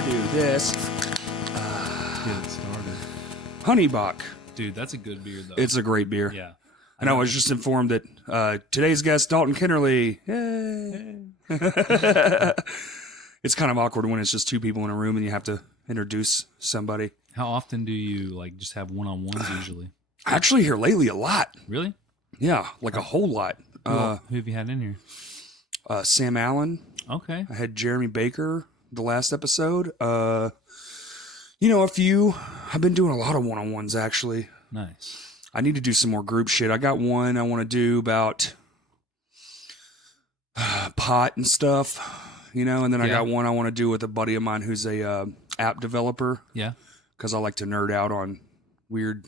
I do this. Get it started. Honeybock. Dude, that's a good beer, though. It's a great beer. Yeah. And I was just informed that today's guest, Dalton Kennerly. Yay. It's kind of awkward when it's just two people in a room and you have to introduce somebody. How often do you, just have one-on-ones usually? Actually, here lately, a lot. Really? Yeah, like a whole lot. Who have you had in here? Sam Allen. Okay. I had Jeremy Baker the last episode. A few. I've been doing a lot of one-on-ones, actually. Nice. I need to do some more group shit. I got one I want to do about pot and stuff, and then I got one I want to do with a buddy of mine who's a app developer. Yeah. Because I like to nerd out on weird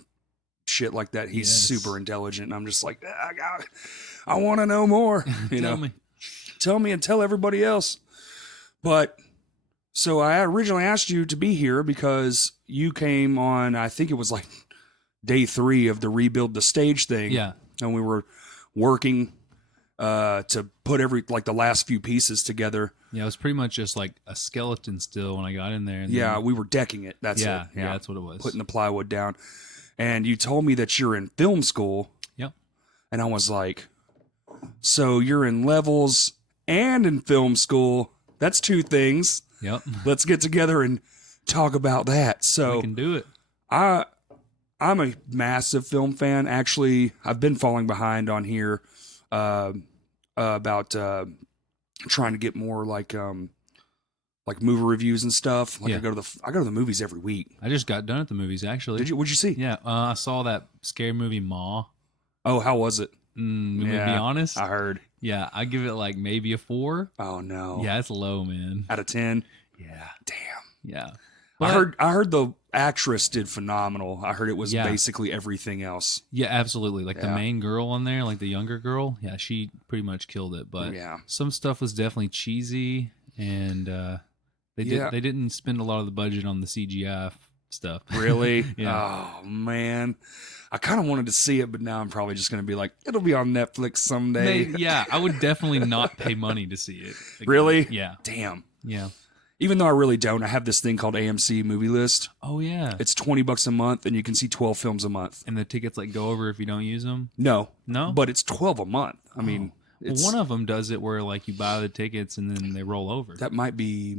shit like that. He's super intelligent, and I'm just like, I want to know more. Tell me and tell everybody else. But so I originally asked you to be here because you came on, I think it was like day 3 of the Rebuild the Stage thing. Yeah. And we were working to put the last few pieces together. Yeah, it was pretty much just like a skeleton still when I got in there. And then, we were decking it. That's it. Yeah, that's what it was. Putting the plywood down. And you told me that you're in film school. Yep. And I was like, so you're in levels and in film school. That's 2 things. Yep. Let's get together and talk about that. So we can do it. I'm a massive film fan. Actually, I've been falling behind on here about trying to get more like movie reviews and stuff. I go to the movies every week. I just got done at the movies, actually. Did you? What'd you see? Yeah, I saw that scary movie Ma. Oh, how was it? To be honest, I heard. Yeah, I give it like maybe a 4. Oh no. Yeah, it's low, man. Out of 10. Yeah. Damn. Yeah. But I heard the actress did phenomenal. I heard it was basically everything else. Yeah, absolutely. Like the main girl on there, like the younger girl, she pretty much killed it. But some stuff was definitely cheesy, and they didn't spend a lot of the budget on the CGI stuff. Really? Yeah. Oh man, I kind of wanted to see it, but now I'm probably just going to be like, it'll be on Netflix someday. I would definitely not pay money to see it. Again. Really? Yeah. Damn. Yeah. Even though I really don't, I have this thing called AMC Movie List. Oh, yeah. It's $20 a month, and you can see 12 films a month. And the tickets go over if you don't use them? No. No? But it's 12 a month. I mean, one of them does it where you buy the tickets and then they roll over. That might be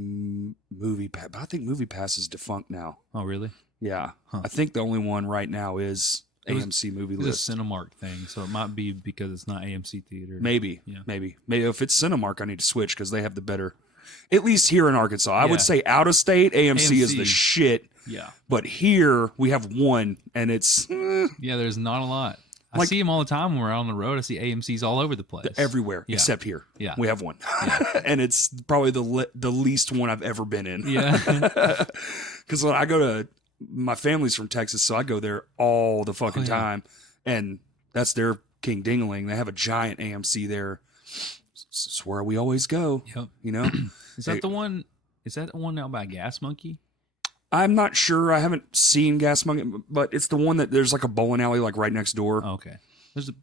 Movie Pass, but I think Movie Pass is defunct now. Oh, really? Yeah. Huh. I think the only one right now is AMC Movie List. It's a Cinemark thing, so it might be because it's not AMC Theater. Maybe. Yeah. Maybe if it's Cinemark, I need to switch because they have the better. At least here in Arkansas. I would say out of state, AMC is the shit. Yeah. But here, we have one, and it's... Yeah, there's not a lot. I see them all the time when we're out on the road. I see AMCs all over the place. Everywhere, except here. Yeah. We have one. Yeah. And it's probably the least one I've ever been in. Yeah. Because when I go to... My family's from Texas, so I go there all the fucking time. And that's their King Dingaling. They have a giant AMC there. It's where we always go. Yep. Is that the one? Is that the one out by Gas Monkey? I'm not sure. I haven't seen Gas Monkey, but it's the one that there's like a bowling alley right next door. Oh, okay.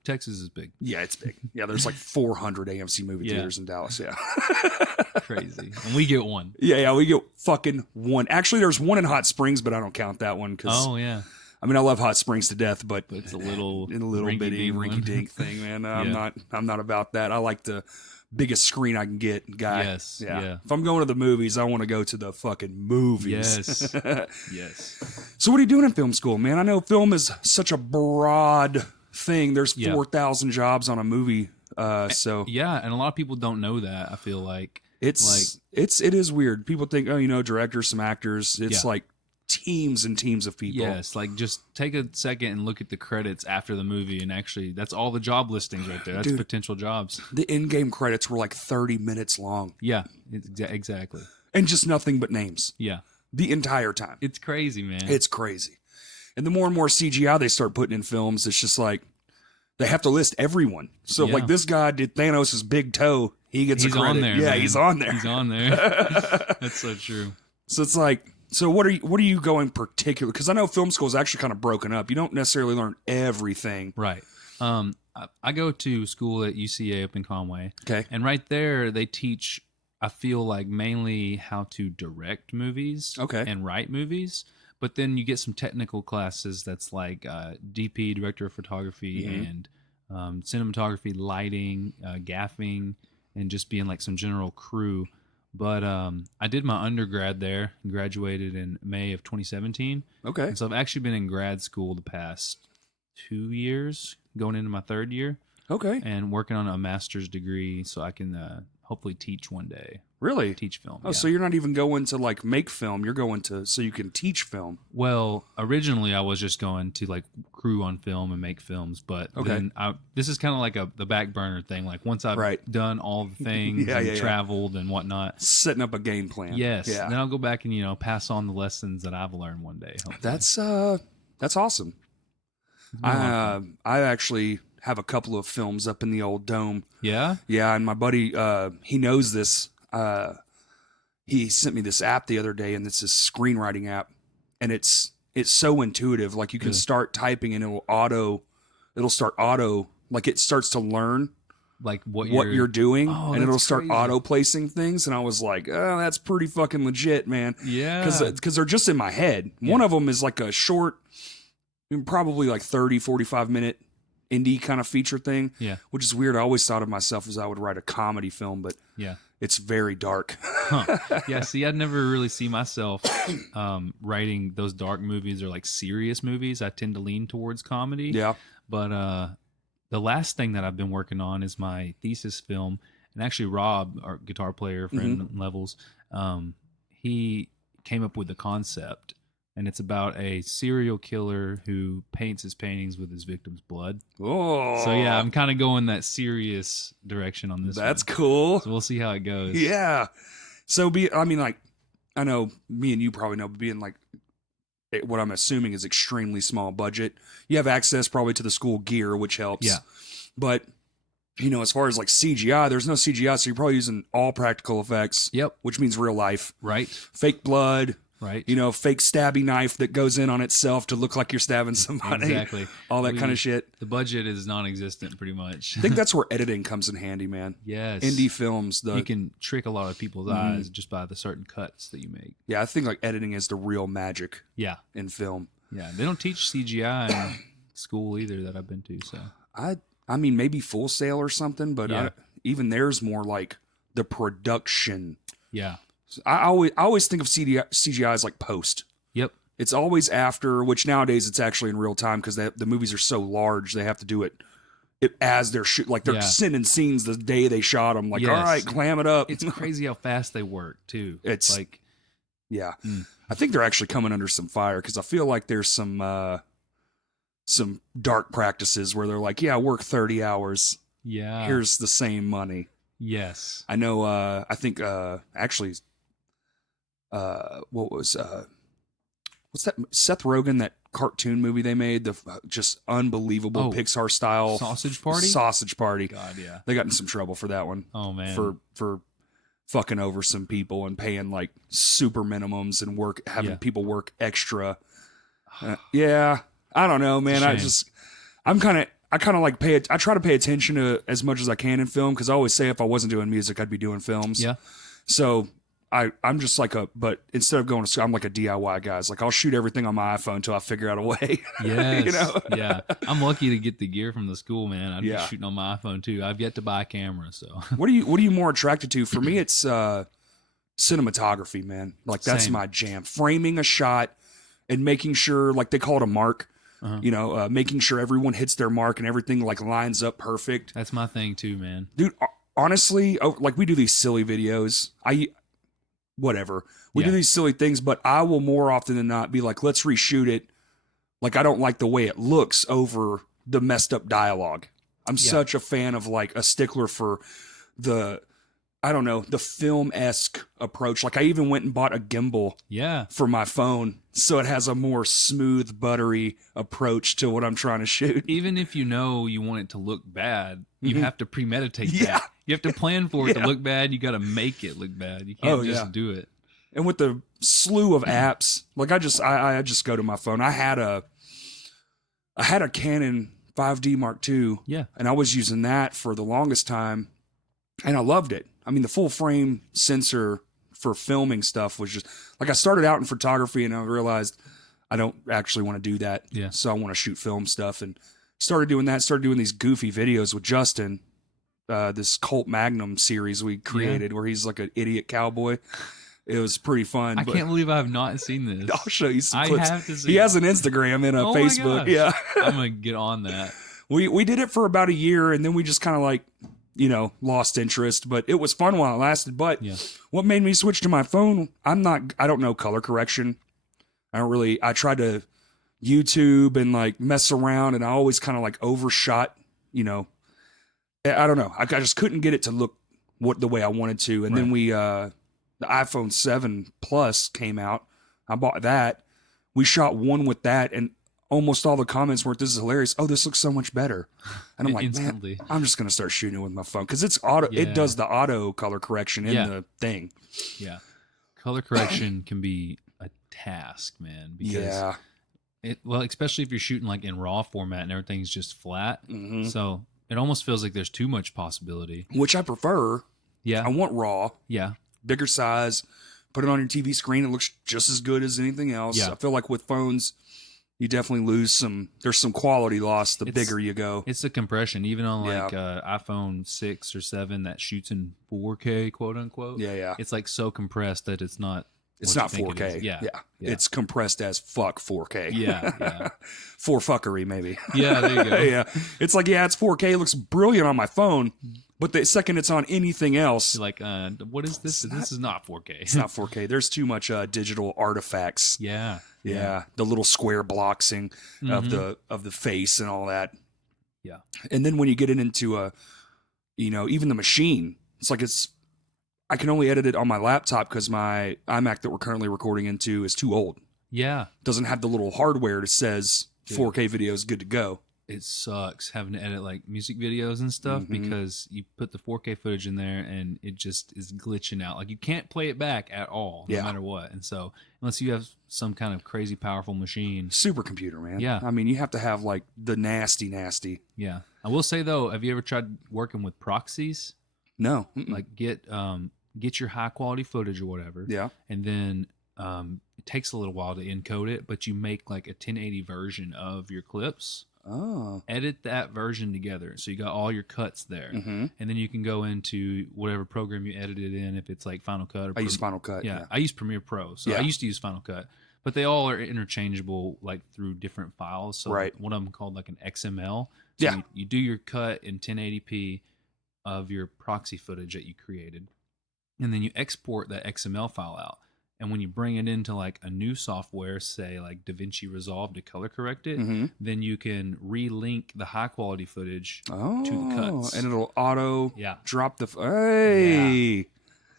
Texas is big. Yeah, it's big. Yeah, there's like 400 AMC movie theaters in Dallas. Yeah. Crazy. And we get one. Yeah, we get fucking one. Actually, there's one in Hot Springs, but I don't count that one because. Oh yeah. I mean, I love Hot Springs to death, but it's a little bitty rinky-dink thing, man. I'm not about that. I like the biggest screen I can get, guy. Yes. Yeah. If I'm going to the movies, I want to go to the fucking movies. Yes. Yes. So what are you doing in film school, man? I know film is such a broad thing. There's 4,000 jobs on a movie. So yeah, and a lot of people don't know that. I feel like it is weird. People think, directors, some actors. It's like teams and teams of people. Yes, just take a second and look at the credits after the movie, and actually, that's all the job listings right there. That's potential jobs. The in-game credits were like 30 minutes long. Yeah, exactly. And just nothing but names. Yeah. The entire time. It's crazy, man. It's crazy. And the more and more CGI they start putting in films, it's just like they have to list everyone. So this guy did Thanos' big toe. He's a credit. On there. Yeah, man. he's on there. He's on there. That's so true. So it's like, what are you going particular? Because I know film school is actually kind of broken up. You don't necessarily learn everything. Right. I go to school at UCA up in Conway. Okay. And right there, they teach I feel like mainly how to direct movies and write movies. But then you get some technical classes that's like DP, director of photography, and cinematography, lighting, gaffing, and just being like some general crew. But I did my undergrad there and graduated in May of 2017. Okay. And so I've actually been in grad school the past 2 years, going into my third year. Okay. And working on a master's degree so I can hopefully teach one day. Really? Teach film. Oh, so you're not even going to like make film. You're going to so you can teach film. Well, originally I was just going to like crew on film and make films, but then this is kind of like the back burner thing. Like once I've done all the things and traveled and whatnot, setting up a game plan. Yes. Yeah. Then I'll go back and pass on the lessons that I've learned one day. Hopefully. That's awesome. I actually have a couple of films up in the old dome. Yeah? Yeah, and my buddy, he knows this. He sent me this app the other day, and it's a screenwriting app, and it's so intuitive. Like you can start typing, and it'll start auto, like it starts to learn like what you're doing, and it'll start crazy. auto placing things. And I was like, oh, that's pretty fucking legit, man. Yeah, because they're just in my head. Yeah. One of them is like a short, probably like 30-45 minute indie kind of feature thing, which is weird. I always thought of myself as I would write a comedy film, but it's very dark. Yeah, see, I'd never really see myself writing those dark movies or like serious movies. I tend to lean towards comedy. Yeah. But the last thing that I've been working on is my thesis film. And actually Rob, our guitar player, friend Levels, he came up with the concept. And it's about a serial killer who paints his paintings with his victim's blood. Oh. So yeah, I'm kind of going that serious direction on this. That's cool. So we'll see how it goes. Yeah. So I know me and you probably know, but being like what I'm assuming is extremely small budget. You have access probably to the school gear, which helps. Yeah. But as far as like CGI, there's no CGI, so you're probably using all practical effects. Yep. Which means real life. Right. Fake blood. Right. Fake stabby knife that goes in on itself to look like you're stabbing somebody. Exactly. All that kind of shit. The budget is non-existent pretty much. I think that's where editing comes in handy, man. Yes. Indie films. You can trick a lot of people's eyes just by the certain cuts that you make. Yeah, I think like editing is the real magic in film. Yeah, they don't teach CGI in school either that I've been to. So I mean, maybe Full Sail or something, but even there's more like the production. Yeah. I always think of CGI as like post. Yep. It's always after, which nowadays it's actually in real time because the movies are so large they have to do it as they're they're sending scenes the day they shot them. Like, all right, clam it up. It's crazy how fast they work too. It's like, yeah, I think they're actually coming under some fire because I feel like there's some dark practices where they're like, yeah, work 30 hours. Yeah. Here's the same money. Yes. I know. I think actually. What's that Seth Rogen, that cartoon movie they made, the just unbelievable Pixar style Sausage Party. God, yeah, they got in some trouble for that one. Oh man, for fucking over some people and paying like super minimums and having people work extra. Yeah, I don't know, man. I kind of like I try to pay attention to as much as I can in film because I always say if I wasn't doing music, I'd be doing films. Yeah, so. I'm just like but instead of going to school, I'm like a DIY guy. It's like I'll shoot everything on my iPhone until I figure out a way. Yes. Yeah. I'm lucky to get the gear from the school, man. I'd be shooting on my iPhone too. I've yet to buy a camera, so. What are you more attracted to? For me, it's cinematography, man. Like that's my jam. Framing a shot and making sure, like they call it a mark. Making sure everyone hits their mark and everything like lines up perfect. That's my thing too, man. Dude, honestly, like we do these silly videos. Whatever. We do these silly things, but I will more often than not be like, let's reshoot it. Like, I don't like the way it looks over the messed up dialogue. I'm such a fan of like a stickler for the film-esque approach. Like I even went and bought a gimbal for my phone. So it has a more smooth, buttery approach to what I'm trying to shoot. Even if you want it to look bad, you have to premeditate that. You have to plan for it to look bad. You got to make it look bad. You can't just do it. And with the slew of apps, like I just go to my phone. I had a Canon 5D Mark II. Yeah. And I was using that for the longest time. And I loved it. I mean, the full frame sensor for filming stuff was just like, I started out in photography and I realized I don't actually want to do that. Yeah. So I want to shoot film stuff, and started doing that, started doing these goofy videos with Justin, this Colt Magnum series we created where he's like an idiot cowboy. It was pretty fun. I can't believe I have not seen this. I'll show you some clips. I have to see He has an Instagram and a Facebook. Yeah. I'm going to get on that. We did it for about a year, and then we just kind of like, lost interest, but it was fun while it lasted. But what made me switch to my phone, I don't know color correction. I tried to YouTube and like mess around, and I always kind of like overshot, I don't know. I just couldn't get it to look the way I wanted to. And then the iPhone 7 Plus came out. I bought that. We shot one with that, and almost all the comments were, "This is hilarious. Oh, this looks so much better." And I'm like, instantly, man, I'm just going to start shooting it with my phone, because it's auto. Yeah. It does the auto color correction in the thing. Yeah. Color correction can be a task, man. Because especially if you're shooting like in RAW format and everything's just flat. Mm-hmm. So it almost feels like there's too much possibility. Which I prefer. Yeah. I want RAW. Yeah. Bigger size. Put it on your TV screen. It looks just as good as anything else. Yeah. I feel like with phones, you definitely lose there's some quality loss the bigger you go. It's the compression. Even on like iPhone 6 or 7 that shoots in 4K, quote unquote. Yeah. It's like so compressed that it's not 4K. Yeah. It's compressed as fuck 4K. Yeah. For fuckery, maybe. Yeah, there you go. Yeah. It's like, it's 4K. It looks brilliant on my phone. But the second it's on anything else, you're like, what is this? This is not 4K. It's not 4K. There's too much digital artifacts. Yeah. The little square blocksing of the face and all that. Yeah. And then when you get it into even the machine, it's like I can only edit it on my laptop because my iMac that we're currently recording into is too old. Yeah. Doesn't have the little hardware that says 4K video is good to go. It sucks having to edit like music videos and stuff because you put the 4K footage in there and it just is glitching out. Like you can't play it back at all, no matter what. And so unless you have some kind of crazy powerful machine. Supercomputer, man. Yeah. I mean, you have to have like the nasty. Yeah. I will say though, have you ever tried working with proxies? No. Like get your high quality footage or whatever. Yeah. And then it takes a little while to encode it, but you make like a 1080 version of your clips. Oh. Edit that version together. So you got all your cuts there. Mm-hmm. And then you can go into whatever program you edited in, if it's like Final Cut. I use Final Cut. Yeah. I use Premiere Pro. So I used to use Final Cut. But they all are interchangeable like through different files. So one of them called like an XML. So you do your cut in 1080p of your proxy footage that you created. And then you export that XML file out. And when you bring it into like a new software, say like DaVinci Resolve to color correct it, then you can relink the high quality footage to the cuts. And it'll auto drop the... Hey! Yeah.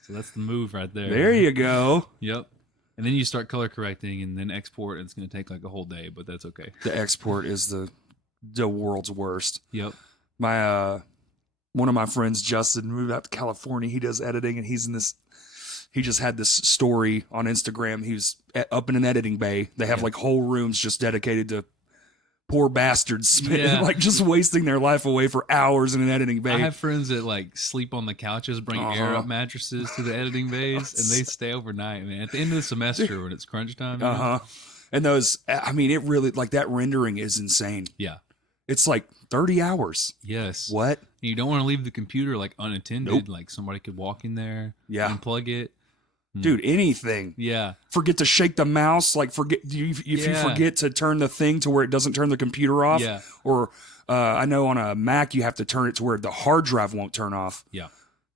So that's the move right there. There you go. Yep. And then you start color correcting and then export, and it's going to take like a whole day, but that's okay. The export is the world's worst. Yep. My one of my friends, Justin, moved out to California. He does editing, and he just had this story on Instagram. He was up in an editing bay. They have like whole rooms just dedicated to poor bastards, like just wasting their life away for hours in an editing bay. I have friends that like sleep on the couches, bring air up mattresses to the editing bays, and they stay overnight, man. At the end of the semester when it's crunch time. And those, I mean, it really, like that rendering is insane. Yeah. It's like 30 hours. Yes. What? You don't want to leave the computer like unattended. Nope. Like somebody could walk in there, unplug it. Dude, anything. Yeah. Forget to shake the mouse. Like if you forget to turn the thing to where it doesn't turn the computer off. Yeah. Or I know on a Mac you have to turn it to where the hard drive won't turn off. Yeah.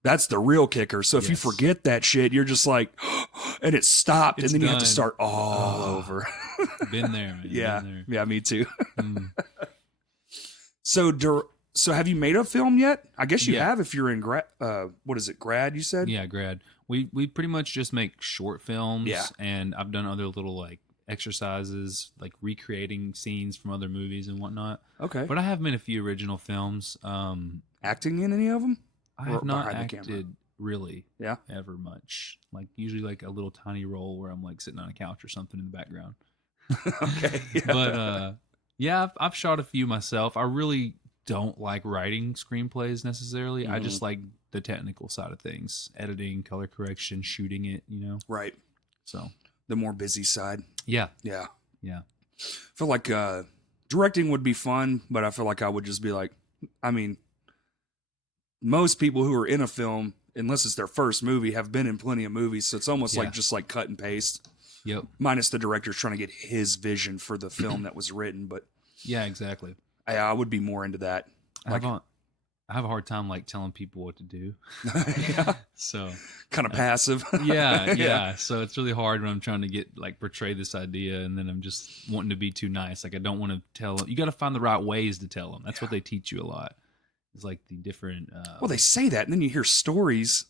That's the real kicker. So if you forget that shit, you're just like, and it stopped, and then you have to start all over. Been there, man. Yeah. Been there. Yeah, me too. So have you made a film yet? I guess you have if you're in grad. What is it, grad, you said? Yeah, grad. We pretty much just make short films, and I've done other little like exercises, like recreating scenes from other movies and whatnot. Okay. But I have made a few original films. Acting in any of them? I have not acted really ever much. Like usually like a little tiny role where I'm like sitting on a couch or something in the background. Okay. Yeah. But I've shot a few myself. I really don't like writing screenplays necessarily. I just like the technical side of things, editing, color correction, shooting it, Right. So the more busy side. Yeah. Yeah. Yeah. I feel like directing would be fun, but I feel like I would just be like, I mean, most people who are in a film, unless it's their first movie, have been in plenty of movies. So it's almost like just like cut and paste. Yep. Minus the director's trying to get his vision for the film that was written. But yeah, exactly. I would be more into that. Like, I have a hard time like telling people what to do. Yeah. So kind of passive. Yeah. So it's really hard when I'm trying to portray this idea, and then I'm just wanting to be too nice. Like I don't want to tell them. You got to find the right ways to tell them. That's what they teach you a lot. It's like the different. Well, they say that, and then you hear stories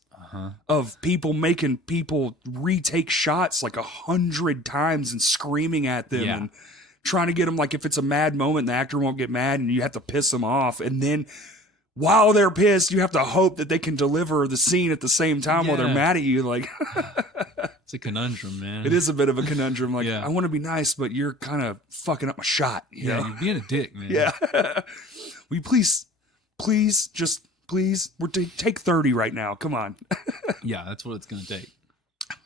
of people making people retake shots like 100 times and screaming at them and trying to get them. Like if it's a mad moment, the actor won't get mad, and you have to piss them off, and then while they're pissed, you have to hope that they can deliver the scene at the same time while they're mad at you. Like it's a conundrum, man. It is a bit of a conundrum. Like I want to be nice, but you're kind of fucking up my shot. You know? You're being a dick, man. Yeah. Will you please, we're take 30 right now. Come on. Yeah, that's what it's gonna take.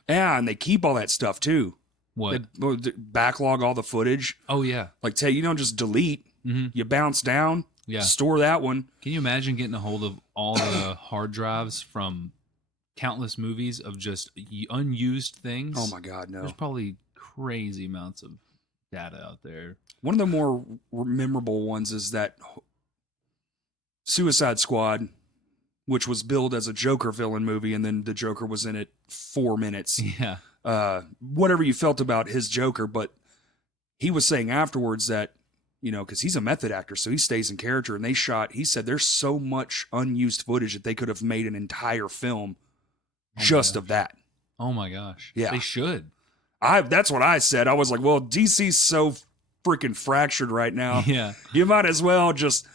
Yeah, and they keep all that stuff too. What? They backlog all the footage. Oh yeah. Like you don't just delete. You bounce down. Yeah. Store that one. Can you imagine getting a hold of all the hard drives from countless movies of just unused things? Oh my God, no. There's probably crazy amounts of data out there. One of the more memorable ones is that Suicide Squad, which was billed as a Joker villain movie, and then the Joker was in it 4 minutes. Yeah. Whatever you felt about his Joker, but he was saying afterwards that, because he's a method actor, so he stays in character, and he said there's so much unused footage that they could have made an entire film just of that. Oh my gosh. Yeah. They should. That's what I said. I was like, well, DC's so freaking fractured right now. Yeah. You might as well just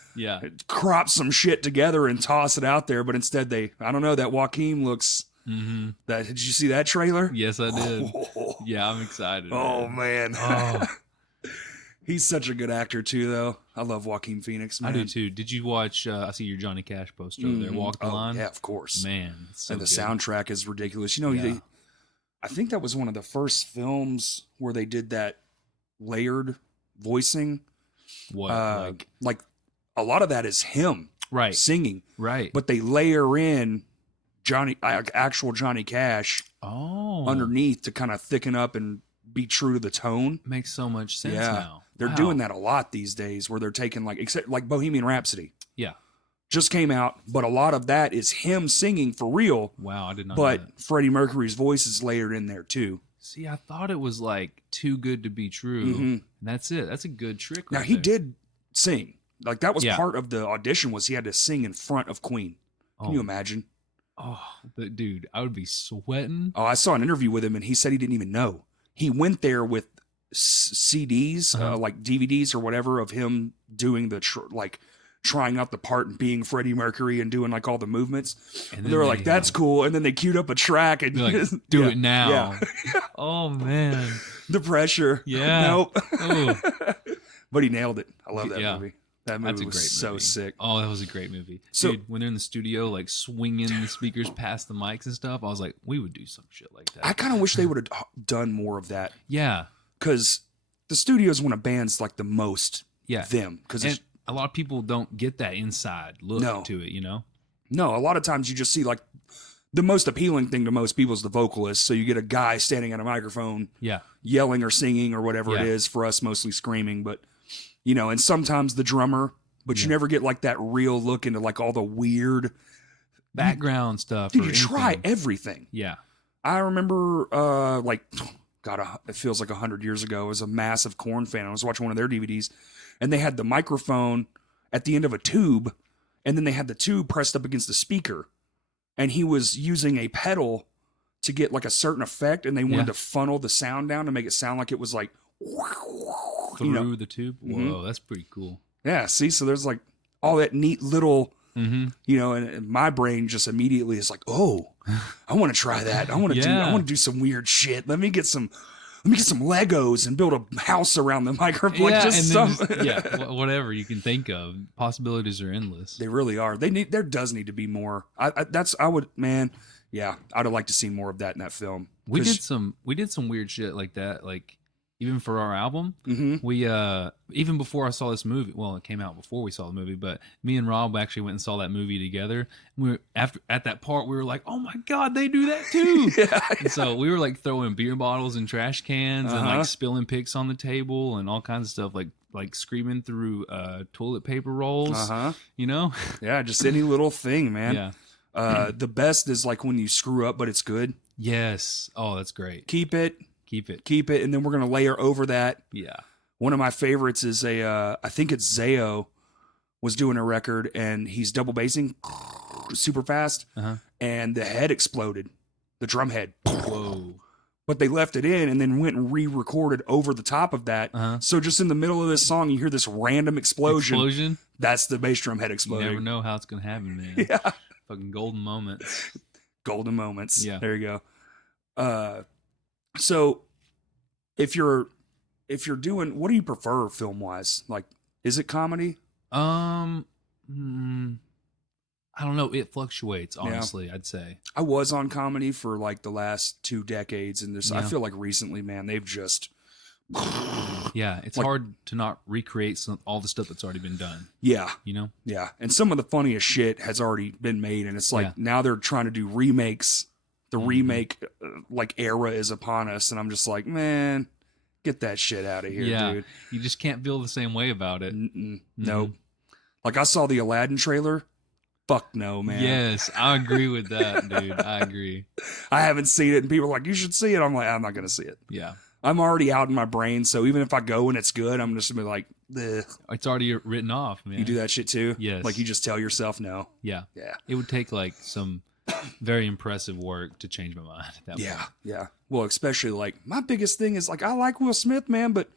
crop some shit together and toss it out there. But instead I don't know, that Joaquin looks, did you see that trailer? Yes, I did. Yeah, I'm excited. Oh, man. Oh. He's such a good actor, too, though. I love Joaquin Phoenix, man. I do, too. Did you watch, I see your Johnny Cash poster over there, Walk the Line? Yeah, of course. Man, so and the good. soundtrack is ridiculous. I think that was one of the first films where they did that layered voicing. What? Like a lot of that is him singing. Right. But they layer in actual Johnny Cash underneath to kind of thicken up and be true to the tone. Makes so much sense now. They're doing that a lot these days where they're taking except Bohemian Rhapsody. Yeah. Just came out, but a lot of that is him singing for real. Wow, I did not know that. Freddie Mercury's voice is layered in there too. See, I thought it was too good to be true. And that's it. That's a good trick. Now he did sing. Like that was part of the audition was he had to sing in front of Queen. Can you imagine? Oh, dude, I would be sweating. Oh, I saw an interview with him and he said he didn't even know. He went there with CDs, like DVDs or whatever of him doing the trying out the part and being Freddie Mercury and doing all the movements. And they were like, that's cool. And then they queued up a track and like, do it now. Yeah. Oh man. The pressure. Yeah. Nope. But he nailed it. I love that movie. That movie That's a was great so movie. sick. Oh, that was a great movie. So, dude, when they're in the studio, swinging the speakers past the mics and stuff, I was like, we would do some shit like that. I kind of wish they would have done more of that. Yeah. Because the studio is when a band's the most them. Because a lot of people don't get that inside look to it, No, a lot of times you just see the most appealing thing to most people is the vocalist. So you get a guy standing at a microphone yelling or singing or whatever it is. For us, mostly screaming. But, and sometimes the drummer. But you never get that real look into all the weird background stuff. Dude, you try everything. Yeah. I remember it feels like 100 years ago. I was a massive Korn fan. I was watching one of their DVDs. And they had the microphone at the end of a tube, and then they had the tube pressed up against the speaker. And he was using a pedal to get a certain effect, and they wanted to funnel the sound down to make it sound like it was through the tube. Whoa, that's pretty cool. Yeah, see, so there's all that neat little, and my brain just immediately is I want to try that. I want to do some weird shit. Let me get some let me get some Legos and build a house around the microphone. Like just some, whatever you can think of. Possibilities are endless. They really are. There does need to be more. I'd have liked to see more of that in that film. We did some weird shit like that. Like even for our album, we even before I saw this movie. Well, it came out before we saw the movie, but me and Rob actually went and saw that movie together. At that part, we were like, "Oh my god, they do that too!" And so we were like throwing beer bottles and trash cans and like spilling picks on the table and all kinds of stuff, like screaming through toilet paper rolls. You know? Yeah, just any little thing, man. Yeah. The best is like when you screw up, but it's good. Yes. Oh, that's great. Keep it. And then we're going to layer over that. Yeah. One of my favorites is I think it's Zayo was doing a record and he's double bassing super fast and the head exploded. The drum head. Whoa. But they left it in and then went and re-recorded over the top of that. So just in the middle of this song, you hear this random explosion. That's the bass drum head exploding. You never know how it's going to happen, man. Yeah. Fucking golden moments. Golden moments. Yeah. There you go. So if you're doing, what do you prefer film wise? Like, is it comedy? I don't know. It fluctuates, honestly, I'd say. I was on comedy for like the last 2 decades. And I feel like recently, man, they've just, yeah, it's like, hard to not recreate all the stuff that's already been done. Yeah. You know? Yeah. And some of the funniest shit has already been made. And it's like, now they're trying to do remakes. The remake like era is upon us. And I'm just like, man, get that shit out of here, dude. You just can't feel the same way about it. Nope. Like I saw the Aladdin trailer. Fuck no, man. Yes, I agree with that, dude. I agree. I haven't seen it and people are like, you should see it. I'm like, I'm not going to see it. Yeah. I'm already out in my brain. So even if I go and it's good, I'm just going to be like, ugh. It's already written off, man. You do that shit too? Yes. Like you just tell yourself no? Yeah. Yeah. It would take like some very impressive work to change my mind at that point. Yeah. Well, especially like my biggest thing is like, I like Will Smith, man, but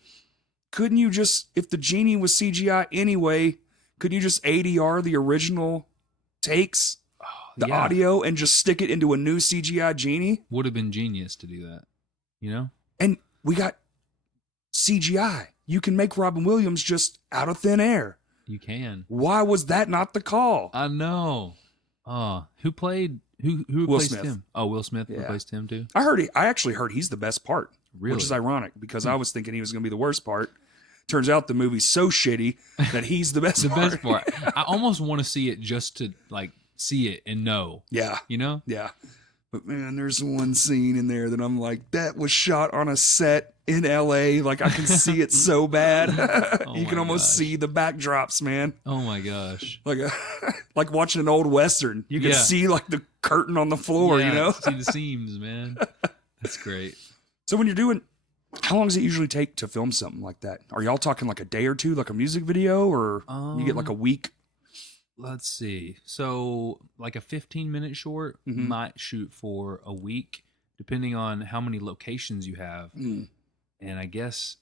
couldn't you just, if the genie was CGI anyway, couldn't you just ADR the original takes, the audio, and just stick it into a new CGI genie? Would have been genius to do that, you know? And we got CGI. You can make Robin Williams just out of thin air. You can. Why was that not the call? I know. Who replaced him? Oh, Will Smith replaced him too? I actually heard he's the best part. Really? Which is ironic because I was thinking he was going to be the worst part. Turns out the movie's so shitty that he's the best part. Best part. I almost want to see it just to like see it and know. Yeah. You know? Yeah. But man, there's one scene in there that I'm like, that was shot on a set in LA. Like I can see it so bad. You can almost see the backdrops, man. Oh my gosh. Like watching an old Western. You can see like the curtain on the floor, you know? See the seams, man. That's great. So when you're doing, how long does it usually take to film something like that? Are y'all talking like a day or two, like a music video, or you get like a week? Let's see. So like a 15-minute short might shoot for a week, depending on how many locations you have. And I guess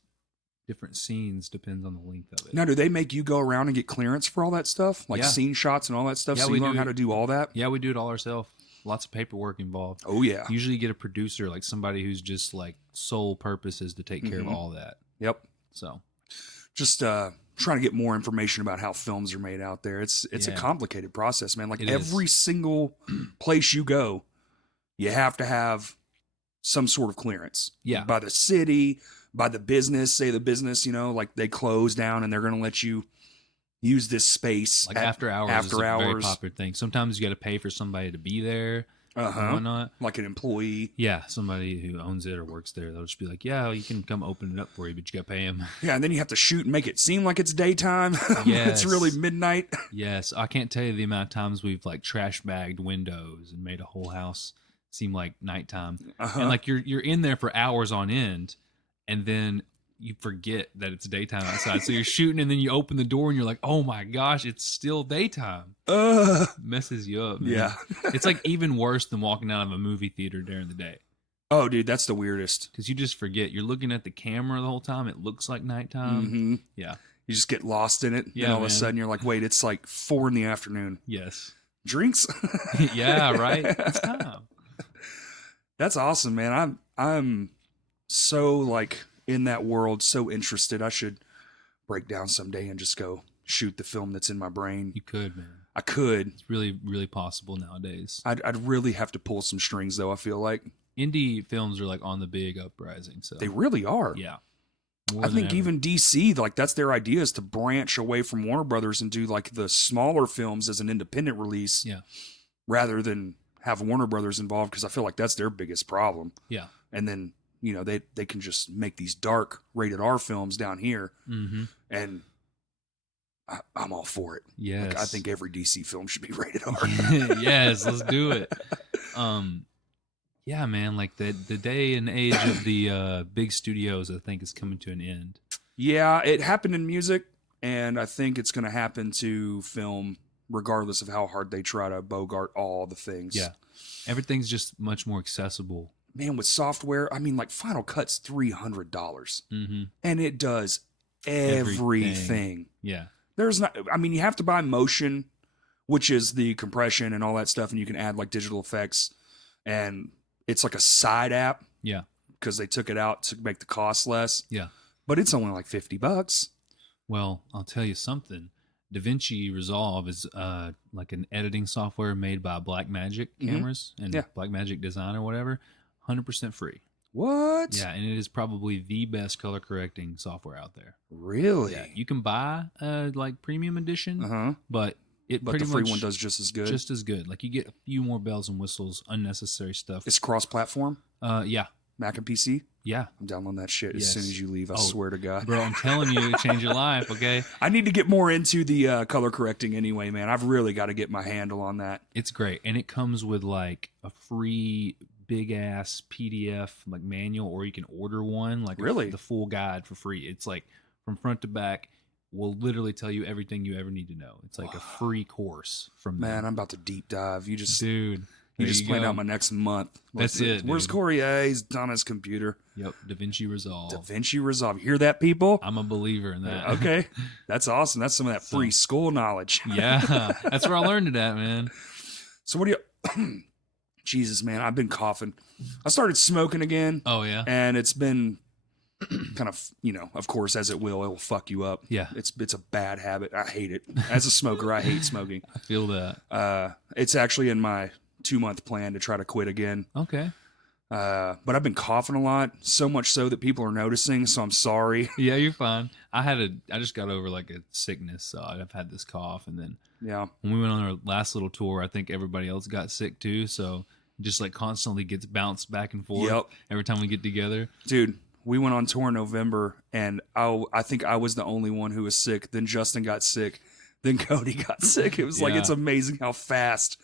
different scenes depends on the length of it. Now, do they make you go around and get clearance for all that stuff? Like scene shots and all that stuff? So you learn how to do all that? Yeah, we do it all ourselves. Lots of paperwork involved. Oh, yeah. Usually you get a producer, like somebody who's just like sole purpose is to take care of all that. Yep. So just trying to get more information about how films are made out there. It's a complicated process, man. Like every single place you go, you have to have some sort of clearance. Yeah. By the city, by the business, say the business, you know, like they close down and they're going to let you use this space. Like after hours is a very popular thing. Sometimes you got to pay for somebody to be there. And whatnot. Like an employee. Yeah, somebody who owns it or works there. They'll just be like, yeah, you can come open it up for you, but you got to pay him. Yeah, and then you have to shoot and make it seem like it's daytime. It's really midnight. Yes, I can't tell you the amount of times we've like trash bagged windows and made a whole house seem like nighttime. And like you're in there for hours on end, and then you forget that it's daytime outside. So you're shooting and then you open the door and you're like, oh my gosh, it's still daytime. Messes you up, man. Yeah. It's like even worse than walking out of a movie theater during the day. Oh, dude, that's the weirdest. Because you just forget. You're looking at the camera the whole time. It looks like nighttime. Yeah. You just get lost in it. Yeah, and all of a sudden you're like, wait, it's like 4 p.m. Yes. Drinks? Yeah, right. It's time. That's awesome, man. so like in that world, so interested. I should break down someday and just go shoot the film that's in my brain. You could, man. I could. It's really, really possible nowadays. I'd really have to pull some strings, though, I feel like. Indie films are like on the big uprising. So they really are. Yeah. I think even DC, like that's their idea, is to branch away from Warner Brothers and do like the smaller films as an independent release. Yeah. Rather than have Warner Brothers involved, because I feel like that's their biggest problem. Yeah. And then, you know, they can just make these dark rated R films down here. Mm-hmm. And I'm all for it. Yes. Like, I think every DC film should be rated R. Yes, let's do it. Yeah, man, like the day and age of the big studios, I think, is coming to an end. Yeah, it happened in music, and I think it's going to happen to film, regardless of how hard they try to bogart all the things. Yeah. Everything's just much more accessible. Man, with software, I mean, like Final Cut's $300. Mm-hmm. And it does everything. Yeah. There's not, I mean, you have to buy Motion, which is the compression and all that stuff, and you can add like digital effects, and it's like a side app. Yeah. Because they took it out to make the cost less. Yeah. But it's only like $50. Well, I'll tell you something. DaVinci Resolve is like an editing software made by Blackmagic cameras and Blackmagic Design or whatever. 100% free. What? Yeah, and it is probably the best color correcting software out there. Really? Yeah, you can buy like premium edition, but the free one does just as good. Just as good. Like you get a few more bells and whistles, unnecessary stuff. It's cross-platform. Yeah. Mac and PC. Yeah, I'm downloading that shit as soon as you leave. I swear to God, bro. I'm telling you, it changed your life. Okay. I need to get more into the color correcting anyway, man. I've really got to get my handle on that. It's great, and it comes with like a free big ass PDF like manual, or you can order one like the full guide for free. It's like from front to back. Will literally tell you everything you ever need to know. It's like a free course from them. Man, I'm about to deep dive. You just dude. You just planned out my next month. That's it. Where's Corey? He's on his computer. Yep. DaVinci Resolve. DaVinci Resolve. Hear that, people? I'm a believer in that. Okay. That's awesome. That's some of that free school knowledge. Yeah. That's where I learned it at, man. So what do you... Jesus, man. I've been coughing. I started smoking again. Oh, yeah? And it's been kind of, you know, of course, as it will fuck you up. Yeah. It's a bad habit. I hate it. As a smoker, I hate smoking. I feel that. It's actually in my 2-month plan to try to quit again. Okay. But I've been coughing a lot, so much so that people are noticing, so I'm sorry. Yeah, you're fine. I just got over like a sickness, so I've had this cough, and then when we went on our last little tour, I think everybody else got sick too, so it just like constantly gets bounced back and forth every time we get together. Dude, we went on tour in November, and I think I was the only one who was sick. Then Justin got sick. Then Cody got sick. It was like, it's amazing how fast.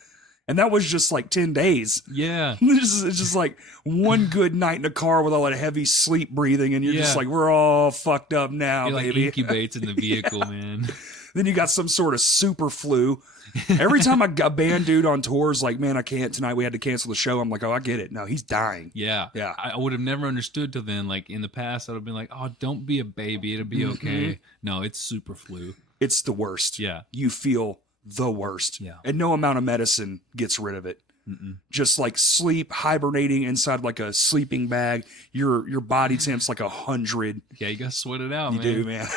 And that was just like 10 days. Yeah. It's just like one good night in the car with all that heavy sleep breathing. And you're just like, we're all fucked up now, baby. Like incubates in the vehicle, man. Then you got some sort of super flu. Every time a band dude on tours like, man, I can't tonight. We had to cancel the show. I'm like, oh, I get it. No, he's dying. Yeah. Yeah. I would have never understood till then. Like in the past, I would have been like, oh, don't be a baby. It'll be okay. No, it's super flu. It's the worst. Yeah. You feel the worst. Yeah. And no amount of medicine gets rid of it. Mm-mm. Just like sleep, hibernating inside like a sleeping bag, your body temp's like 100. Yeah, you gotta sweat it out, you man. You do, man.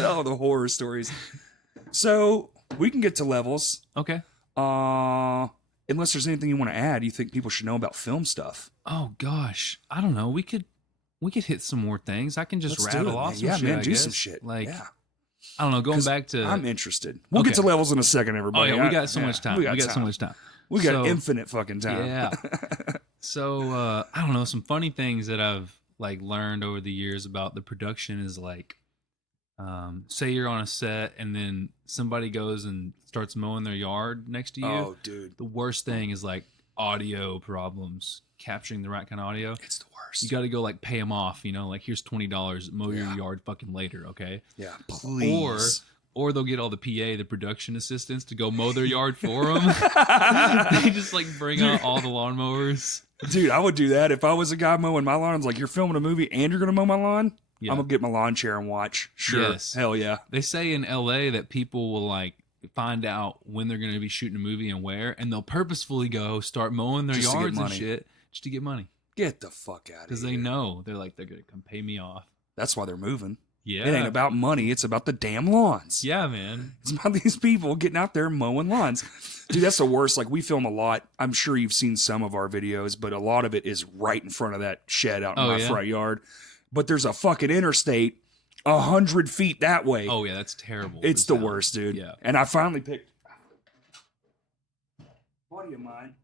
Oh, the horror stories. So we can get to levels. Okay. Unless there's anything you want to add, you think people should know about film stuff. Oh gosh. I don't know. We could hit some more things. I can just rattle off some shit. Yeah, man, I do guess. some shit. Like I don't know, going back to... I'm interested. We'll get to levels in a second, everybody. Oh, yeah, we got so much time. We got so much time. We got infinite fucking time. Yeah. So, I don't know, some funny things that I've, like, learned over the years about the production is, like, say you're on a set and then somebody goes and starts mowing their yard next to you. Oh, dude. The worst thing is, like, audio problems, capturing the right kind of audio. It's the worst. You got to go like pay them off, you know, like here's $20, mow your yard fucking later, okay? Yeah, please. Or they'll get all the PA, the production assistants, to go mow their yard for them. They just like bring out all the lawnmowers. Dude, I would do that if I was a guy mowing my lawn. It's like, you're filming a movie and you're gonna mow my lawn. Yeah. I'm gonna get my lawn chair and watch. Sure, hell yeah. They say in LA that people will like find out when they're going to be shooting a movie and where, and they'll purposefully go start mowing their yards and shit just to get money. Get the fuck out of here. Because they know. They're like, they're going to come pay me off. That's why they're moving. Yeah. It ain't about money. It's about the damn lawns. Yeah, man. It's about these people getting out there mowing lawns. Dude, that's the worst. Like, we film a lot. I'm sure you've seen some of our videos, but a lot of it is right in front of that shed out in my front yard. But there's a fucking interstate 100 feet that way. Oh, yeah, that's terrible. It's the worst, dude. Yeah. And I finally picked a buddy of mine.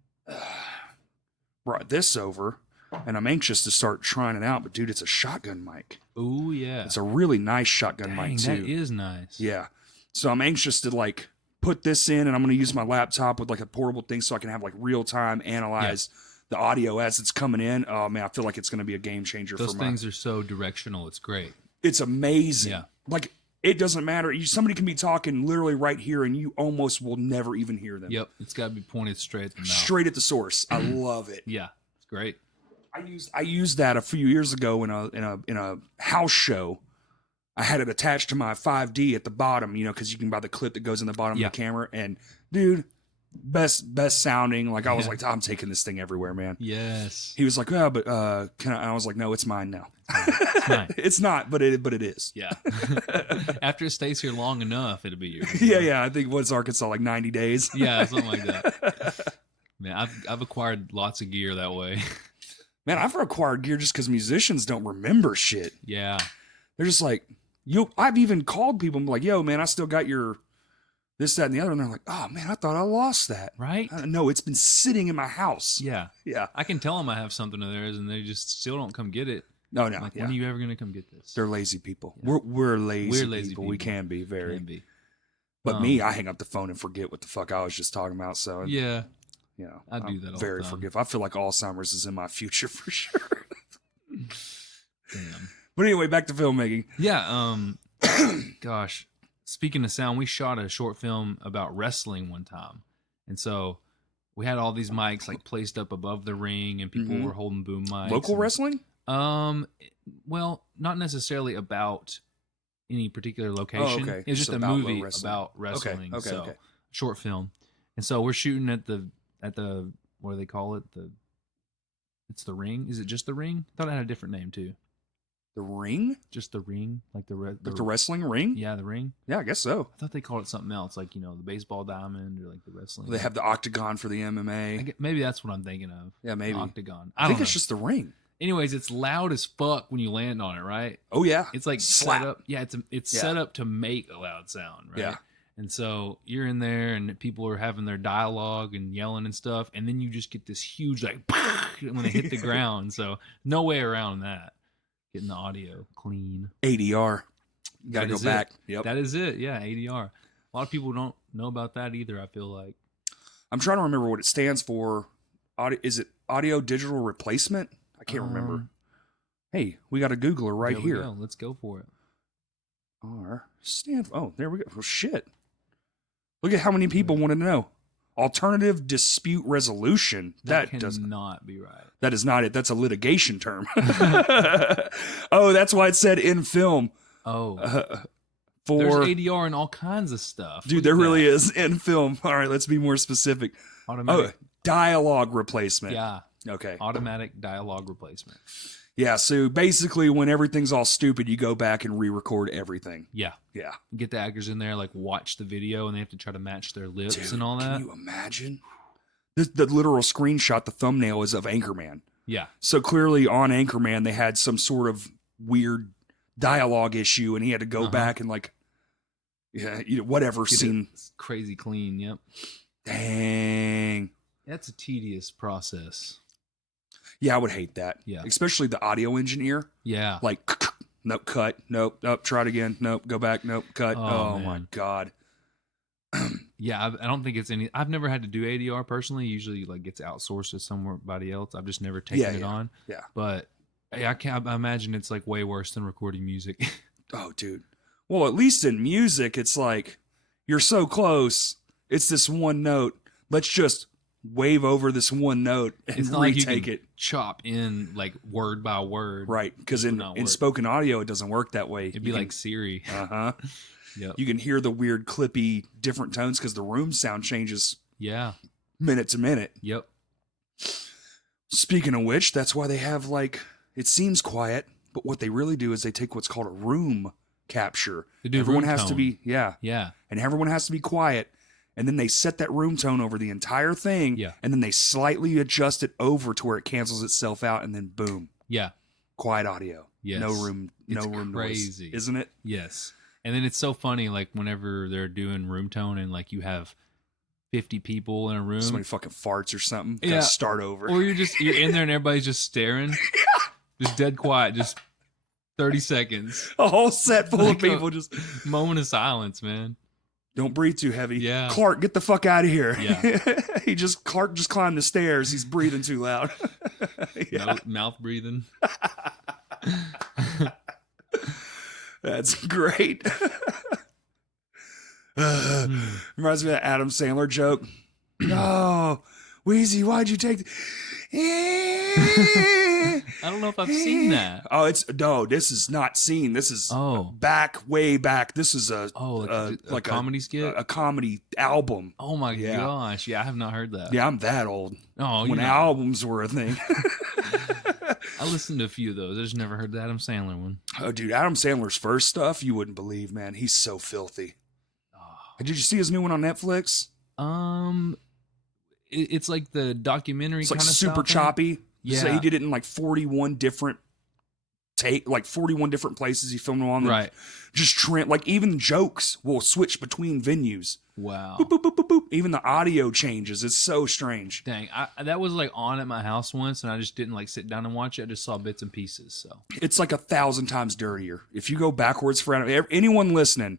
Brought this over, and I'm anxious to start trying it out. But, dude, it's a shotgun mic. Oh, yeah. It's a really nice shotgun mic, too. That is nice. Yeah. So I'm anxious to, like, put this in, and I'm going to use my laptop with, like, a portable thing so I can have, like, real-time analyze the audio as it's coming in. Oh, man, I feel like it's going to be a game changer for me. Those things are so directional. It's great. It's amazing. Yeah. Like, it doesn't matter. Somebody can be talking literally right here, and you almost will never even hear them. Yep. It's got to be pointed straight at the mouth. Straight at the source. I love it. Yeah. It's great. I used that a few years ago in a house show. I had it attached to my 5D at the bottom, you know, because you can buy the clip that goes in the bottom of the camera. And dude, best sounding. Like, I was like, I'm taking this thing everywhere, man. Yes. He was like, oh, but can I? I was like, no, it's mine now. It's mine. It's not, but it is. Yeah. After it stays here long enough, it'll be yours. Yeah. I think what's Arkansas, like 90 days. Yeah, something like that. Man, I've acquired lots of gear that way. Man, I've acquired gear just because musicians don't remember shit. Yeah. They're just like, I've even called people and be like, yo, man, I still got your this, that, and the other. And they're like, oh, man, I thought I lost that. Right? No, it's been sitting in my house. Yeah. Yeah. I can tell them I have something of theirs and they just still don't come get it. No. Like, when are you ever going to come get this? They're lazy people. Yeah. We're lazy people. We can be very. Can be. But me, I hang up the phone and forget what the fuck I was just talking about. So, yeah. You know, I do that all very the time. forgive. I feel like Alzheimer's is in my future for sure. Damn. But anyway, back to filmmaking. Yeah. Gosh, speaking of sound, we shot a short film about wrestling one time. And so we had all these mics like placed up above the ring and people were holding boom mics. Local wrestling? Well, not necessarily about any particular location. Oh, okay. It was just a movie about wrestling. Okay. Short film. And so we're shooting at the what do they call it? It's the ring. Is it just the ring? I thought it had a different name too. The ring? Just the ring, like the wrestling ring? Yeah, the ring. Yeah, I guess so. I thought they called it something else, like, you know, the baseball diamond or like the wrestling. They have the octagon for the MMA. Maybe that's what I'm thinking of. Yeah, maybe. Octagon. I think it's just the ring. Anyways, it's loud as fuck when you land on it, right? Oh, yeah. It's like slap. Set up. Yeah, it's set up to make a loud sound, right? Yeah. And so you're in there and people are having their dialogue and yelling and stuff. And then you just get this huge, like, when they hit the ground. So no way around that. Getting the audio clean. ADR. Got to go back. Yep. That is it. Yeah, ADR. A lot of people don't know about that either, I feel like. I'm trying to remember what it stands for. Is it audio digital replacement? I can't remember. Hey, we got a Googler right here. Go. Let's go for it. Oh, there we go. Well, shit. Look at how many people want to know. Alternative dispute resolution. That does not be right. That is not it. That's a litigation term. Oh, that's why it said in film. Oh. There's ADR and all kinds of stuff. Dude, there really is in film. All right, let's be more specific. Automatic. Oh, dialogue replacement. Yeah. Okay. Automatic dialogue replacement. Yeah, so basically when everything's all stupid, you go back and re-record everything. Yeah. Yeah. Get the actors in there, like, watch the video, and they have to try to match their lips and all that. Can you imagine? The literal screenshot, the thumbnail is of Anchorman. Yeah. So clearly on Anchorman, they had some sort of weird dialogue issue, and he had to go back and, like, whatever scene. Crazy clean, yep. Dang. That's a tedious process. Yeah, I would hate that. Yeah. Especially the audio engineer. Yeah. Like, nope, cut. Nope, try it again. Nope, go back. Nope, cut. Oh my God. Yeah, I don't think it's any. I've never had to do ADR personally. Usually, like, gets outsourced to somebody else. I've just never taken it on. Yeah. But I imagine it's like way worse than recording music. Oh, dude. Well, at least in music, it's like you're so close. It's this one note. Let's just wave over this one note and it's not retake like you can it. Chop in like word by word. Right. Because in spoken audio, it doesn't work that way. It'd be like Siri. Uh-huh. Yep. You can hear the weird clippy different tones because the room sound changes minute to minute. Yep. Speaking of which, that's why they have like, it seems quiet, but what they really do is they take what's called a room capture. They do everyone room has tone. to be, Yeah. And everyone has to be quiet. And then they set that room tone over the entire thing. Yeah. And then they slightly adjust it over to where it cancels itself out. And then boom. Yeah. Quiet audio. Yes. No room crazy. noise. Isn't it? Yes. And then it's so funny, like whenever they're doing room tone and like you have 50 people in a room. Somebody fucking farts or something. Yeah. Gotta start over. Or you're in there and everybody's just staring. Just dead quiet. Just 30 seconds. A whole set full of people just. Moment of silence, man. Don't breathe too heavy. Yeah. Clark, get the fuck out of here. Yeah. Clark just climbed the stairs. He's breathing too loud. Yeah. Mouth breathing. That's great. Reminds me of that Adam Sandler joke. Oh, Wheezy, why'd you take I don't know if I've seen that. Oh, this is not seen. This is way back. This is a comedy skit? A comedy album. Oh my gosh. Yeah, I have not heard that. Yeah, I'm that old. Oh, when albums were a thing. I listened to a few of those. I just never heard the Adam Sandler one. Oh, dude, Adam Sandler's first stuff, you wouldn't believe, man. He's so filthy. Oh. Did you see his new one on Netflix? It's like the documentary kind of stuff. It's like super choppy. Yeah. So he did it in like 41 different places he filmed them on. Right. Just trim, like even jokes will switch between venues. Wow. Boop, boop, boop, boop, boop. Even the audio changes. It's so strange. Dang. That was like on at my house once and I just didn't like sit down and watch it. I just saw bits and pieces. So it's like 1,000 times dirtier. If you go backwards for anyone listening,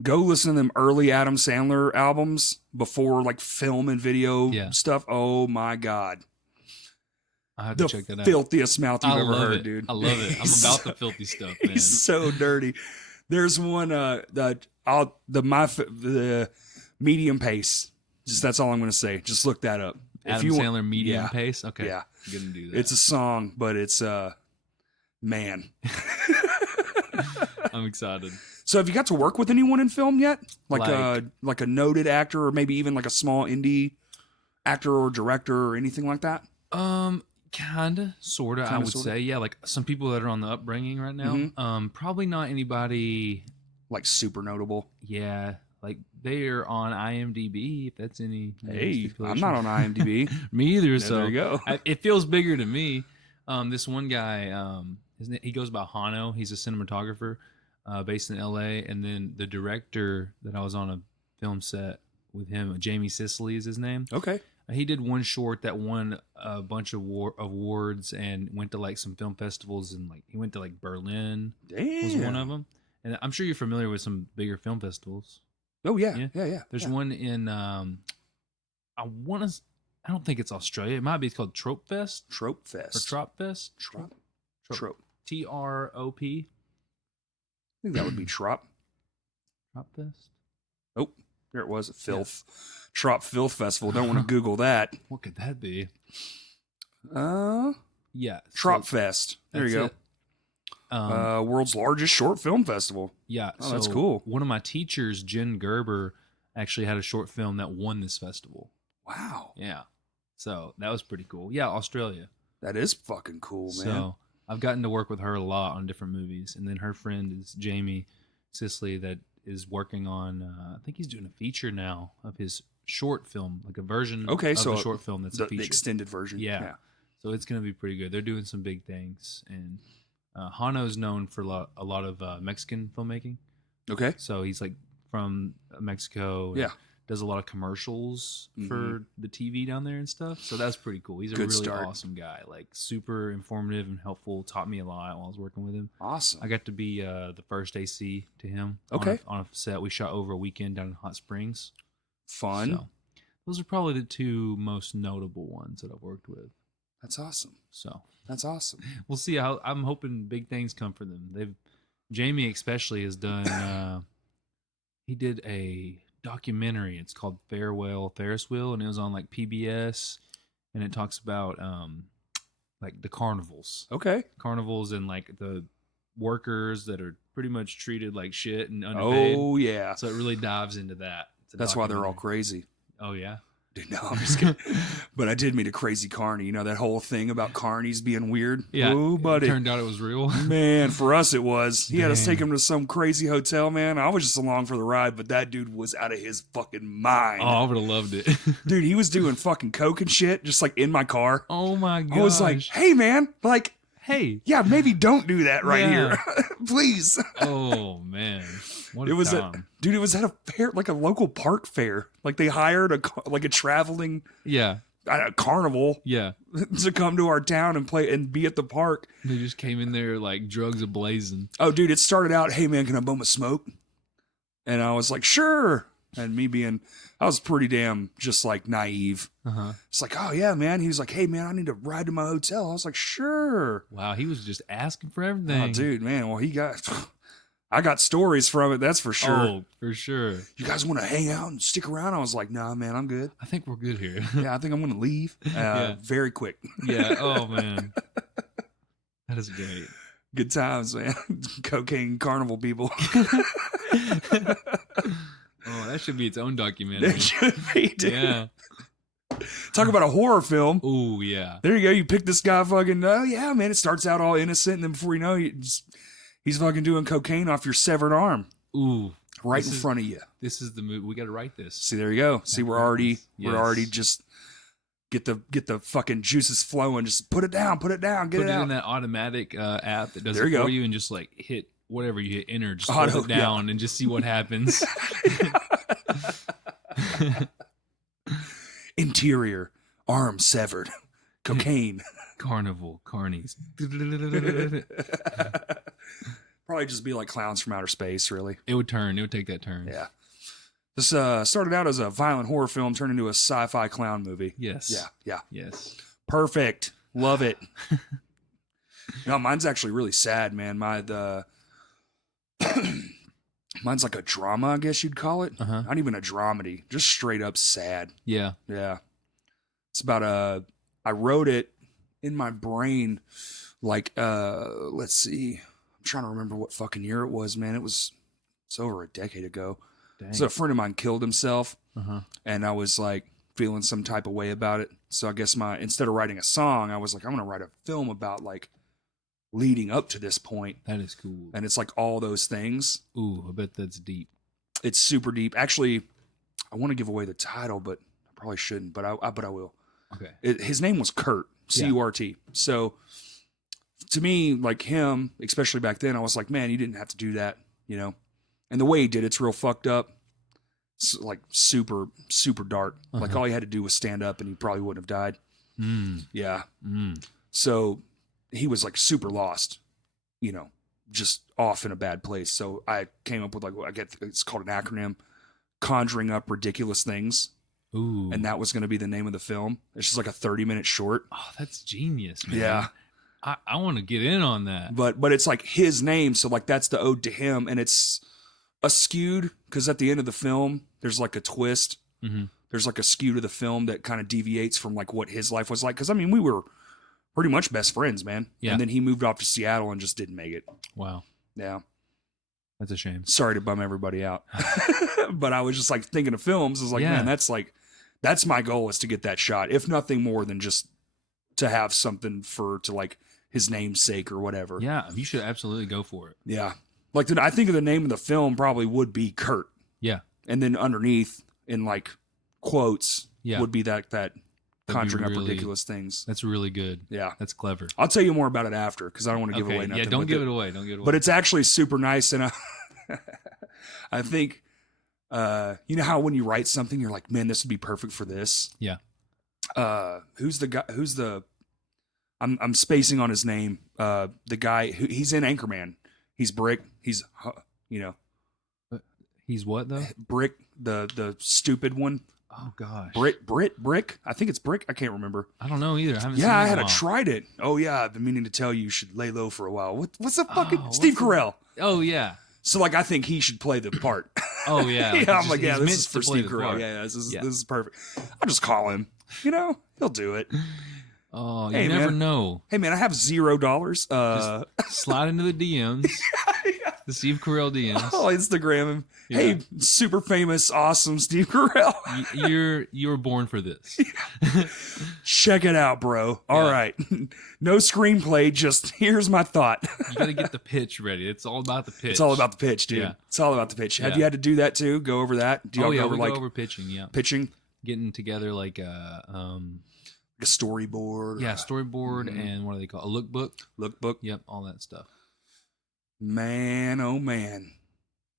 go listen to them early Adam Sandler albums before like film and video stuff. Oh my God. I have to check that out. Filthiest mouth you've ever heard, dude. I love it. I'm about the filthy stuff, man. He's so dirty. There's one the medium pace. Just that's all I'm going to say. Just look that up. Adam Sandler medium pace. Okay, yeah, I'm gonna do that. It's a song, but it's man. I'm excited. So have you got to work with anyone in film yet? Like a noted actor, or maybe even like a small indie actor or director or anything like that? Kinda, sorta, I would say. Yeah, like some people that are on the upbringing right now. Mm-hmm. Probably not anybody like super notable. Yeah, like they are on IMDb. If that's any. Hey, I'm not on IMDb. Me either. Yeah, so there you go. It feels bigger to me. This one guy, he goes by Hano. He's a cinematographer, based in LA. And then the director that I was on a film set with him, Jamie Sicily is his name. Okay. He did one short that won a bunch of awards and went to like some film festivals, and like he went to like Berlin. Damn. Was one of them. And I'm sure you're familiar with some bigger film festivals. Oh yeah. There's one in I don't think it's Australia. It might be. It's called Trope Fest. Trope Fest. Or Trop Fest. Trop. TROP. I think that would be Trop. Trop Fest. Oh, there it was. Filth. Yeah. Trop Filth Festival. Don't want to Google that. What could that be? Yeah. Trop Fest. There you go. World's largest short film festival. Yeah. Oh, that's cool. One of my teachers, Jen Gerber, actually had a short film that won this festival. Wow. Yeah. So that was pretty cool. Yeah, Australia. That is fucking cool, man. So I've gotten to work with her a lot on different movies. And then her friend is Jamie Sicily that is working on, I think he's doing a feature now of his short film, like a version of a short film that's a feature. The extended version. Yeah. So it's going to be pretty good. They're doing some big things. And Hano's known for a lot of Mexican filmmaking. Okay. So he's like from Mexico. Yeah. Does a lot of commercials for the TV down there and stuff. So that's pretty cool. He's a really awesome guy. Like super informative and helpful. Taught me a lot while I was working with him. Awesome. I got to be the first AC to him. Okay. On a set. We shot over a weekend down in Hot Springs. Fun. So those are probably the two most notable ones that I've worked with. That's awesome. So that's awesome. We'll see how. I'm hoping big things come for them. Jamie especially has done. He did a documentary. It's called Farewell Ferris Wheel, and it was on like PBS, and it talks about like the carnivals. Okay. Carnivals and like the workers that are pretty much treated like shit and underpaid. Oh yeah. So it really dives into that. That's why they're all crazy. Oh yeah. No, I'm just kidding. But I did meet a crazy carny. You know, that whole thing about carnies being weird? Yeah. Oh, buddy. It turned out it was real. Man, for us it was. He had us take him to some crazy hotel, man. I was just along for the ride, but that dude was out of his fucking mind. Oh, I would have loved it. Dude, he was doing fucking coke and shit, just like in my car. Oh, my God. I was like, hey, man, like, hey. Yeah, maybe don't do that right here. Please. Oh, man. What it was time. Dude, it was at a fair, like a local park fair. Like they hired a traveling carnival to come to our town and play and be at the park. They just came in there like drugs ablazing. Oh, dude, it started out, hey, man, can I bum a smoke? And I was like, sure. And I was pretty damn just like naive. It's like, oh, yeah, man. He was like, hey, man, I need to ride to my hotel. I was like, sure. Wow, he was just asking for everything. Oh, dude, man. Well, I got stories from it, that's for sure. Oh, for sure. You guys want to hang out and stick around? I was like, nah, man, I'm good. I think we're good here. Yeah, I think I'm going to leave very quick. Yeah, oh, man. That is great. Good times, man. Cocaine carnival people. Oh, that should be its own documentary. It should be, dude. Yeah. Talk about a horror film. Oh, yeah. There you go. You pick this guy fucking, oh, yeah, man. It starts out all innocent, and then before you know it, he's fucking doing cocaine off your severed arm. Ooh. Right in front of you. This is the movie. We got to write this. See, there you go. See, we're already just get the fucking juices flowing. Just put it down, get it out. Put it in that automatic app that does there it you for go. you and just like hit whatever you hit enter. Just hold it down and just see what happens. Interior, arm severed, cocaine. Carnival, carnies. Probably just be like Clowns from Outer Space, really. It would take that turn. Yeah. This started out as a violent horror film, turned into a sci-fi clown movie. Yes. Yeah. Yes. Perfect. Love it. No, mine's actually really sad, man. Mine's like a drama, I guess you'd call it. Not even a dramedy, just straight up sad. Yeah. Yeah. It's about I wrote it in my brain like let's see. I'm trying to remember what fucking year it was, man. It's over a decade ago. Dang. So a friend of mine killed himself, and I was like feeling some type of way about it. So I guess instead of writing a song, I was like, I'm gonna write a film about like leading up to this point. That is cool. And it's like all those things. Ooh, I bet that's deep. It's super deep. Actually, I want to give away the title, but I probably shouldn't. But I will. Okay. His name was Kurt, C-U-R-T. So to me, like him, especially back then, I was like, man, you didn't have to do that, you know. And the way he did it's real fucked up. It's like super, super dark. Like all he had to do was stand up and he probably wouldn't have died. Yeah. So he was like super lost, you know, just off in a bad place. So I came up with it's called an acronym, Conjuring Up Ridiculous Things. Ooh. And that was going to be the name of the film. It's just like a 30-minute short. Oh, that's genius, man. Yeah. I want to get in on that. But it's like his name. So like that's the ode to him. And it's skewed because at the end of the film, there's like a twist. There's like a skew to the film that kind of deviates from like what his life was like. Because I mean, we were pretty much best friends, man. Yeah. And then he moved off to Seattle and just didn't make it. Wow. Yeah. That's a shame. Sorry to bum everybody out. But I was just like thinking of films. I was like, man, that's my goal is to get that shot. If nothing more than just to have something to like his namesake or whatever. Yeah. You should absolutely go for it. Yeah. Like I think of the name of the film probably would be Kurt. Yeah. And then underneath in like quotes would be that Conjuring Up Ridiculous Things. That's really good. Yeah. That's clever. I'll tell you more about it after because I don't want to give away nothing. Yeah, don't give it away. Don't give it away. But it's actually super nice. And I think, you know how when you write something, you're like, man, this would be perfect for this. Yeah. Who's the guy? I'm spacing on his name. The guy he's in Anchorman. He's Brick. He's, you know. He's what though? Brick, the stupid one. Oh gosh. Brick. I think it's Brick. I can't remember. I don't know either. I haven't seen I had tried it. Oh yeah, I've been meaning to tell you should lay low for a while. What's the fucking Steve Carell? Oh yeah. So like I think he should play the part. Oh yeah. Yeah, I'm like, yeah, this is for Steve Carell. Yeah, this is perfect. I'll just call him. You know, he'll do it. Oh, you never know. Hey man, I have $0. Just slide into the DMs. The Steve Carell DMs. I'll Instagram him. Yeah. Hey, super famous, awesome Steve Carell. You were born for this. Check it out, bro. All right. No screenplay, just here's my thought. You got to get the pitch ready. It's all about the pitch. It's all about the pitch, dude. Yeah. It's all about the pitch. Have you had to do that too? Go over that? Do you go over pitching, Pitching? Getting together like a storyboard. Yeah, storyboard and what do they call it? A lookbook? Lookbook. Yep, all that stuff. Man, oh man.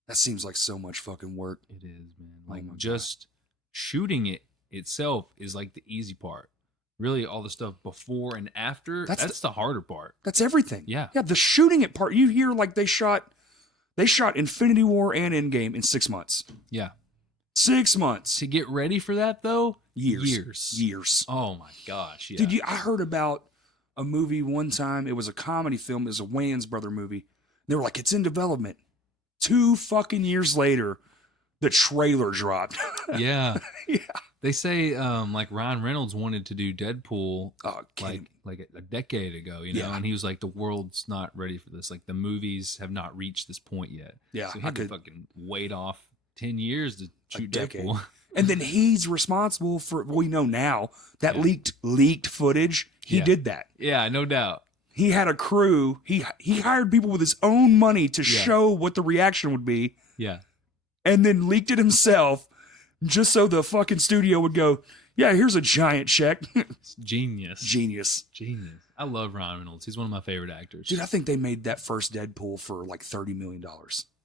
That seems like so much fucking work. It is, man. Like just shooting it itself is like the easy part. Really, all the stuff before and after, that's the harder part. That's everything. Yeah. Yeah, the shooting it part. You hear like they shot Infinity War and Endgame in 6 months. Yeah. 6 months. To get ready for that, though? Years. Oh, my gosh. Yeah. Dude, I heard about a movie one time. It was a comedy film. It was a Wayans brother movie. They were like, it's in development. 2 fucking years later, the trailer dropped. Yeah. They say like Ryan Reynolds wanted to do Deadpool like a decade ago, you know, and he was like, the world's not ready for this. Like the movies have not reached this point yet. Yeah. So he had to fucking wait off 10 years to shoot Deadpool. And then he's responsible for, we know now, that leaked footage. He did that. Yeah, no doubt. He had a crew. He hired people with his own money to show what the reaction would be. Yeah. And then leaked it himself just so the fucking studio would go, yeah, here's a giant check. Genius. I love Ryan Reynolds. He's one of my favorite actors. Dude, I think they made that first Deadpool for like $30 million.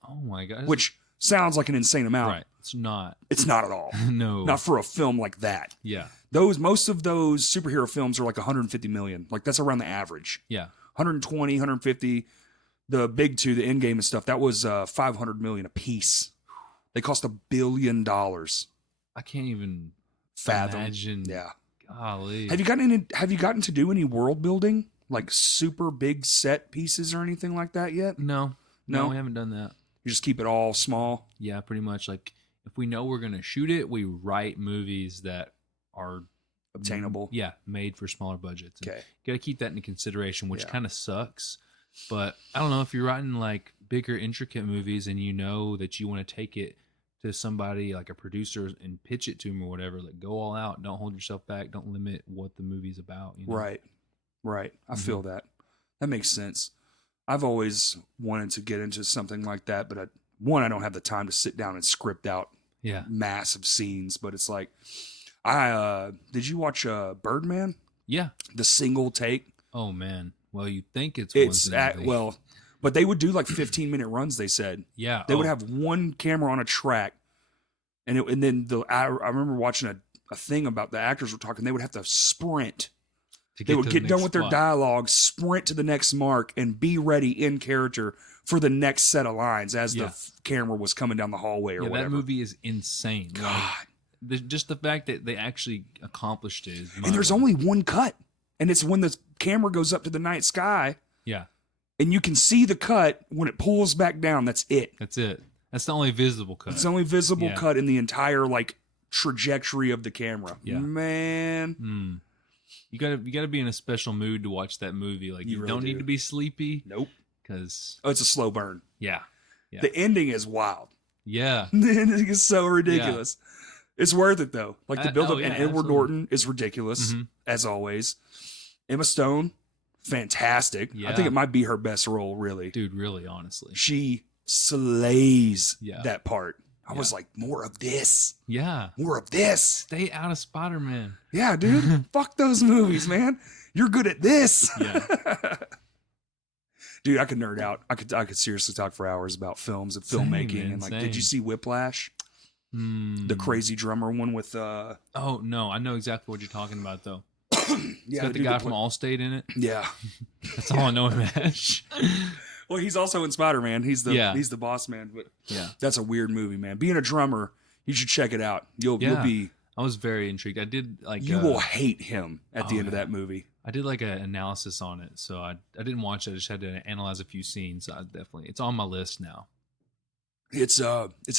Oh my God. Which sounds like an insane amount. Right. It's not. It's not at all. No. Not for a film like that. Yeah. Most of those superhero films are like 150 million. Like that's around the average. Yeah. 120, 150. The big two, the Endgame and stuff, that was 500 million a piece. They cost $1 billion. I can't even fathom. Imagine. Yeah. Golly. Have you gotten to do any world building, like super big set pieces or anything like that yet? No, we haven't done that. You just keep it all small. Yeah, pretty much. Like if we know we're gonna shoot it, we write movies that are obtainable. Yeah, made for smaller budgets. Okay, got to keep that into consideration, which kind of sucks. But I don't know if you're writing like bigger, intricate movies, and you know that you want to take it to somebody like a producer and pitch it to him or whatever. Like go all out. Don't hold yourself back. Don't limit what the movie's about. You know? Right. I feel that. That makes sense. I've always wanted to get into something like that, but I don't have the time to sit down and script out massive scenes. But it's like, did you watch Birdman? Yeah. The single take. Oh man. Well, you think it's but they would do like 15-minute runs. They said, they would have one camera on a track, and then I remember watching a thing about the actors were talking. They would have to sprint. They would get done with their dialogue, sprint to the next mark, and be ready in character for the next set of lines as the camera was coming down the hallway or whatever. That movie is insane. God, just the fact that they actually accomplished it. And there's only one cut, and it's when the camera goes up to the night sky. Yeah. And you can see the cut when it pulls back down. That's it. That's the only visible cut. It's the only visible cut in the entire like trajectory of the camera. Yeah. Man. You gotta be in a special mood to watch that movie. Like you really don't need to be sleepy. Nope. Because it's a slow burn. Yeah. The ending is wild. Yeah. The ending is so ridiculous. Yeah. It's worth it though. Like the build up and Edward Norton is ridiculous as always. Emma Stone, fantastic. Yeah. I think it might be her best role, really. Dude, really, honestly. She slays that part. I was like, more of this. Yeah. More of this. Stay out of Spider-Man. Yeah, dude. Fuck those movies, man. You're good at this. Yeah. Dude, I could nerd out. I could seriously talk for hours about films and filmmaking. And like, did you see Whiplash? The crazy drummer one with Oh no, I know exactly what you're talking about though. It's got the guy from Allstate in it. Yeah. That's all I know him as. Well, he's also in Spider-Man. He's the boss man. But that's a weird movie, man. Being a drummer, you should check it out. You'll be. I was very intrigued. I did like. You will hate him at the end of that movie. I did like an analysis on it, so I didn't watch it. I just had to analyze a few scenes. It's on my list now. It's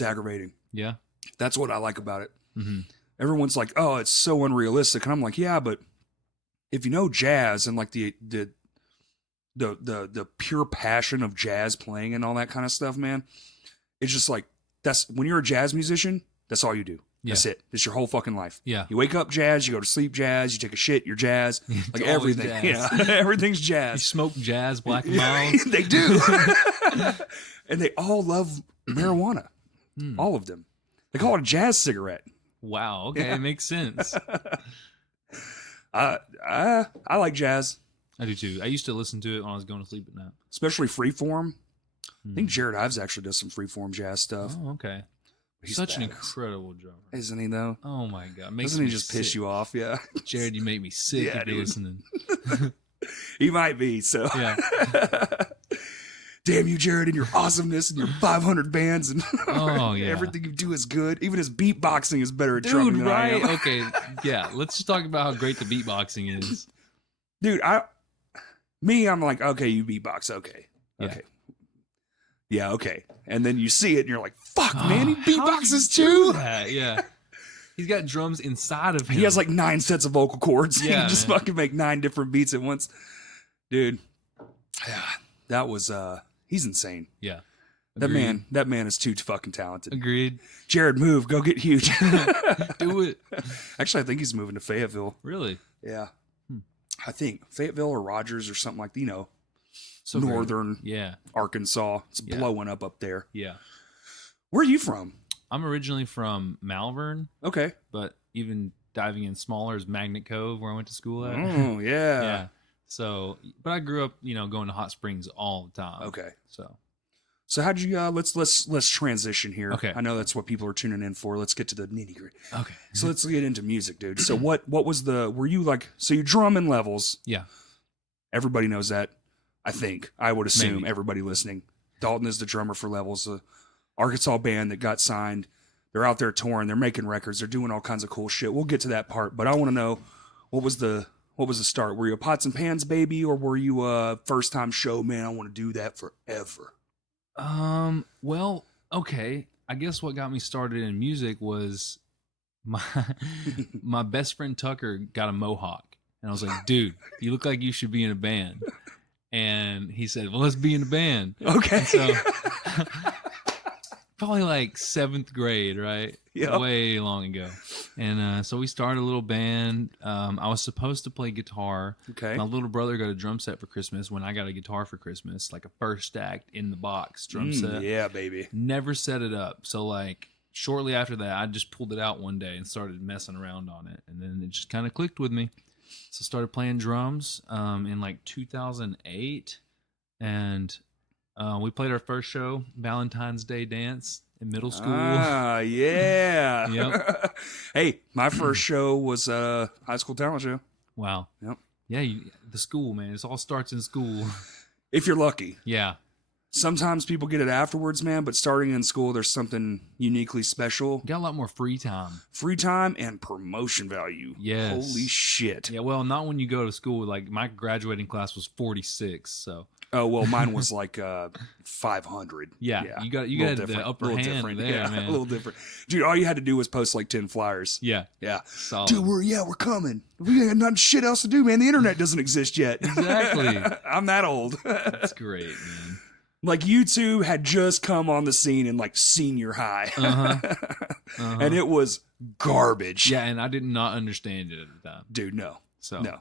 aggravating. Yeah, that's what I like about it. Mm-hmm. Everyone's like, "Oh, it's so unrealistic," and I'm like, "Yeah, but if you know jazz and like the the pure passion of jazz playing and all that kind of stuff, man. It's just like, that's when you're a jazz musician, that's all you do. That's it. It's your whole fucking life. Yeah. You wake up jazz, you go to sleep jazz, you take a shit, you're jazz. Like everything. Jazz. Yeah. Everything's jazz. You smoke jazz, Black and Mild. They do. And they all love marijuana. All of them. They call it a jazz cigarette. Wow. Okay. It makes sense. I like jazz. I do too. I used to listen to it when I was going to sleep at night. Especially freeform. I think Jared Ives actually does some freeform jazz stuff. Oh, okay. He's such an incredible drummer. Isn't he, though? Oh, my God. Doesn't he just piss you off? Yeah. Jared, you make me sick if you're listening. He might be, so. Yeah. Damn you, Jared, and your awesomeness and your 500 bands and everything you do is good. Even his beatboxing is better at drumming than I am. Okay, yeah. Let's just talk about how great the beatboxing is. Dude, I'm like, okay, you beatbox, okay. Okay. Yeah, okay. And then you see it and you're like, fuck, man, he beatboxes too? Yeah. He's got drums inside of him. He has like 9 sets of vocal cords. Yeah, he can just fucking make 9 different beats at once. Dude, that was, he's insane. Yeah. Agreed. That man is too fucking talented. Agreed. Jared, move. Go get huge. Do it. Actually, I think he's moving to Fayetteville. Really? Yeah. I think Fayetteville or Rogers or something like, so northern Arkansas. It's blowing up there. Yeah. Where are you from? I'm originally from Malvern. Okay. But even diving in smaller is Magnet Cove, where I went to school at. Oh, yeah. Yeah. So, but I grew up, going to Hot Springs all the time. Okay. So how'd you, let's transition here. Okay. I know that's what people are tuning in for. Let's get to the nitty gritty. Okay. So let's get into music, dude. So what was were you like, so you drum in levels. Yeah. Everybody knows that. I think. I would assume everybody listening. Dalton is the drummer for Levels, a Arkansas band that got signed. They're out there touring. They're making records. They're doing all kinds of cool shit. We'll get to that part, but I want to know what was the start? Were you a pots and pans baby, or were you a first time show, man, I want to do that forever? Well, okay. I guess what got me started in music was my best friend Tucker got a mohawk, and I was like, dude, you look like you should be in a band. And he said, well, let's be in a band. Okay. So probably like 7th grade, right? Yeah. Way long ago. And so we started a little band. I was supposed to play guitar. Okay. My little brother got a drum set for Christmas when I got a guitar for Christmas, like a first act in the box drum set. Yeah, baby. Never set it up. So like shortly after that, I just pulled it out one day and started messing around on it. And then it just kind of clicked with me. So started playing drums in like 2008, and we played our first show, Valentine's Day Dance, in middle school. Ah, yeah. Yep. Hey, my first show was high school talent show. Wow. Yep. Yeah, the school, man. It all starts in school. If you're lucky. Yeah. Sometimes people get it afterwards, man, but starting in school, there's something uniquely special. You got a lot more free time. Free time and promotion value. Yes. Holy shit. Yeah, well, not when you go to school. Like, my graduating class was 46, so. Oh, well, mine was like 500. Yeah. You got the upper hand there, man. A little different. Dude, all you had to do was post like 10 flyers. Yeah. Yeah. Solid. Dude, we're coming. We ain't got nothing shit else to do, man. The internet doesn't exist yet. Exactly. I'm that old. That's great, man. Like, YouTube had just come on the scene in like senior high. And it was garbage. Yeah, and I did not understand it at the time. Dude, no. So no.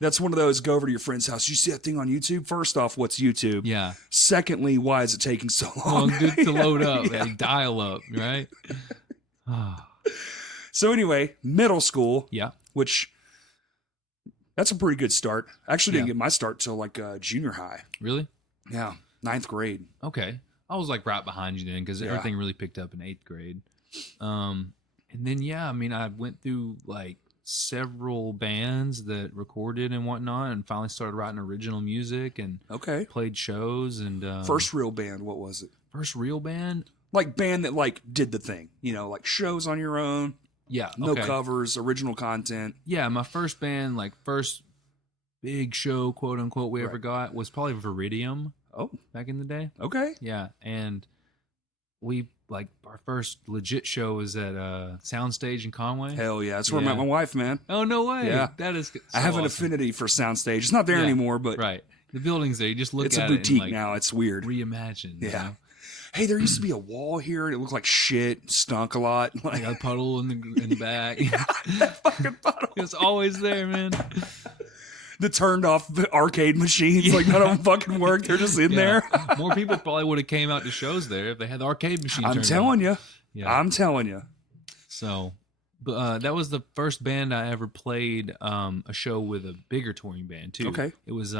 That's one of those, go over to your friend's house. You see that thing on YouTube? First off, what's YouTube? Yeah. Secondly, why is it taking so long? Well, good to load up. Yeah. Dial up, right? So anyway, middle school. Yeah. Which, that's a pretty good start. I actually didn't get my start till like junior high. Really? Yeah. 9th grade. Okay. I was like right behind you then because everything really picked up in 8th grade. And then, I mean, I went through like several bands that recorded and whatnot, and finally started writing original music and played shows. And first real band, what was it? First real band? Like band that like did the thing, like shows on your own. Yeah. No covers, original content. Yeah, my first band, like first big show, quote unquote, we ever got was probably Viridium. Oh, back in the day. Okay. Yeah, and we like our first legit show was at Soundstage in Conway. Hell yeah, that's where I met my wife, man. Oh no way. Yeah, that is. So I have an awesome. Affinity for Soundstage. It's not there anymore, but right. The building's there. You just look at it. It's a boutique and, now. It's weird. Reimagine. Yeah. You know? Hey, there used to be a wall here, and it looked like shit, stunk a lot. Like a puddle in the back. That fucking puddle. It's always there, man. The turned off arcade machines, like none of them fucking work. They're just in there. More people probably would have came out to shows there if they had the arcade machine. I'm telling you. Yeah. I'm telling you. So, but that was the first band I ever played a show with a bigger touring band too. Okay. It was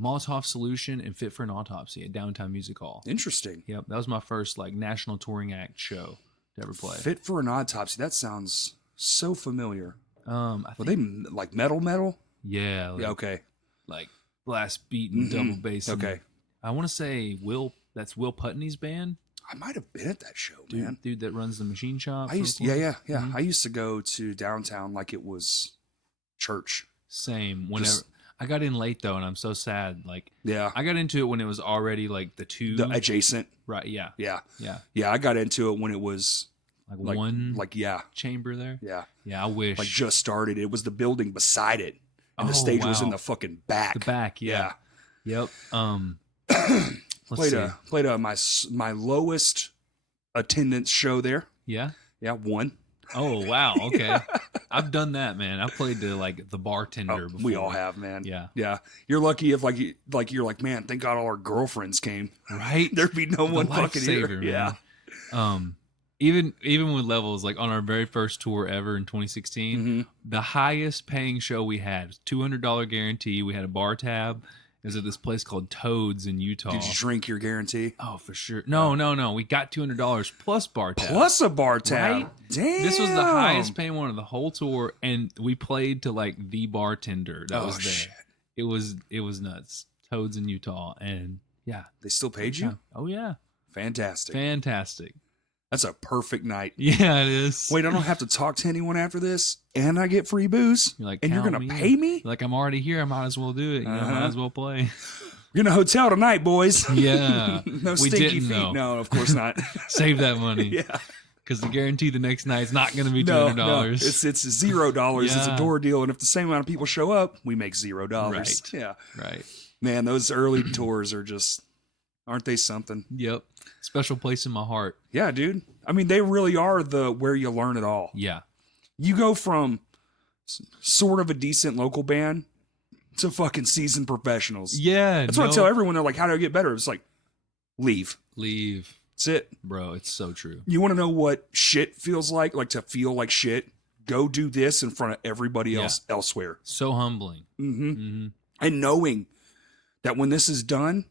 Molotov Solution and Fit for an Autopsy at Downtown Music Hall. Interesting. Yep, that was my first like national touring act show to ever play. Fit for an Autopsy. That sounds so familiar. Were they like metal? Yeah. Yeah. Okay. Like blast beat and double bass. Okay. I want to say that's Will Putney's band. I might have been at that show, man. Dude that runs the machine shop. I used to, yeah. I used to go to downtown like it was church. Same. Whenever I got in late though, and I'm so sad. Like, I got into it when it was already like the adjacent. Right. Yeah. Yeah. I got into it when it was like one chamber there. Yeah. Yeah. I wish like just started. It was the building beside it, and the stage was in the fucking back. The back. Yeah. Yep. Played my lowest attendance show there. Yeah. Yeah. One. Oh wow. Okay. I've done that, man. I played to like the bartender before. We all have, man. Yeah. Yeah. You're lucky if you're like, man, thank God all our girlfriends came. Right. There'd be no one fucking here. Yeah. Even with levels, like on our very first tour ever in 2016, the highest paying show we had was $200 guarantee. We had a bar tab. It was at this place called Toads in Utah. Did you drink your guarantee? Oh, for sure. No. We got $200 plus bar tab. Plus a bar tab. Right? Damn. This was the highest paying one of the whole tour, and we played to like the bartender that was there. Shit. It was nuts. Toads in Utah, and yeah. They still paid you? Oh yeah. Fantastic. That's a perfect night. Yeah, it is. Wait, I don't have to talk to anyone after this, and I get free booze. You're like, and you're gonna pay me? Like, I'm already here. I might as well do it. I might as well play. We're in a hotel tonight, boys. Yeah. No stinky feet. Though. No, of course not. Save that money. Yeah. Because the guarantee the next night's not going to be $200. No. It's $0. Yeah. It's a door deal, and if the same amount of people show up, we make $0. Right. Yeah. Right. Man, those early tours are just, aren't they something? Yep. Special place in my heart. Yeah, dude. I mean, they really are where you learn it all. Yeah. You go from sort of a decent local band to fucking seasoned professionals. Yeah. That's what I tell everyone. They're like, how do I get better? It's like, leave. That's it. Bro, it's so true. You want to know what shit feels like to feel like shit? Go do this in front of everybody else elsewhere. So humbling. And knowing that when this is done,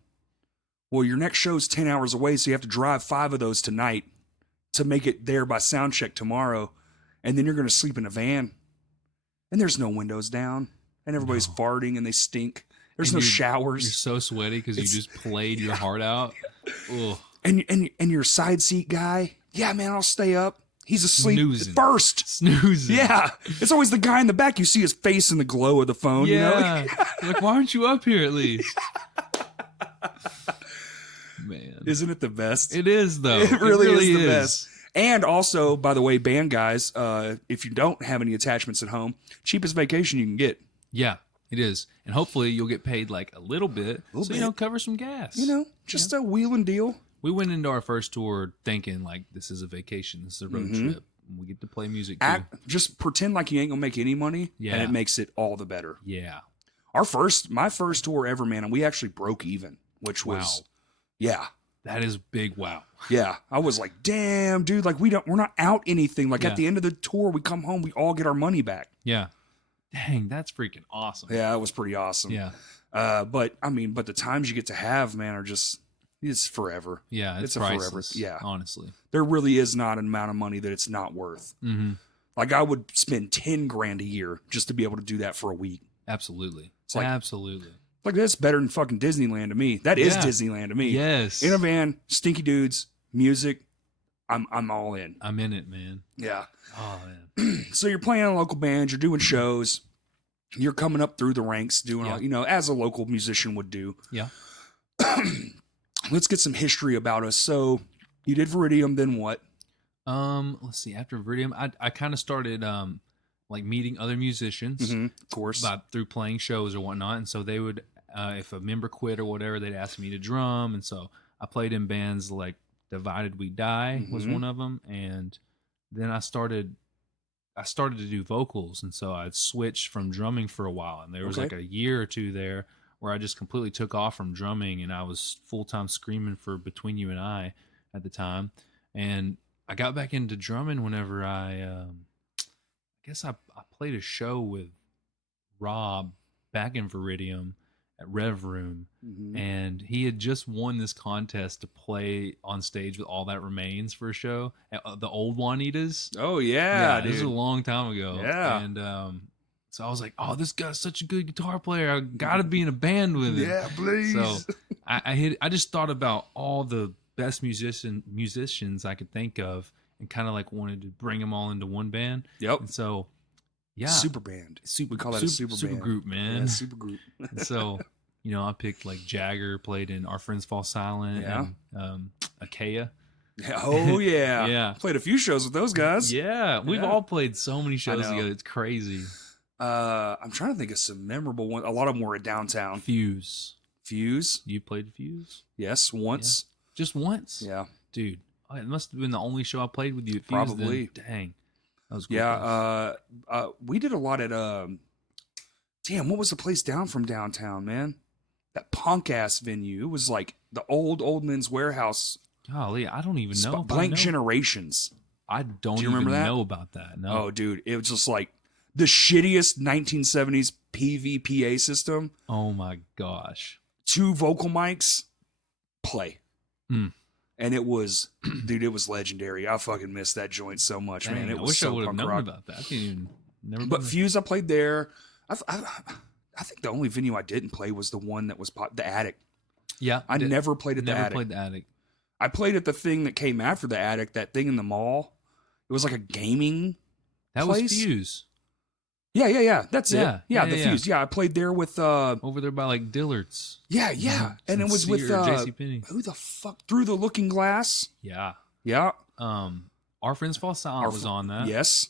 well, your next show's 10 hours away, so you have to drive 5 of those tonight to make it there by sound check tomorrow. And then you're going to sleep in a van. And there's no windows down. And everybody's farting and they stink. There's no showers. You're so sweaty because you just played your heart out. Ugh. And your side seat guy, yeah, man, I'll stay up. He's asleep first. Snoozing. Yeah. It's always the guy in the back. You see his face in the glow of the phone. Yeah. You know? Like, why aren't you up here at least? Man. Isn't it the best? It is, though. It really is the best. And also, by the way, band guys, if you don't have any attachments at home, cheapest vacation you can get. Yeah, it is. And hopefully you'll get paid like a little bit. Cover some gas. Just a wheel and deal. We went into our first tour thinking like this is a vacation. This is a road trip. And we get to play music too. Just pretend like you ain't gonna make any money. Yeah. And it makes it all the better. Yeah. My first tour ever, man, and we actually broke even, which was yeah. That is big. Wow. Yeah. I was like, damn, dude, like we're not out anything. Like at the end of the tour, we come home, we all get our money back. Yeah. Dang, that's freaking awesome. Yeah, it was pretty awesome. Yeah. But the times you get to have, man, are just it's forever. Yeah, it's priceless, forever. Yeah. Honestly. There really is not an amount of money that it's not worth. Mm-hmm. Like I would spend $10,000 a year just to be able to do that for a week. Absolutely. It's like, absolutely. Like that's better than fucking Disneyland to me. That is Disneyland to me. Yes. In a van, stinky dudes, music. I'm all in. I'm in it, man. Yeah. Oh man. So you're playing on a local band, you're doing shows, you're coming up through the ranks, doing all, as a local musician would do. Yeah. Let's get some history about us. So you did Viridium, then what? Let's see. After Viridium, I kind of started like meeting other musicians, of course, through playing shows or whatnot, and so they would if a member quit or whatever, they'd ask me to drum. And so I played in bands like Divided We Die was one of them. And then I started to do vocals. And so I'd switched from drumming for a while. And there was like a year or two there where I just completely took off from drumming, and I was full-time screaming for Between You and I at the time. And I got back into drumming whenever I guess I played a show with Rob back in Viridium at Rev Room, and he had just won this contest to play on stage with All That Remains for a show at the old Juanitas. Oh yeah, dude. This was a long time ago. Yeah, and so I was like, oh, this guy's such a good guitar player. I got to be in a band with him. Yeah, please. So I just thought about all the best musicians I could think of, and kind of like wanted to bring them all into one band. Yep. And so, yeah, super band. We call that a super band. Group, man. Yeah, super group. And so, I picked like Jagger, played in Our Friends Fall Silent, and Achaia. Oh yeah, yeah. Played a few shows with those guys. Yeah, we've all played so many shows together. It's crazy. I'm trying to think of some memorable ones. A lot of them were at downtown. Fuse. You played Fuse? Yes, once. Yeah. Just once? Yeah, dude. It must have been the only show I played with you at Fuse. Probably. Then. Dang, that was cool. Yeah. We did a lot at damn, what was the place down from downtown, man? That punk ass venue. It was like the old Men's Warehouse. Golly, I don't even know. Blank Generations. I don't Do you even remember that? know about that. No. Oh, dude, it was just like the shittiest 1970s PVPA system. Oh my gosh. 2 vocal mics, play. And it was, dude, it was legendary. I fucking missed that joint so much, man. It was I wish so I would have punk known rock. about that. I didn't even But Fuse, I played there. I think the only venue I didn't play was the one that was the Attic. Yeah, I never played at the Attic. Never played the Attic. I played at the thing that came after the Attic, that thing in the mall. It was like a gaming That place. was Fuse. Yeah. That's it. Yeah, the yeah. Fuse. Yeah, I played there with over there by like Dillard's. Yeah. And it was with JCPenney. who the fuck? Through the Looking Glass. Yeah. Our Friends Fall Silent was on that. Yes.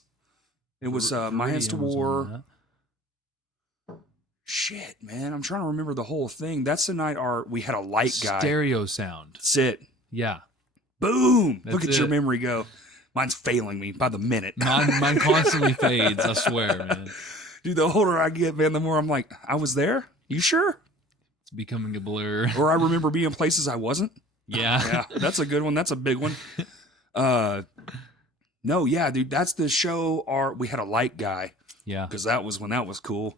It was My Hands to War. Shit, man. I'm trying to remember the whole thing. That's the night we had a light guy. Stereo sound. That's it. Yeah. Boom. Look at your memory go. Mine's failing me by the minute. Mine constantly fades, I swear, man. Dude, the older I get, man, the more I'm like, I was there? You sure? It's becoming a blur. Or I remember being places I wasn't. Yeah. Yeah, that's a good one. That's a big one. No, yeah, dude, that's the show. We had a light guy. Yeah. Because that was when that was cool.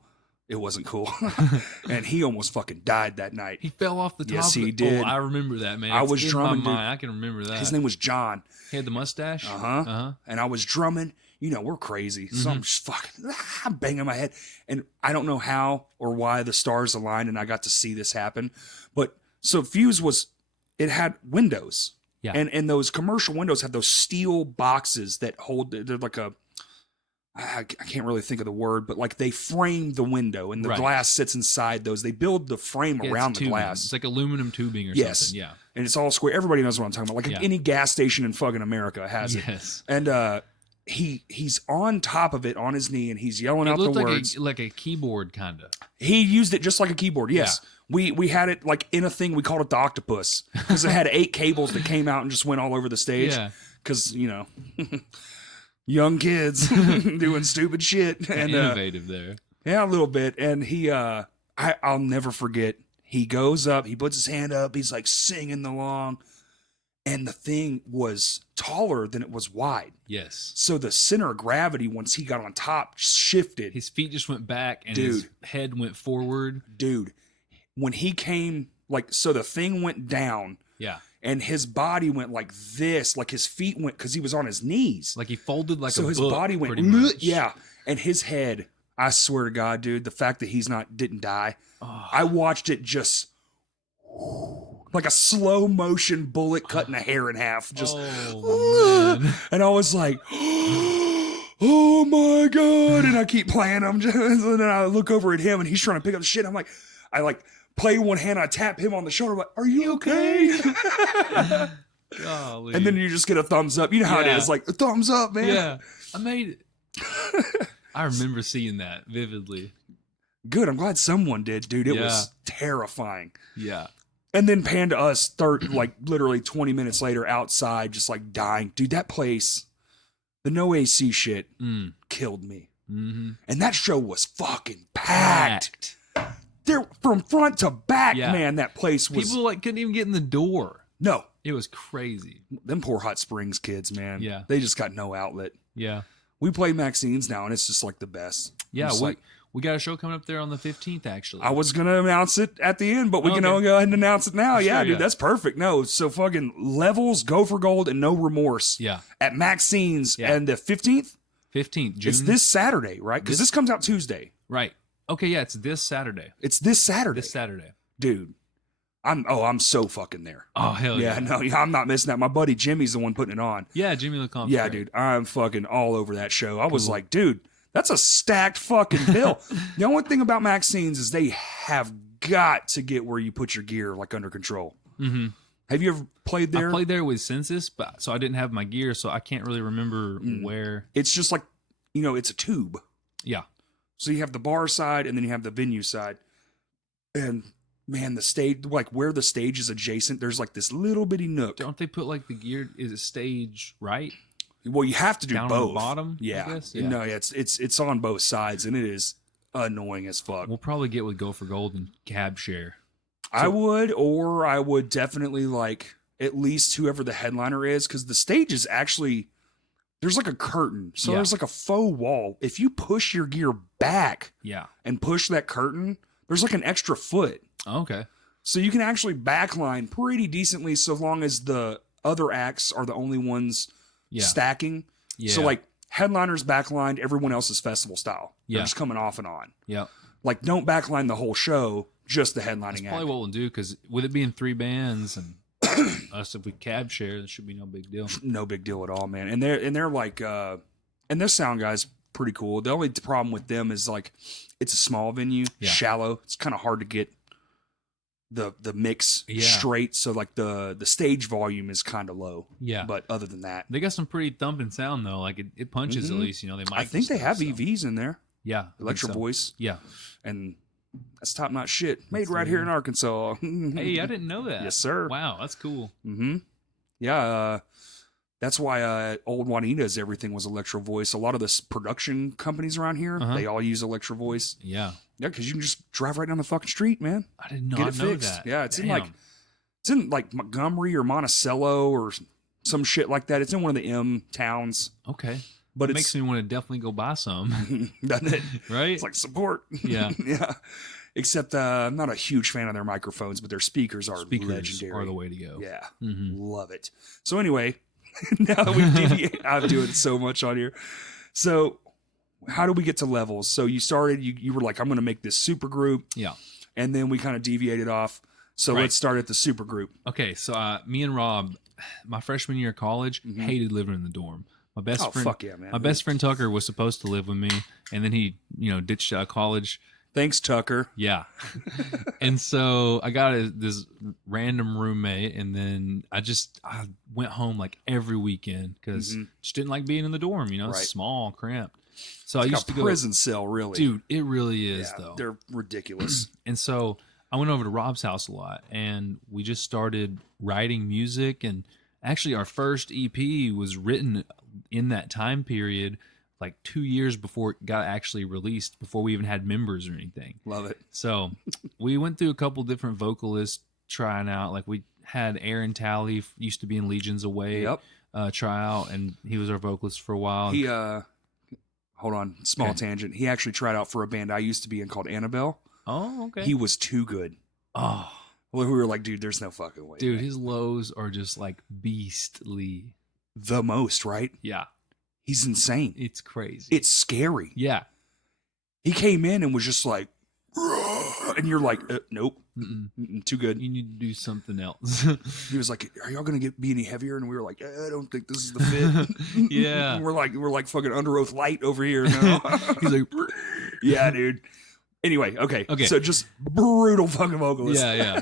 It wasn't cool. And he almost fucking died that night. He fell off the top. Yes, he did. Oh, I remember that, man. I was drumming. My mind. I can remember that. His name was John. He had the mustache? And I was drumming. We're crazy. So I'm just fucking banging my head. And I don't know how or why the stars aligned and I got to see this happen. But so Fuse it had windows. Yeah. And those commercial windows have those steel boxes that they're like I can't really think of the word, but like they frame the window and the glass sits inside those. They build the frame around the glass. It's like aluminum tubing or something. Yeah. And it's all square. Everybody knows what I'm talking about. Like any gas station in fucking America has it. Yes. And he's on top of it on his knee and he's yelling out the words. Like a keyboard kind of. He used it just like a keyboard. Yes. Yeah. We had it like in a thing. We called it the octopus because it had 8 cables that came out and just went all over the stage. Yeah. Because, young kids doing stupid shit. And innovative there. Yeah, a little bit. And I'll never forget. He goes up, he puts his hand up, he's like singing along. And the thing was taller than it was wide. Yes. So the center of gravity, once he got on top, shifted. His feet just went back and his head went forward. Dude, when he came, so the thing went down. Yeah. And his body went like this, like his feet went, because he was on his knees. Like he folded like a book. So his body went, yeah. And his head, I swear to God, dude, the fact that didn't die, I watched it just like a slow motion bullet cutting a hair in half. Just, and I was like, oh my God. And I keep playing him. And then I look over at him and he's trying to pick up the shit. I'm like, play one hand, I tap him on the shoulder, like, are you okay? Golly. And then you just get a thumbs up. You know how it is, like, a thumbs up, man. Yeah, I made it. I remember seeing that vividly. Good. I'm glad someone did, dude. It was terrifying. Yeah. And then pan to us, like literally 20 minutes later, outside, just like dying, dude. That place, the no AC shit, killed me. Mm-hmm. And that show was fucking packed. There, from front to back, man. That place was. People like couldn't even get in the door. No, it was crazy. Them poor Hot Springs kids, man. Yeah, they just got no outlet. Yeah. We play Maxine's now, and it's just like the best. Yeah, we got a show coming up there on the 15th, actually. I was going to announce it at the end, but we can go ahead and announce it now. Sure, dude, that's perfect. No, so fucking Levels, Go for Gold, and No Remorse. Yeah. At Maxine's, and the 15th? 15th, June. It's this Saturday, right? Because this comes out Tuesday. Right. Okay, yeah, it's this Saturday. It's this Saturday. This Saturday. Dude. I'm so fucking there. Oh, hell yeah. No, I'm not missing that. My buddy Jimmy's the one putting it on. Yeah, Jimmy LeCompte. Yeah, dude. I'm fucking all over that show. I was like, dude, that's a stacked fucking bill. The only thing about Maxine's is they have got to get where you put your gear like under control. Mm-hmm. Have you ever played there? I played there with Census, but so I didn't have my gear, so I can't really remember where. It's just like, it's a tube. Yeah. So you have the bar side and then you have the venue side. And man, the stage, like where the stage is adjacent, there's like this little bitty nook. Don't they put like the gear, is it stage right? Well, you have to do down both. On the bottom, yeah. I guess? Yeah. No, it's on both sides, and it is annoying as fuck. We'll probably get with Go for Gold and cab share. I would definitely like at least whoever the headliner is, because the stage is actually, there's like a curtain, so there's like a faux wall. If you push your gear back, and push that curtain, there's like an extra foot. Okay. So you can actually backline pretty decently, so long as the other acts are the only ones stacking. So like headliners backlined, everyone else is festival style. They're just coming off and on. Yeah. Like don't backline the whole show, just the headlining act. That's probably what we'll do, because with it being 3 bands and us, if we cab share, that should be no big deal. No big deal at all, man. And they're like, and this sound guy's pretty cool. The only problem with them is like, it's a small venue, shallow. It's kind of hard to get the mix straight, so like the stage volume is kind of low. Yeah, but other than that, they got some pretty thumping sound though. Like it punches at least. They might. I think they have EVs in there. Yeah, Electro Voice. Yeah, and that's top notch shit. Made right here in Arkansas. Hey, I didn't know that. Yes, sir. Wow, that's cool. Mm-hmm. Yeah. That's why old Juanita's everything was Electro Voice. A lot of the production companies around here, they all use Electro Voice. Yeah. Yeah, because you can just drive right down the fucking street, man. I did not know that. Yeah, it's in like Montgomery or Monticello or some shit like that. It's in one of the M towns. Okay. But it makes me want to definitely go buy some. Doesn't it? Right? It's like support. Yeah. Yeah. Except I'm not a huge fan of their microphones, but their speakers are legendary. Are the way to go. Yeah. Mm-hmm. Love it. So anyway, now that we've deviated, I'm doing so much on here. So how do we get to Levels? So you started, you were like, I'm going to make this super group. Yeah. And then we kind of deviated off. So let's start at the super group. Okay. So me and Rob, my freshman year of college, hated living in the dorm. My best friend, fuck yeah, man. My best friend Tucker was supposed to live with me, and then he, ditched out of college. Thanks, Tucker. Yeah. And so I got this random roommate, and then I went home like every weekend because just didn't like being in the dorm. It's small, cramped. So I used to go prison cell, really, dude. It really is, though. They're ridiculous. And so I went over to Rob's house a lot, and we just started writing music. And actually, our first EP was written in that time period, like 2 years before it got actually released, before we even had members or anything. Love it. So we went through a couple different vocalists trying out. Like we had Aaron Talley, used to be in Legions Away, try out, and he was our vocalist for a while. He hold on, small tangent. He actually tried out for a band I used to be in called Annabelle. Oh, okay. He was too good. Oh. Well, we were like, dude, there's no fucking way. Dude, his lows are just like beastly. The most, right? Yeah. He's insane. It's crazy. It's scary. Yeah. He came in and was just like, and you're like, nope, too good. You need to do something else. He was like, are y'all going to be any heavier? And we were like, I don't think this is the fit. Yeah. we're like fucking Under Oath Light over here now. He's like, yeah, dude. Anyway, okay. So just brutal fucking vocalist. Yeah.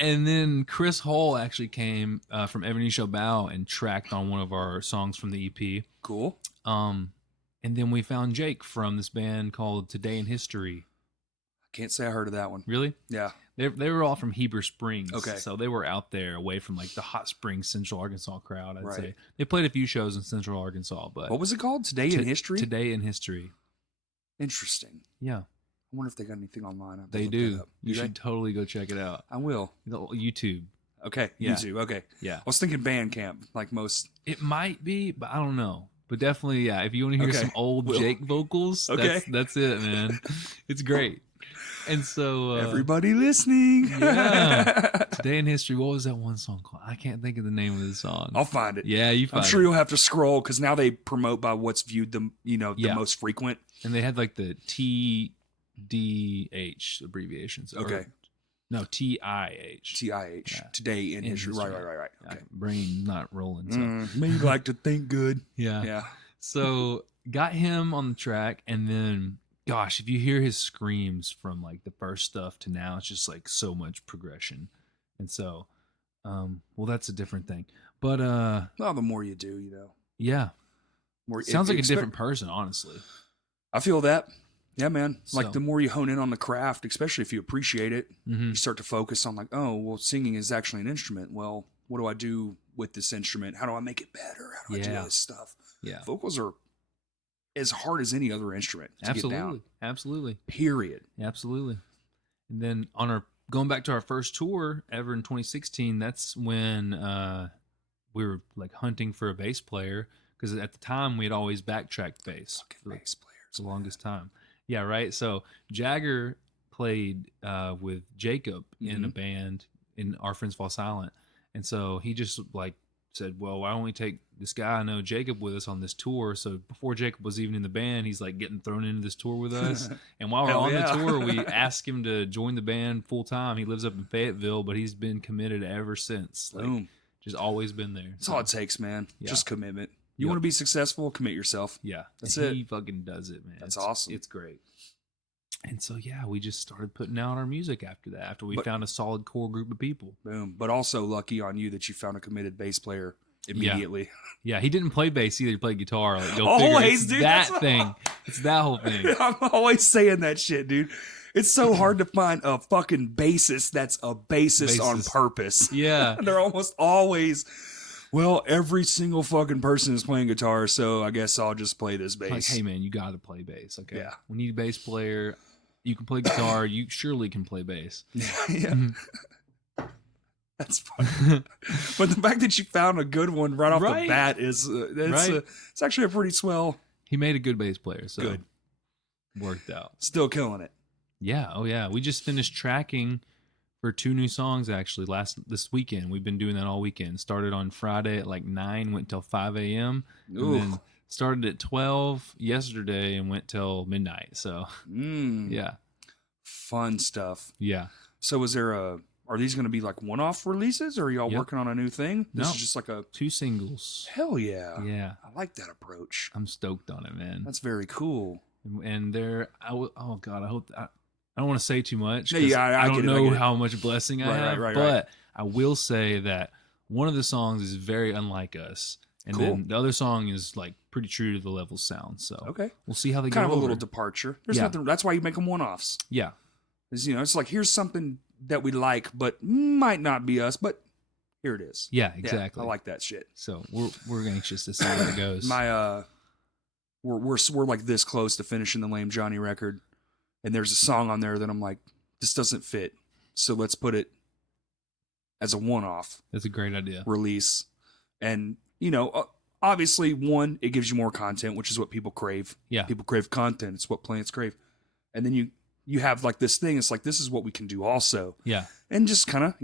And then Chris Hull actually came from Ebony Shobao and tracked on one of our songs from the EP. Cool. And then we found Jake from this band called Today in History. Can't say I heard of that one. Really? Yeah. They were all from Heber Springs. Okay. So they were out there away from like the Hot Springs, Central Arkansas crowd, I'd Right. say. They played a few shows in Central Arkansas, but what was it called? Today in History? Today in History. Interesting. Yeah. I wonder if they got anything online. They do. You should totally go check it out. I will. YouTube. Okay. Yeah. YouTube. Okay. Yeah. I was thinking Bandcamp, like most. It might be, but I don't know. But definitely, yeah. If you want to hear some old Jake vocals, that's it, man. It's great. And so everybody listening. Yeah. Today in History. What was that one song called? I can't think of the name of the song. I'll find it. Yeah, you find it. I'm sure you'll have to scroll because now they promote by what's viewed the most frequent. And they had like the TDH abbreviations. Okay. No, TIH. TIH. Yeah. Today in History. Right. Okay. Brain not rolling. So. Me like to think good. Yeah. Yeah. So got him on the track, and then gosh, if you hear his screams from like the first stuff to now, it's just like so much progression. And so, well, that's a different thing. But well, the more you do, yeah, sounds like a different person, honestly. I feel that. Yeah, man. Like the more you hone in on the craft, especially if you appreciate it, you start to focus on like, oh, well, singing is actually an instrument. Well, what do I do with this instrument? How do I make it better? How do I do this stuff? Yeah. Vocals are as hard as any other instrument to get down. Absolutely. Period. Absolutely. And then going back to our first tour ever in 2016, that's when we were like hunting for a bass player because at the time we had always backtracked bass. Bass players. The longest time. Yeah, right. So Jagger played with Jacob in a band in Our Friends Fall Silent. And so he just like said, well, why don't we take this guy I know, Jacob, with us on this tour? So before Jacob was even in the band, he's like getting thrown into this tour with us. And while we're on the tour, we asked him to join the band full time. He lives up in Fayetteville, but he's been committed ever since. Like, just always been there. That's all it takes, man. Yeah. Just commitment. You want to be successful, commit yourself. Yeah. That's it. He fucking does it, man. That's awesome. It's great. And so, yeah, we just started putting out our music after that, after we found a solid core group of people. Boom. But also lucky on you that you found a committed bass player immediately. Yeah, he didn't play bass either. He played guitar. Like, always, dude. That thing. It's that whole thing. I'm always saying that shit, dude. It's so hard to find a fucking bassist that's a bassist on purpose. Yeah. They're almost always... Well, every single fucking person is playing guitar, so I guess I'll just play this bass. Like, hey, man, you got to play bass, okay? Yeah. We need a bass player. You can play guitar. You surely can play bass. Yeah. That's funny. But the fact that you found a good one right off the bat is it's actually a pretty swell. He made a good bass player, so good. Worked out. Still killing it. Yeah. Oh, yeah. We just finished tracking for 2 new songs actually this weekend. We've been doing that all weekend. Started on Friday at like 9, went till 5 a.m. And then started at 12 yesterday and went till midnight. So yeah. Fun stuff. Yeah. So are these going to be like one-off releases or are y'all working on a new thing? This is just like 2 singles. Hell yeah. Yeah. I like that approach. I'm stoked on it, man. That's very cool. And oh God, I hope I don't want to say too much. Yeah, I don't know how much blessing I have, right. But I will say that one of the songs is very unlike us, and then the other song is like pretty true to the Levels sound. So we'll see how they kind go. of a little departure. There's nothing. That's why you make them one-offs. Yeah, it's like here's something that we like, but might not be us, but here it is. Yeah, exactly. I like that shit. So we're anxious to see how it goes. We're like this close to finishing the Lame Johnny record. And there's a song on there that I'm like, this doesn't fit. So let's put it as a one-off. That's a great idea. Release. And, obviously, one, it gives you more content, which is what people crave. Yeah. People crave content. It's what plants crave. And then you have like this thing. It's like, this is what we can do also. Yeah. And just kind of,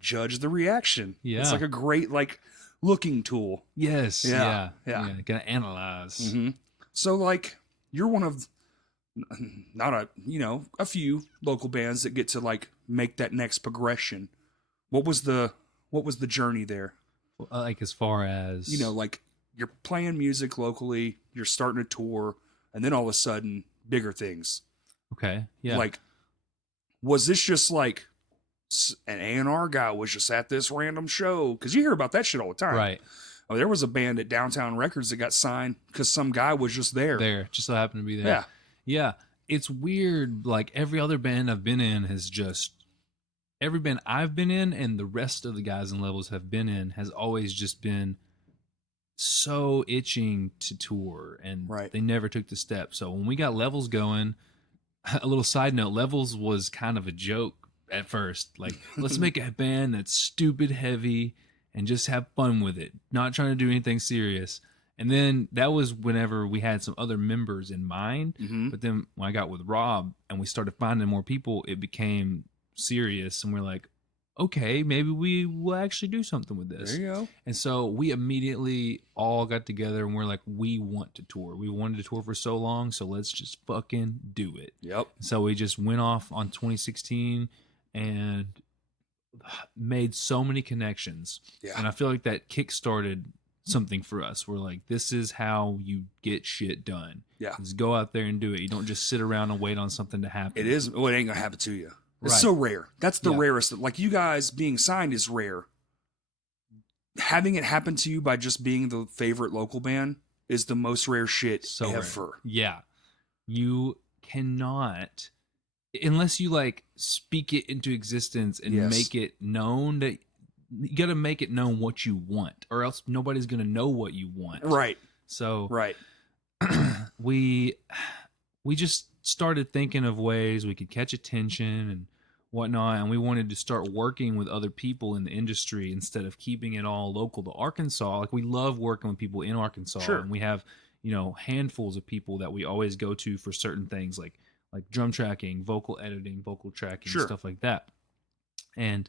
judge the reaction. Yeah. It's like a great, like, looking tool. Yes. Yeah. Gonna analyze. Mm-hmm. So, like, you're one of... not a few local bands that get to like make that next progression. What was the journey there? Like as far as like you're playing music locally, you're starting a tour, and then all of a sudden bigger things. Okay, yeah. Like, was this just like an A&R guy was just at this random show? Because you hear about that shit all the time, right? Oh, there was a band at Downtown Records that got signed because some guy was just there. Just so happened to be there. Yeah. it's weird. Like every other band I've been in has just, every band I've been in and the rest of the guys and levels have been in has always just been so itching to tour, and they never took the step. So when we got Levels going, a little side note, Levels was kind of a joke at first. Like, let's make a band that's stupid heavy and just have fun with it, not trying to do anything serious. And then that was whenever we had some other members in mind. But then when I got with Rob and we started finding more people, it became serious, and we're like, okay, maybe we will actually do something with this. There you go. And so we immediately all got together and we're like, we want to tour. We wanted to tour for so long, so let's just fucking do it. Yep. So we just went off on 2016 and made so many connections. Yeah. And I feel like that kickstarted something for us. We're like, this is how you get shit done. Yeah. Just go out there and do it. You don't just sit around and wait on something to happen. It is. Well, it ain't going to happen to you. It's so rare. That's the rarest. Like, you guys being signed is rare. Having it happen to you by just being the favorite local band is the most rare shit ever. Rare. Yeah. You cannot, unless you like speak it into existence and make it known, that you got to make it known what you want, or else nobody's going to know what you want. Right. So we just started thinking of ways we could catch attention and whatnot, and we wanted to start working with other people in the industry instead of keeping it all local to Arkansas. Like, we love working with people in Arkansas, and we have, you know, handfuls of people that we always go to for certain things, like drum tracking, vocal editing, vocal tracking, stuff like that. And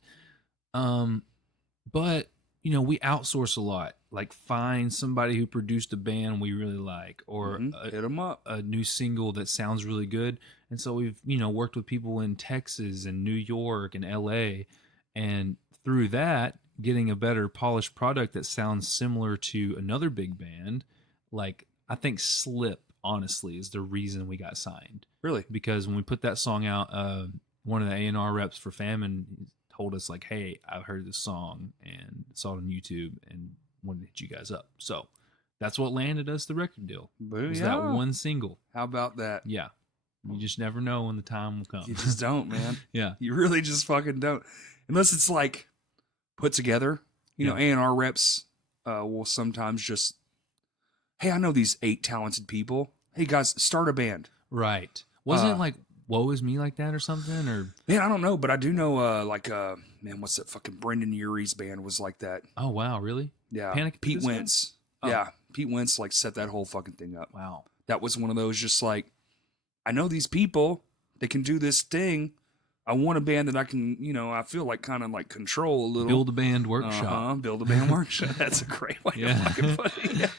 but you know, we outsource a lot. Like, find somebody who produced a band we really like, or hit them up, a new single that sounds really good. And so we've, you know, worked with people in Texas and New York and LA, and through that, getting a better polished product that sounds similar to another big band. Like, I think Slip, honestly, is the reason we got signed. Really? Because when we put that song out, one of the A&R reps for Famine told us, like, hey, I've heard this song and saw it on YouTube and wanted to hit you guys up. So that's what landed us the record deal. Was that one single. How about that? Yeah. You just never know when the time will come. You just don't, man. Yeah. You really just fucking don't. Unless it's like put together. You know, A&R reps will sometimes just, hey, I know these 8 talented people. Hey, guys, start a band. Right. Wasn't it like Woe Is Me like that or something? Or man, I don't know, but I do know man, what's that fucking Brendan Urie's band was like that. Oh, wow, really? Yeah. Panic Pete Wentz. Oh. Yeah. Pete Wentz like set that whole fucking thing up. Wow. That was one of those just like, I know these people, they can do this thing. I want a band that I can, you know, I feel like kind of like control a little. Build a band workshop. Build a band workshop. That's a great way to fucking put it.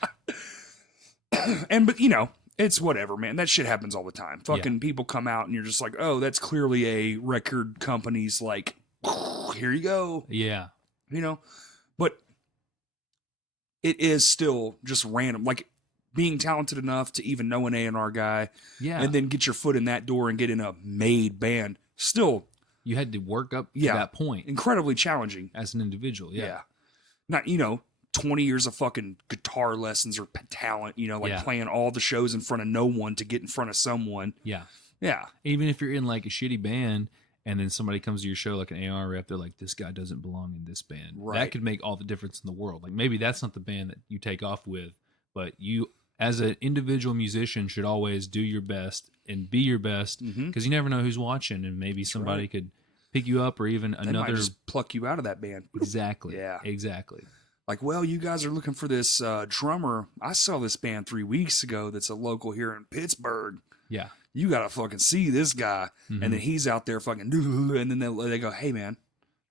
Yeah. And, but, you know, it's whatever, man. That shit happens all the time. Fucking people come out and you're just like, oh, that's clearly a record company's like, here you go. Yeah. You know, but it is still just random. Like, being talented enough to even know an A&R guy, and then get your foot in that door and get in a made band. Still, you had to work up to that point. Incredibly challenging as an individual. Yeah. Not, you know, 20 years of fucking guitar lessons or talent, you know, like playing all the shows in front of no one to get in front of someone. Yeah. Yeah. Even if you're in like a shitty band and then somebody comes to your show like an A&R rep, they're like, this guy doesn't belong in this band. Right. That could make all the difference in the world. Like, maybe that's not the band that you take off with, but you, as an individual musician, should always do your best and be your best, because you never know who's watching, and maybe somebody could pick you up, or even they might just pluck you out of that band. Exactly. Yeah. Exactly. Like, well, you guys are looking for this drummer. I saw this band 3 weeks ago that's a local here in Pittsburgh. Yeah. You got to fucking see this guy. And then he's out there fucking, and then they go, hey, man,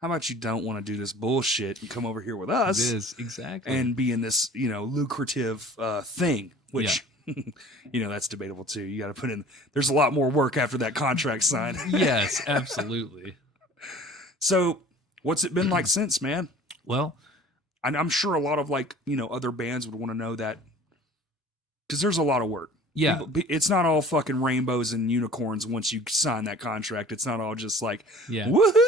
how about you don't want to do this bullshit and come over here with us? It is, exactly. And be in this, you know, lucrative thing, which, you know, that's debatable too. You got to put in, there's a lot more work after that contract signed. Yes, absolutely. So what's it been like since, man? Well, I'm sure a lot of, like, you know, other bands would want to know that, because there's a lot of work. Yeah. It's not all fucking rainbows and unicorns once you sign that contract. It's not all just like, woohoo!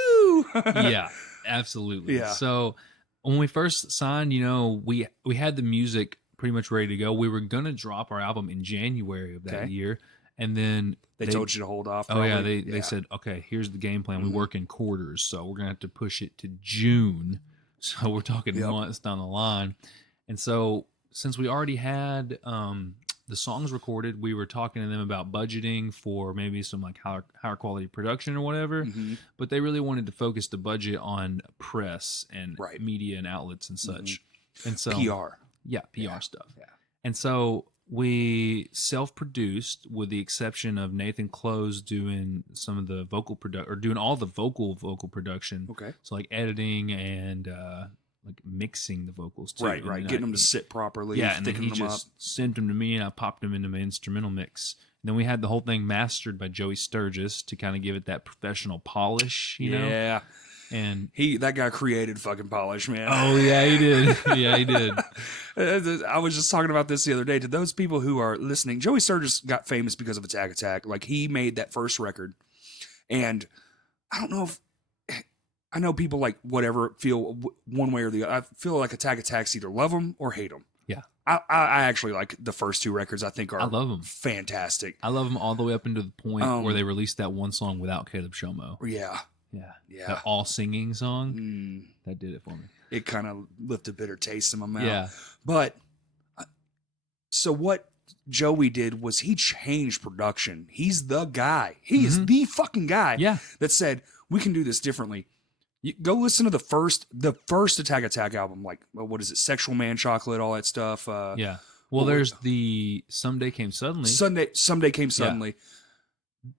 Yeah, absolutely. Yeah. So when we first signed, you know, we had the music pretty much ready to go. We were going to drop our album in January of that year. And then they told you to hold off. Probably. Oh yeah, they said, okay, here's the game plan. We work in quarters, so we're gonna have to push it to June. So we're talking months down the line. And so since we already had the songs recorded, we were talking to them about budgeting for maybe some like higher quality production or whatever. But they really wanted to focus the budget on press and media and outlets and such. And so PR. Yeah, PR stuff. Yeah. And so we self-produced, with the exception of Nathan Close doing some of the vocal doing all the vocal production. Okay. So like editing and like mixing the vocals too. Right. Getting them to sit properly. Yeah, and then he just sent them to me, and I popped them into my instrumental mix. And then we had the whole thing mastered by Joey Sturgis to kind of give it that professional polish, you know? Yeah. And that guy created fucking polish, man. Oh yeah, he did. Yeah, he did. I was just talking about this the other day to those people who are listening. Joey Sturgis got famous because of Attack. Like, he made that first record, and I don't know if I know people like whatever feel one way or the other. I feel like Attack's either love them or hate them. Yeah, I actually like the first two records. I think I love them. Fantastic. I love them all the way up into the point where they released that one song without Caleb Shomo. Yeah. Yeah. That all singing song, that did it for me. It kind of left a bitter taste in my mouth. Yeah. But so what Joey did was he changed production. He's the guy. He is the fucking guy that said, we can do this differently. You go listen to the first Attack album, like, what is it? Sexual Man Chocolate, all that stuff. Yeah. Well, there's the Someday Came Suddenly. Someday Came Suddenly. Yeah.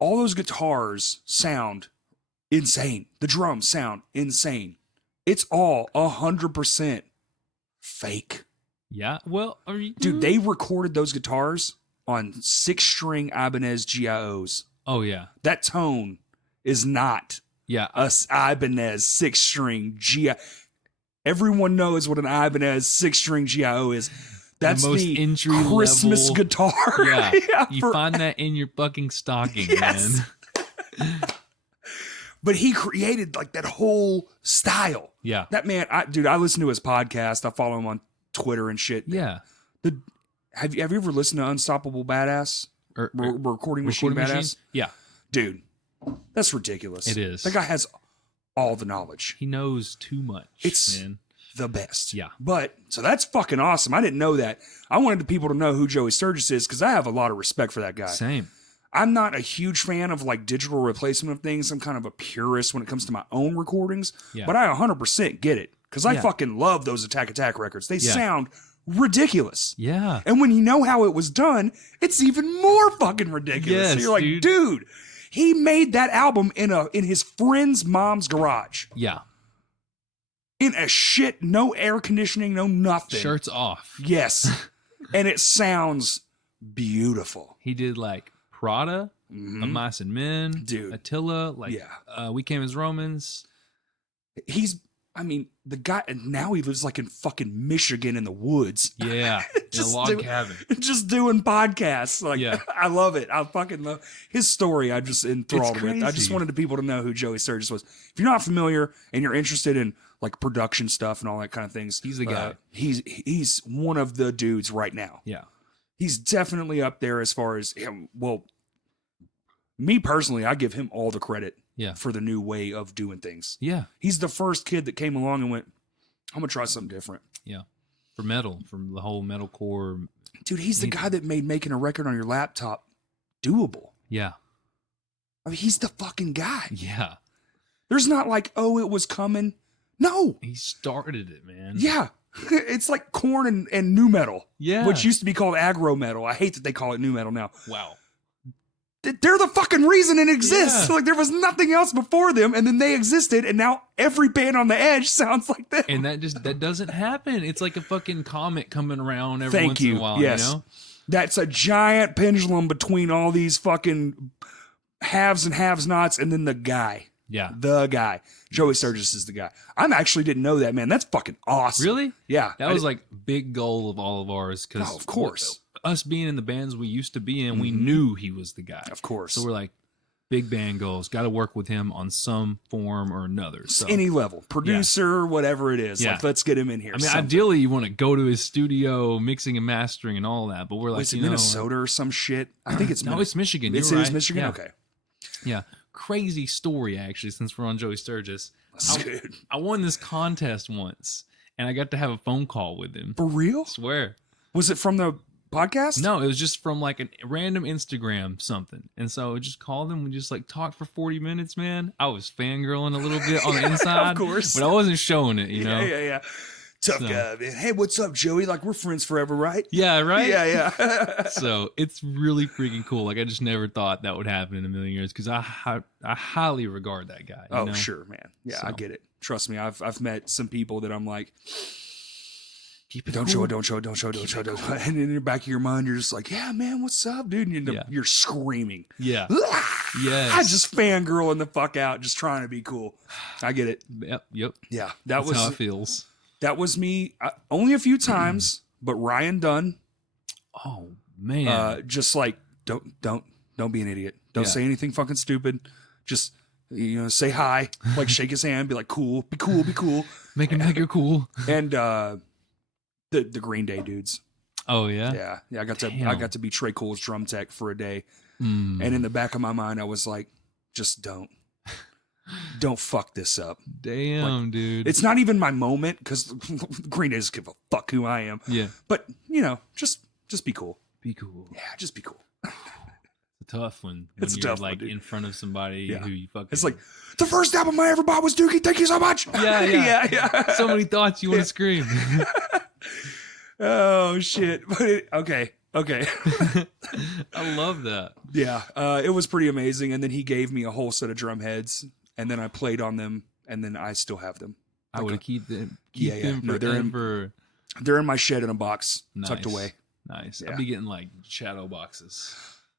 All those guitars sound insane. The drums sound insane. It's all 100% fake. Yeah. Well, dude, they recorded those guitars on 6-string Ibanez GIOs. Oh yeah. That tone is not a Ibanez 6-string GIO. Everyone knows what an Ibanez 6-string GIO is. That's the entry Christmas level guitar. Yeah. You find that in your fucking stocking, man. But he created like that whole style. Yeah. That man, I listen to his podcast. I follow him on Twitter and shit. Yeah. Have you ever listened to Unstoppable Badass? Recording Machine Badass? Yeah. Dude, that's ridiculous. It is. That guy has all the knowledge. He knows too much. It's man. The best. Yeah. But, so that's fucking awesome. I didn't know that. I wanted the people to know who Joey Sturgis is because I have a lot of respect for that guy. Same. I'm not a huge fan of like digital replacement of things. I'm kind of a purist when it comes to my own recordings. Yeah. But I 100% get it because I fucking love those Attack records. They sound ridiculous. Yeah. And when you know how it was done, it's even more fucking ridiculous. Yes, so you're like, dude, he made that album in his friend's mom's garage. Yeah. In a shit, no air conditioning, no nothing. Shirts off. Yes. And it sounds beautiful. He did like Prada, Of Mice and Men, dude, Attila, We Came as Romans. The guy, and now he lives like in fucking Michigan in the woods. Yeah, in a log cabin. Just doing podcasts. Like, I love it. I fucking love his story. I just enthralled with. I just wanted the people to know who Joey Sturgis was. If you're not familiar and you're interested in like production stuff and all that kind of things, he's the guy. He's one of the dudes right now. Yeah. He's definitely up there as far as him. Well, me personally, I give him all the credit for the new way of doing things. Yeah. He's the first kid that came along and went, I'm going to try something different. Yeah. For metal, from the whole metalcore. Dude, he's the guy that made making a record on your laptop doable. Yeah. I mean, he's the fucking guy. Yeah. There's not like, oh, it was coming. No. He started it, man. Yeah. It's like Korn and nu metal. Yeah. Which used to be called aggro metal. I hate that they call it nu metal now. Wow. They're the fucking reason it exists. Yeah. Like, there was nothing else before them, and then they existed, and now every band on the edge sounds like them. And that doesn't happen. It's like a fucking comet coming around every once in a while. Yes. You know? That's a giant pendulum between all these fucking haves and have-nots, and then the guy. Yeah. The guy. Joey Sturgis is the guy. I actually didn't know that, man. That's fucking awesome. Really? Yeah. That was like big goal of all of ours. Cause of course. Us being in the bands we used to be in, we knew he was the guy. Of course. So we're like, big band goals. Got to work with him on some form or another. So any level, producer, whatever it is. Like, let's get him in here. I mean, ideally, you want to go to his studio, mixing and mastering and all that. But we're like, is it Minnesota or some shit? I think it's it's Michigan. It is Michigan. Yeah. Okay. Yeah, crazy story actually. Since we're on Joey Sturgis, I won this contest once, and I got to have a phone call with him. For real? I swear. Was it from the podcast? No, it was just from like a random Instagram something. And so I just called him. We just like talked for 40 minutes, man. I was fangirling a little bit on the inside. Of course. But I wasn't showing it, you know? Yeah. Tough guy, man. Hey, what's up, Joey? Like, we're friends forever, right? Yeah, right? Yeah. So it's really freaking cool. Like, I just never thought that would happen in a million years because I highly regard that guy. You know? Sure, man. Yeah, so. I get it. Trust me, I've met some people that I'm like, don't show it. And in the back of your mind, you're just like, yeah, man, what's up, dude? And you're screaming. Yeah. Yes. I just fangirling the fuck out, just trying to be cool. I get it. Yep. Yeah. That's how it feels. That was me only a few times, but Ryan Dunn. Oh man. Just like, don't be an idiot. Don't say anything fucking stupid. Just, say hi, like shake his hand, be like, cool, be cool. Make him think you're cool. And, the Green Day dudes. Oh yeah? Yeah. I got to be Trey Cole's drum tech for a day. And in the back of my mind, I was like, just don't fuck this up. Damn, like, dude. It's not even my moment because Green Day doesn't give a fuck who I am. Yeah. But, just be cool. Be cool. Yeah, just be cool. It's a tough one when you're like in front of somebody who you fucking... It's like, the first album I ever bought was Dookie. Thank you so much. Yeah. So many thoughts you want to scream. Oh, shit. Okay. I love that. Yeah. It was pretty amazing. And then he gave me a whole set of drum heads. And then I played on them, and then I still have them. I would keep them. They're in my shed in a box, tucked away. Nice. Yeah. I'd be getting like shadow boxes.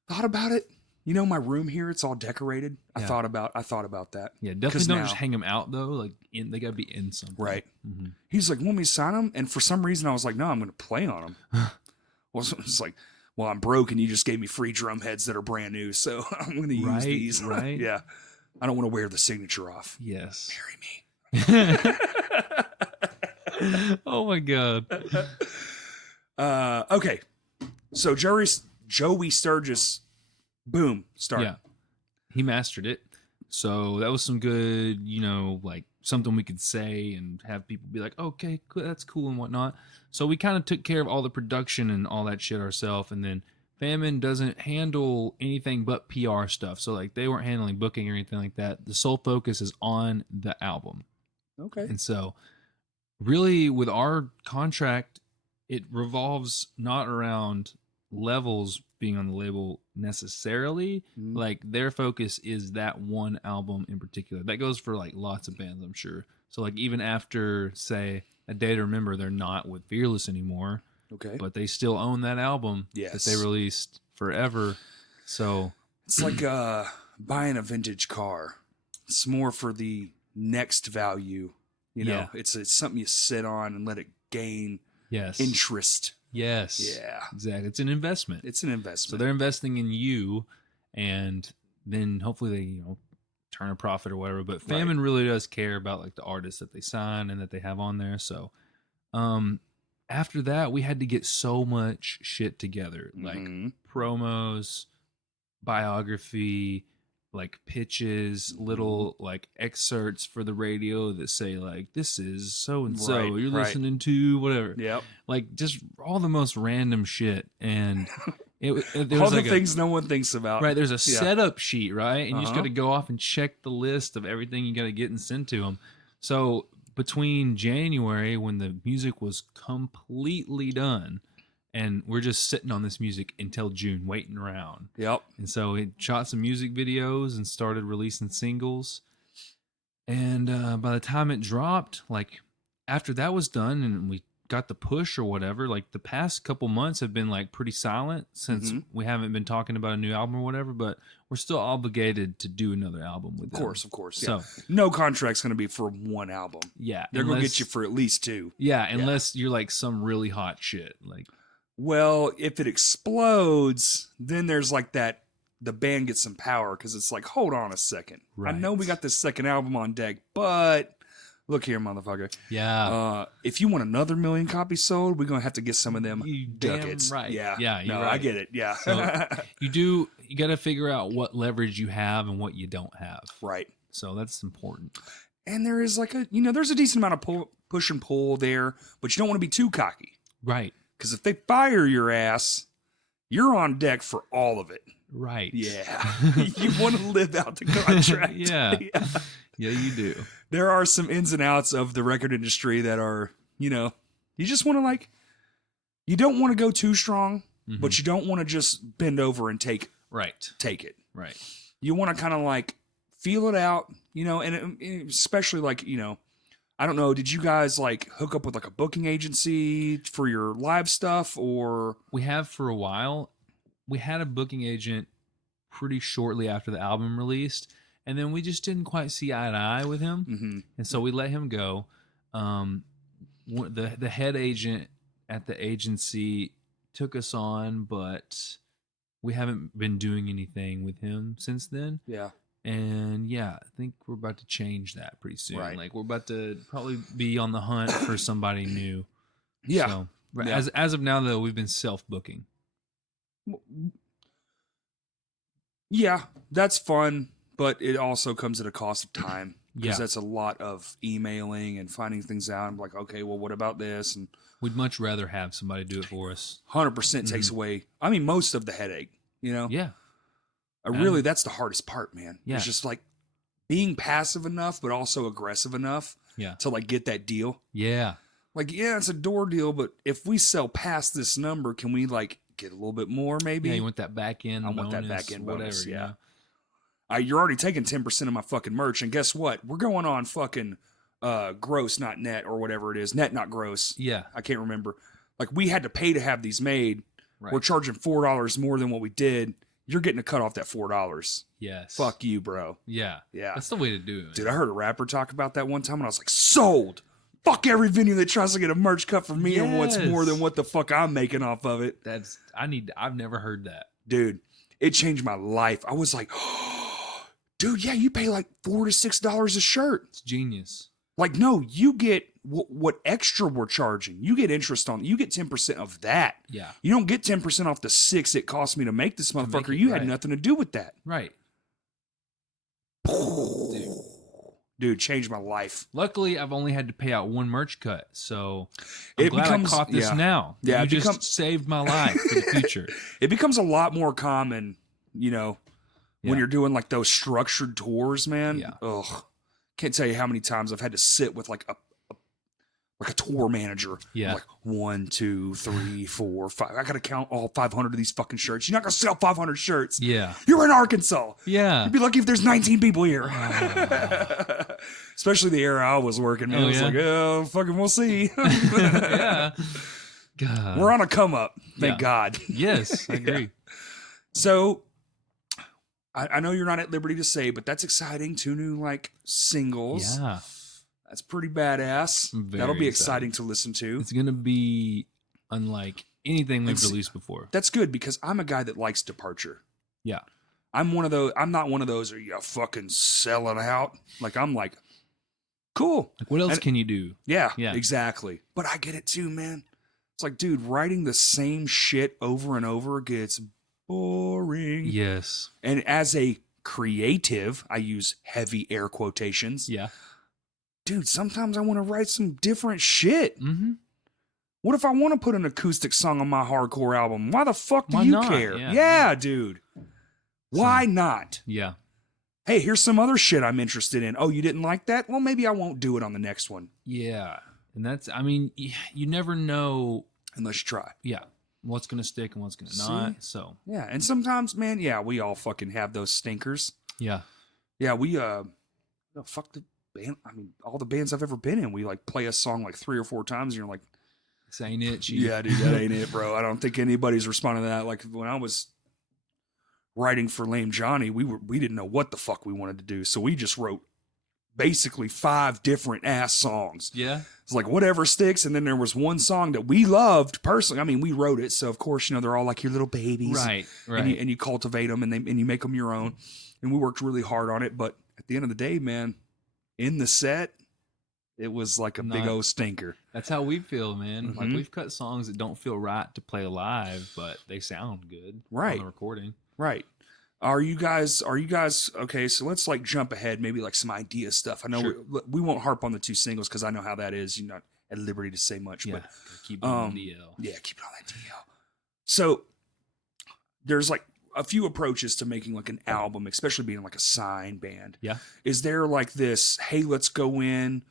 Thought about it. My room here, it's all decorated. I thought about that. Yeah, definitely don't just hang them out though. Like they gotta be in something. Right. Mm-hmm. He's like, want me to sign them? And for some reason, I was like, no, I'm going to play on them. Well, it's like, well, I'm broke, and you just gave me free drum heads that are brand new, so I'm going to use these. Right. Yeah. I don't want to wear the signature off. Yes. Marry me. Oh my God. Okay. So Joey Sturgis, boom, start. Yeah. He mastered it. So that was some good, like something we could say and have people be like, okay, that's cool and whatnot. So we kind of took care of all the production and all that shit ourselves. And then Famine doesn't handle anything but PR stuff. So like they weren't handling booking or anything like that. The sole focus is on the album. Okay. And so really with our contract, it revolves not around levels being on the label necessarily. Like their focus is that one album in particular. That goes for like lots of bands, I'm sure. So like even after, say, A Day to Remember, they're not with Fearless anymore. Okay. But they still own that album that they released forever. So it's like buying a vintage car. It's more for the next value. It's something you sit on and let it gain interest. Yes. Yeah. Exactly. It's an investment. So they're investing in you, and then hopefully they, turn a profit or whatever. But Famine really does care about like the artists that they sign and that they have on there. So after that, we had to get so much shit together, like promos, biography, like pitches, little like excerpts for the radio that say like, this is so and so you're listening to whatever. Yep. Like just all the most random shit. And there all was the like things no one thinks about. Right. There's a setup sheet, right? And you just got to go off and check the list of everything you got to get and send to them. So between January, when the music was completely done, and we're just sitting on this music until June, waiting around. Yep. And so it shot some music videos and started releasing singles. And by the time it dropped, like after that was done and we got the push or whatever, like the past couple months have been like pretty silent since we haven't been talking about a new album or whatever, but we're still obligated to do another album with them. Of course. Yeah. So no contract's going to be for one album. Yeah. They're going to get you for at least two. Yeah. Unless you're like some really hot shit. Like, well, if it explodes, then there's like that the band gets some power because it's like, hold on a second. Right. I know we got this second album on deck, but look here, motherfucker. Yeah. If you want another 1 million copies sold, we're gonna have to get some of them ducats. Right. Yeah. Yeah. No, right. I get it. Yeah. So you got to figure out what leverage you have and what you don't have. Right. So that's important. And there is like there's a decent amount of push and pull there, but you don't want to be too cocky. Right. Because if they fire your ass, you're on deck for all of it. Right. Yeah. You want to live out the contract. Yeah. Yeah, you do. There are some ins and outs of the record industry that are, you just want to you don't want to go too strong, but you don't want to just bend over and take it. Right. You want to kind of feel it out, and especially I don't know, did you guys hook up with a booking agency for your live stuff, or? We have for a while. We had a booking agent pretty shortly after the album released, and then we just didn't quite see eye to eye with him, and so we let him go. The head agent at the agency took us on, but we haven't been doing anything with him since then. Yeah. And I think we're about to change that pretty soon. Right. We're about to probably be on the hunt for somebody new. Yeah. So, as of now, though, we've been self-booking. Yeah, that's fun, but it also comes at a cost of time. Because Yeah. that's a lot of emailing and finding things out. I'm like, okay, well, what about this? And we'd much rather have somebody do it for us. 100% takes away, I mean, most of the headache, Yeah. Really, that's the hardest part, man. Yeah. It's just being passive enough, but also aggressive enough to get that deal. Yeah. It's a door deal, but if we sell past this number, can we get a little bit more maybe? Yeah, you want that back end bonus, want that back end whatever, bonus, yeah. You're already taking 10% of my fucking merch, and guess what? We're going on fucking gross, not net, or whatever it is. Net, not gross. Yeah. I can't remember. We had to pay to have these made. Right. We're charging $4 more than what we did. You're getting a cut off that $4. Yes. Fuck you, bro. Yeah. Yeah. That's the way to do it. Dude, I heard a rapper talk about that one time, and I was like, sold. Fuck every venue that tries to get a merch cut from me and wants more than what the fuck I'm making off of it. I've never heard that. Dude, it changed my life. I was like, dude, yeah, you pay $4 to $6 a shirt. It's genius. No, you get what extra we're charging. You get interest on. You get 10% of that. Yeah. You don't get 10% off the $6 it cost me to make this motherfucker. You had nothing to do with that. Right. Dude, changed my life. Luckily, I've only had to pay out one merch cut, so I'm glad I caught this now. Yeah, you just saved my life for the future. It becomes a lot more common, when you're doing those structured tours, man. Yeah. Ugh. Can't tell you how many times I've had to sit with a tour manager. Yeah. 1, 2, 3, 4, 5. I gotta count all 500 of these fucking shirts. You're not gonna sell 500 shirts. Yeah. You're in Arkansas. Yeah. You'd be lucky if there's 19 people here. Especially the era I was working, man. I was oh, fucking we'll see. Yeah. God. We're on a come up. Thank God. Yes, I agree. So I know you're not at liberty to say, but that's exciting. 2 new singles. Yeah. That's pretty badass. That'll be exciting to listen to. It's gonna be unlike anything we've released before. That's good because I'm a guy that likes departure. Yeah. I'm one of those. I'm not one of those. Are you fucking selling out? I'm cool. What else can you do? Yeah. Exactly. But I get it too, man. It's dude, writing the same shit over and over gets boring. Yes. And as a creative, I use heavy air quotations. Yeah. Dude, sometimes I want to write some different shit. Mm-hmm. What if I want to put an acoustic song on my hardcore album? Why the fuck do you care? Yeah, dude. Why not? Yeah. Hey, here's some other shit I'm interested in. Oh, you didn't like that? Well, maybe I won't do it on the next one. Yeah. And you never know. Unless you try. Yeah. What's going to stick and what's going to not. So. Yeah. And sometimes, man, we all fucking have those stinkers. Yeah. Yeah, we, fuck the band. I mean, all the bands I've ever been in, we play a song 3 or 4 times and you're like, this ain't it, Chief. Yeah, dude, that ain't it, bro. I don't think anybody's responding to that. When I was writing for Lame Johnny, we didn't know what the fuck we wanted to do. So we just wrote basically 5 different ass songs. Yeah. It's like whatever sticks. And then there was one song that we loved personally. I mean, we wrote it. So of course, they're all like your little babies. Right. And you cultivate them and you make them your own. And we worked really hard on it. But at the end of the day, man, in the set, it was like a big old stinker. That's how we feel, man. Mm-hmm. Like we've cut songs that don't feel right to play live, but they sound good on the recording. Right. Are you guys okay? So let's like jump ahead, maybe like some idea stuff. I know we won't harp on the 2 singles because I know how that is. You're not at liberty to say much, but keep it on DL. Yeah, keep it on that DL. So there's like a few approaches to making like an album, especially being like a signed band. Yeah. Is there like this, hey, let's go in.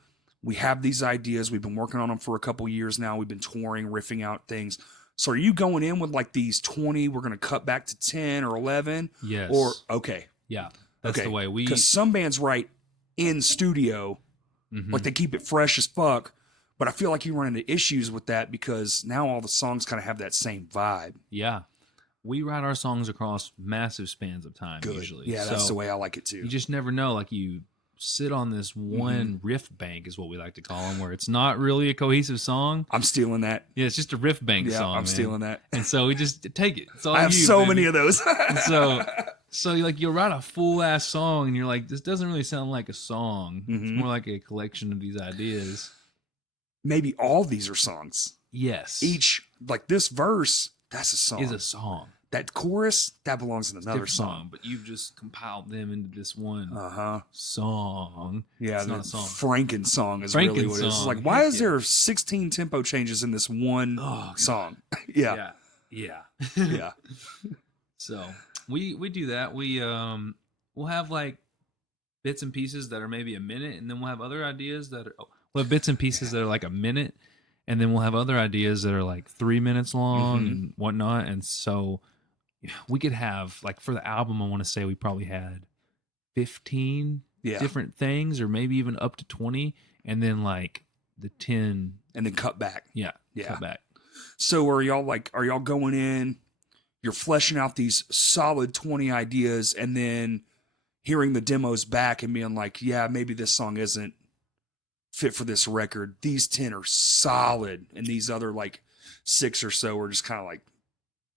We have these ideas. We've been working on them for a couple years now. We've been touring, riffing out things. So are you going in with like these 20, we're going to cut back to 10 or 11? Yes. Or, okay. Yeah. That's the way we... Because some bands write in studio, like they keep it fresh as fuck. But I feel like you run into issues with that because now all the songs kind of have that same vibe. Yeah. We write our songs across massive spans of time usually. Yeah, that's the way I like it too. You just never know. Like you sit on this one riff bank is what we like to call them, where it's not really a cohesive song. I'm stealing that. Yeah, it's just a riff bank song. I'm stealing that. And so we just take it. It's all I have so many of those. So like you'll write a full ass song and you're like, this doesn't really sound like a song. It's more like a collection of these ideas. Maybe all these are songs. Yes. Each, like this verse, that's a song. Is a song. That chorus, that belongs in another song. But you've just compiled them into this one song. Yeah, it's not a song. Franken song is really what it is. It's like, why is there 16 tempo changes in this one song? Yeah. So we do that. We'll have like bits and pieces that are maybe a minute, and then we'll have other ideas that are we'll have bits and pieces that are like a minute, and then we'll have other ideas that are like 3 minutes long and whatnot. And so we could have, like, for the album, I want to say we probably had 15 different things, or maybe even up to 20, and then like the 10, and then cut back. Cut back. So are y'all going in, you're fleshing out these solid 20 ideas, and then hearing the demos back and being like, yeah, maybe this song isn't fit for this record. These 10 are solid, and these other like 6 or so are just kind of like,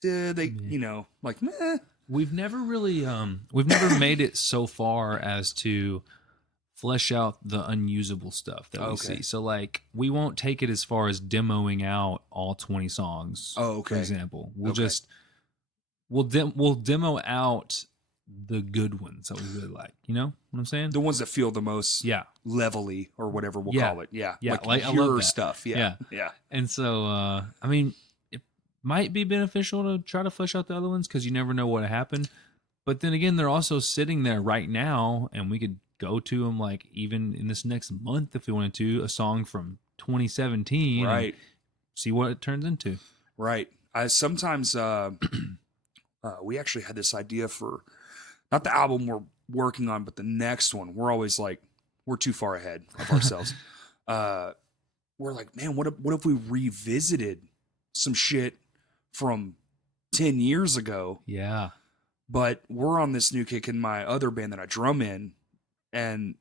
like, meh. We've never really we've never made it so far as to flesh out the unusable stuff that we see. So like we won't take it as far as demoing out all 20 songs. For example. We'll demo out the good ones that we really like. You know what I'm saying? The ones that feel the most levelly, or whatever we'll call it. Yeah. Like your stuff. Yeah. And so I mean, might be beneficial to try to flesh out the other ones because you never know what happened. But then again, they're also sitting there right now, and we could go to them like even in this next month if we wanted to, a song from 2017, right? See what it turns into. Right. I sometimes we actually had this idea for not the album we're working on, but the next one. We're always like, we're too far ahead of ourselves. We're like, man, what if we revisited some shit from 10 years ago? Yeah. But we're on this new kick in my other band that I drum in. And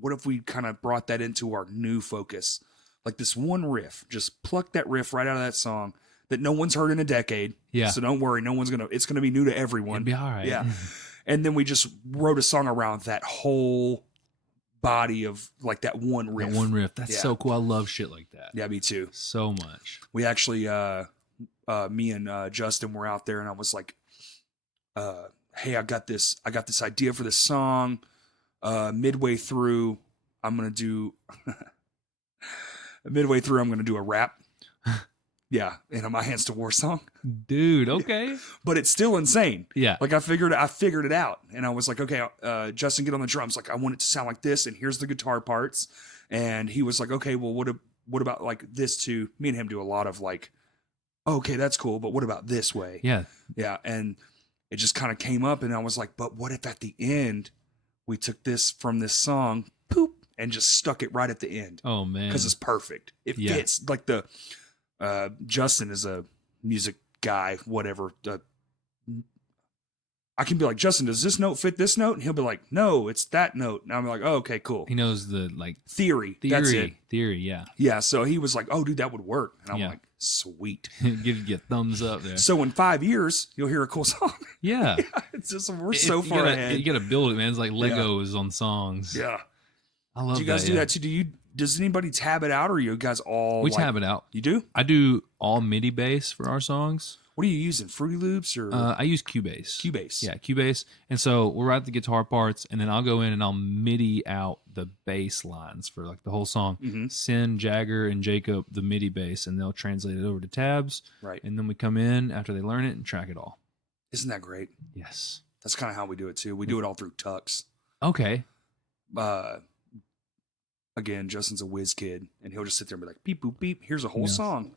what if we kind of brought that into our new focus? Like this one riff, just pluck that riff right out of that song that no one's heard in a decade. Yeah. So don't worry. It's going to be new to everyone. It'll be all right. Yeah. And then we just wrote a song around that whole body of like that one riff. That's so cool. I love shit like that. Yeah, me too. So much. We actually, me and Justin were out there, and I was like, hey, I got this idea for this song. Midway through, I'm going to do a rap. Yeah, and My Hands to War song. Dude, okay. But it's still insane. Yeah. Like I figured it out. And I was like, okay, Justin, get on the drums. Like, I want it to sound like this, and here's the guitar parts. And he was like, okay, well, what about like this too? Me and him do a lot of like, okay, that's cool, but what about this way? Yeah. Yeah. And it just kind of came up, and I was like, but what if at the end we took this from this song, poop, and just stuck it right at the end? Oh, man. Because it's perfect. It fits. Like the Justin is a music guy, whatever, I can be like, Justin, does this note fit this note? And he'll be like, no, it's that note. And I'm like, oh, okay, cool. He knows the theory. That's it. Theory, yeah. Yeah. So he was like, oh, dude, that would work. And I'm like, sweet. Give you a thumbs up there. So in 5 years, you'll hear a cool song. Yeah. It's just, we're so far ahead. You got to build it, man. It's like Legos on songs. Yeah. I love that. Do you guys do that too? Does anybody tab it out, or you guys all? We tab it out. You do? I do all MIDI bass for our songs. What are you using? Fruity Loops or? I use Cubase. Cubase. Yeah, Cubase. And so we'll write the guitar parts, and then I'll go in and I'll MIDI out the bass lines for like the whole song. Mm-hmm. Send Jagger and Jacob the MIDI bass, and they'll translate it over to tabs. Right. And then we come in after they learn it and track it all. Isn't that great? Yes. That's kind of how we do it too. We do it all through Tux. Okay. Again, Justin's a whiz kid, and he'll just sit there and be like, beep, boop, beep. Here's a whole song.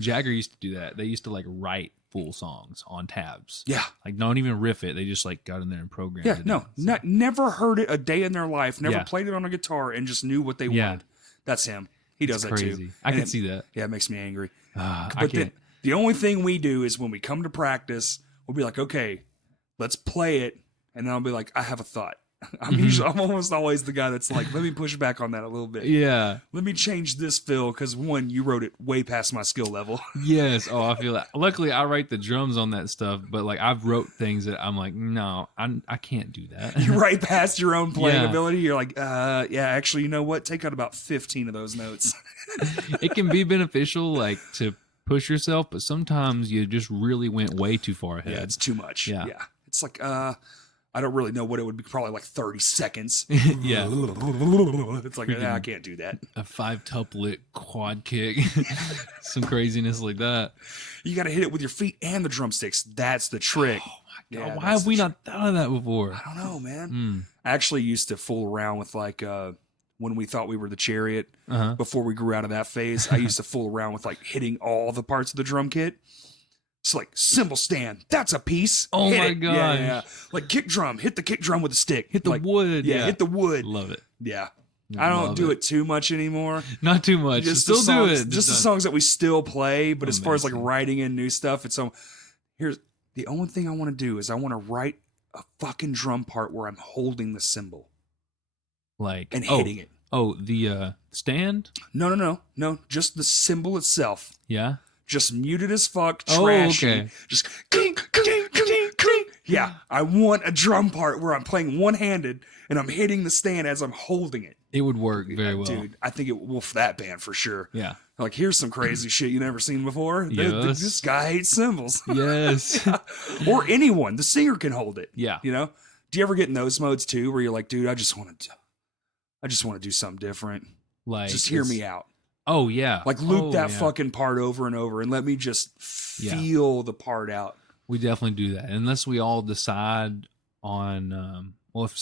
Jagger used to do that. They used to like write full songs on tabs. Yeah. Like don't even riff it. They just like got in there and programmed it. Yeah, no. Never heard it a day in their life. Never played it on a guitar and just knew what they wanted. That's him. He does that too. I can see that. Yeah, it makes me angry. But then the only thing we do is when we come to practice, we'll be like, okay, let's play it. And then I'll be like, I have a thought. I'm almost always the guy that's like, let me push back on that a little bit. Yeah. Let me change this fill because one, you wrote it way past my skill level. Yes. Oh, I feel that. Luckily, I write the drums on that stuff, but like I've wrote things that I'm like, no, I can't do that. You write past your own playing ability. You're like, yeah, actually, you know what? Take out about 15 of those notes. It can be beneficial, like to push yourself, but sometimes you just really went way too far ahead. Yeah, it's too much. Yeah. It's like, I don't really know what it would be. Probably like 30 seconds. Yeah. It's like, I can't do that. A 5-tuplet quad kick. Some craziness like that. You got to hit it with your feet and the drumsticks. That's the trick. Oh my God. Why have we not thought of that before? I don't know, man. I actually used to fool around with like, when we thought we were the Chariot, before we grew out of that phase, I used to fool around with like hitting all the parts of the drum kit. It's like cymbal stand. That's a piece. Oh hit my it. God. Yeah. Like kick drum. Hit the kick drum with a stick. Hit the like, wood. Yeah, hit the wood. Love it. Yeah. I don't do it too much anymore. Not too much. Just still do it. Just the songs that we still play. But as far as like writing in new stuff, it's here's the only thing I want to do is I want to write a fucking drum part where I'm holding the cymbal. Like and hitting it. Oh, the stand? No. Just the cymbal itself. Yeah. Just muted as fuck, trashy. Okay. Just king. Yeah, I want a drum part where I'm playing one-handed and I'm hitting the stand as I'm holding it. It would work very well. Dude, I think it will for that band for sure. Yeah. Like, here's some crazy shit you never seen before. Yes. This guy hates cymbals. Yes. Yeah. Or anyone. The singer can hold it. Yeah. You know? Do you ever get in those modes too where you're like, dude, I just want to do something different. Like, just hear me out. Oh, yeah. Like, loop that fucking part over and over and let me just feel the part out. We definitely do that. Unless we all decide on,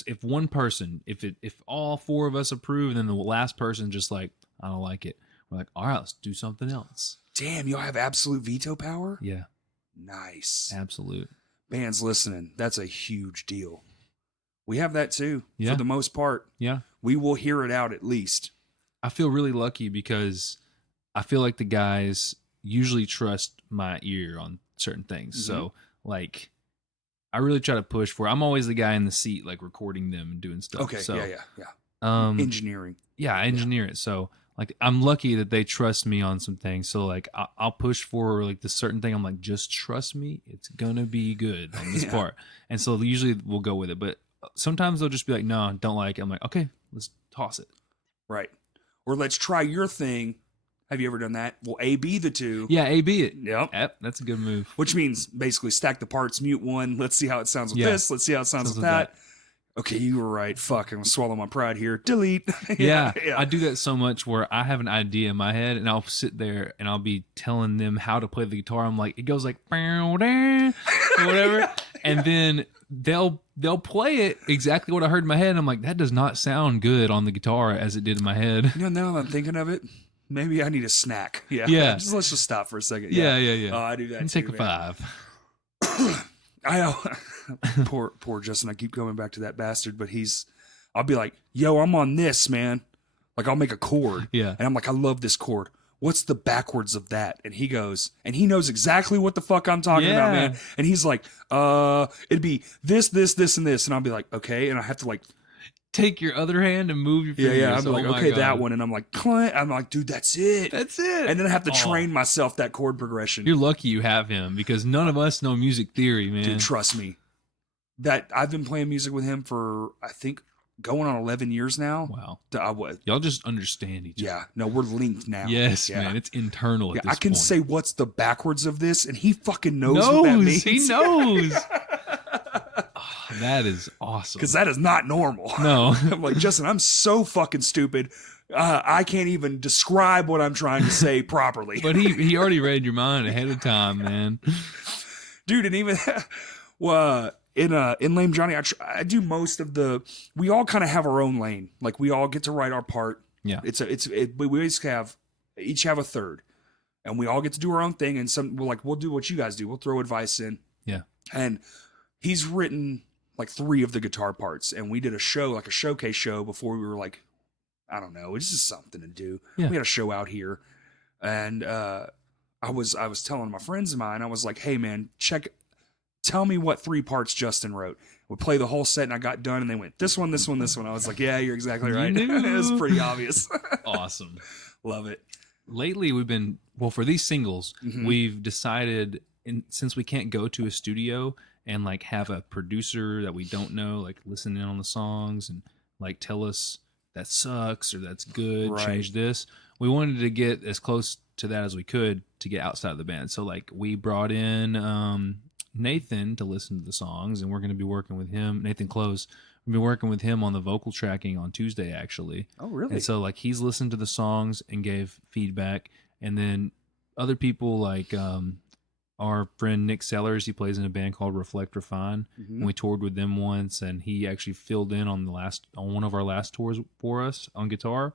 if one person, if all four of us approve and then the last person just like, I don't like it. We're like, all right, let's do something else. Damn, y'all have absolute veto power? Yeah. Nice. Absolute. Bands listening, that's a huge deal. We have that too, for the most part. Yeah. We will hear it out at least. I feel really lucky because I feel like the guys usually trust my ear on certain things. Mm-hmm. So, like, I really try to push for. I'm always the guy in the seat, like recording them and doing stuff. Okay. So, yeah. Engineering. Yeah, I engineer it. So, like, I'm lucky that they trust me on some things. So, like, I'll push for like this certain thing. I'm like, just trust me. It's gonna be good on this part. And so usually we'll go with it. But sometimes they'll just be like, no, don't like it. I'm like, okay, let's toss it. Right. Or let's try your thing. Have you ever done that? We'll A-B the two. Yeah, A-B it. Yep. That's a good move. Which means basically stack the parts, mute one. Let's see how it sounds with this. Let's see how it sounds with that. Okay, you were right. Fuck, I'm going to swallow my pride here. Delete. Yeah. I do that so much where I have an idea in my head and I'll sit there and I'll be telling them how to play the guitar. I'm like, it goes like, or whatever. And then they'll play it exactly what I heard in my head. And I'm like, that does not sound good on the guitar as it did in my head. You know, now that I'm thinking of it, maybe I need a snack. Yeah. Let's just stop for a second. Yeah. Oh, I do that. Take a 5. I know. poor Justin. I keep coming back to that bastard, but I'll be like, yo, I'm on this, man. Like, I'll make a chord. Yeah. And I'm like, I love this chord. what's the backwards of that? And he goes, and he knows exactly what the fuck I'm talking about, man. And he's like, it'd be this, this, this, and this. And I'll be like, okay. And I have to like take your other hand and move your fingers. Yeah. I'm like, okay, that one. And I'm like, Clint. I'm like, dude, that's it. That's it. And then I have to train myself that chord progression. You're lucky you have him because none of us know music theory, man. Dude, trust me. That I've been playing music with him for, I think, going on 11 years now. Wow. Y'all just understand each other. Yeah. No, we're linked now. Yes, man. It's internal at this I can point. say what's the backwards of this, and he fucking knows what that means. He knows. That is awesome. Because that is not normal. No. I'm like, Justin, I'm so fucking stupid. I can't even describe what I'm trying to say properly. But he already read your mind ahead of time, man. Dude, and even... well, in Lame Johnny, I do most of the. We all kind of have our own lane. Like we all get to write our part. Yeah. We always each have a third, and we all get to do our own thing. And we'll do what you guys do. We'll throw advice in. Yeah. And he's written like 3 of the guitar parts, and we did a show, like a showcase show, before we were like, I don't know, it's just something to do. Yeah. We had a show out here, and I was telling my friends of mine, I was like, hey man, tell me what 3 parts Justin wrote. We play the whole set, and I got done, and they went, this one, this one, this one. I was like, yeah, you're exactly right. It was pretty obvious. Awesome. Love it. Lately, for these singles, we've decided, since we can't go to a studio and like have a producer that we don't know, like listen in on the songs and like tell us that sucks or that's good, change this. We wanted to get as close to that as we could to get outside of the band. So like we brought in Nathan to listen to the songs, and we're going to be working with him. Nathan Close. We've been working with him on the vocal tracking on Tuesday, actually. Oh, really? And so, like, he's listened to the songs and gave feedback. And then other people, like our friend Nick Sellers, he plays in a band called Reflect Refine. And we toured with them once, and he actually filled in on one of our last tours for us on guitar.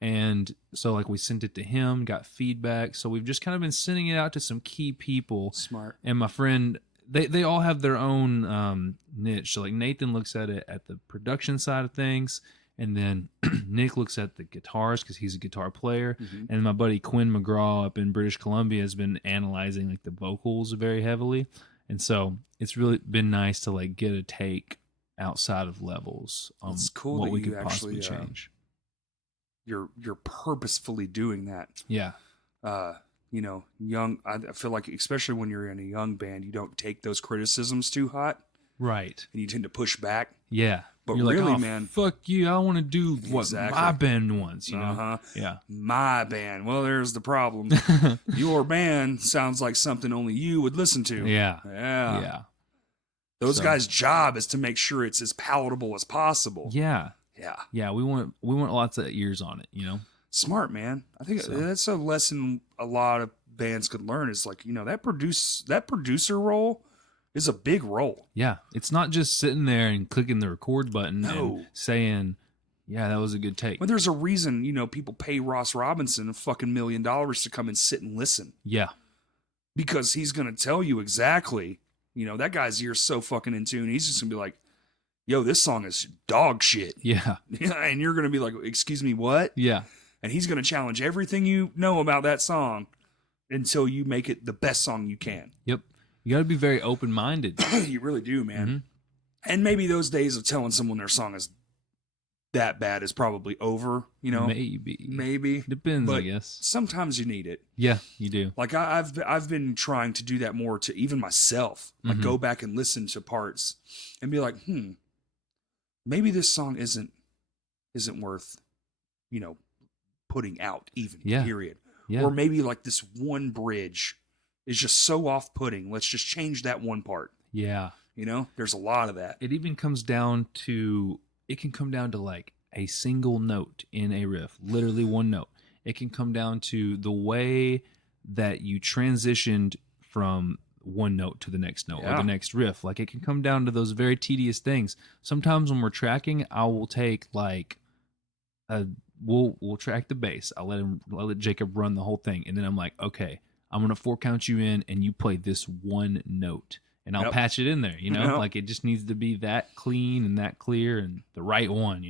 And so, like, we sent it to him, got feedback. So we've just kind of been sending it out to some key people. Smart. And my friend, they all have their own niche. So, like, Nathan looks at it at the production side of things. And then Nick looks at the guitars because he's a guitar player. And my buddy Quinn McGraw up in British Columbia has been analyzing, like, the vocals very heavily. And so it's really been nice to, like, get a take outside of levels on what we could possibly change. You're purposefully doing that. Yeah. Young. I feel like, especially when you're in a young band, you don't take those criticisms too hot, right? And you tend to push back. Yeah, but you're really, like, man, fuck you. I want to do what my band wants. You know? Yeah, my band. Well, there's the problem. Your band sounds like something only you would listen to. Yeah. Those guys' job is to make sure it's as palatable as possible. Yeah. We want lots of ears on it, you know. Smart, man. I think that's a lesson a lot of bands could learn. Is like, that producer role is a big role. Yeah, it's not just sitting there and clicking the record button and saying, "Yeah, that was a good take." Well, there's a reason, people pay Ross Robinson $1 million to come and sit and listen. Yeah, because he's gonna tell you exactly. That guy's ear's so fucking in tune. He's just gonna be like, yo, this song is dog shit. Yeah. And you're going to be like, excuse me, what? Yeah. And he's going to challenge everything you know about that song until you make it the best song you can. Yep. You got to be very open-minded. You really do, man. And maybe those days of telling someone their song is that bad is probably over, Maybe. Depends, I guess. Sometimes you need it. Yeah, you do. Like I've been trying to do that more to even myself. Like go back and listen to parts and be like, maybe this song isn't worth, putting out even, period. Yeah. Or maybe like this one bridge is just so off-putting. Let's just change that one part. Yeah. There's a lot of that. It even comes down to, like a single note in a riff, literally one note. It can come down to the way that you transitioned from one note to the next note or the next riff. Like it can come down to those very tedious things. Sometimes when we're tracking, I will take like we'll track the bass. I'll let Jacob run the whole thing, and then I'm like, okay, I'm gonna 4 count you in, and you play this one note, and I'll patch it in there. Like it just needs to be that clean and that clear and the right one.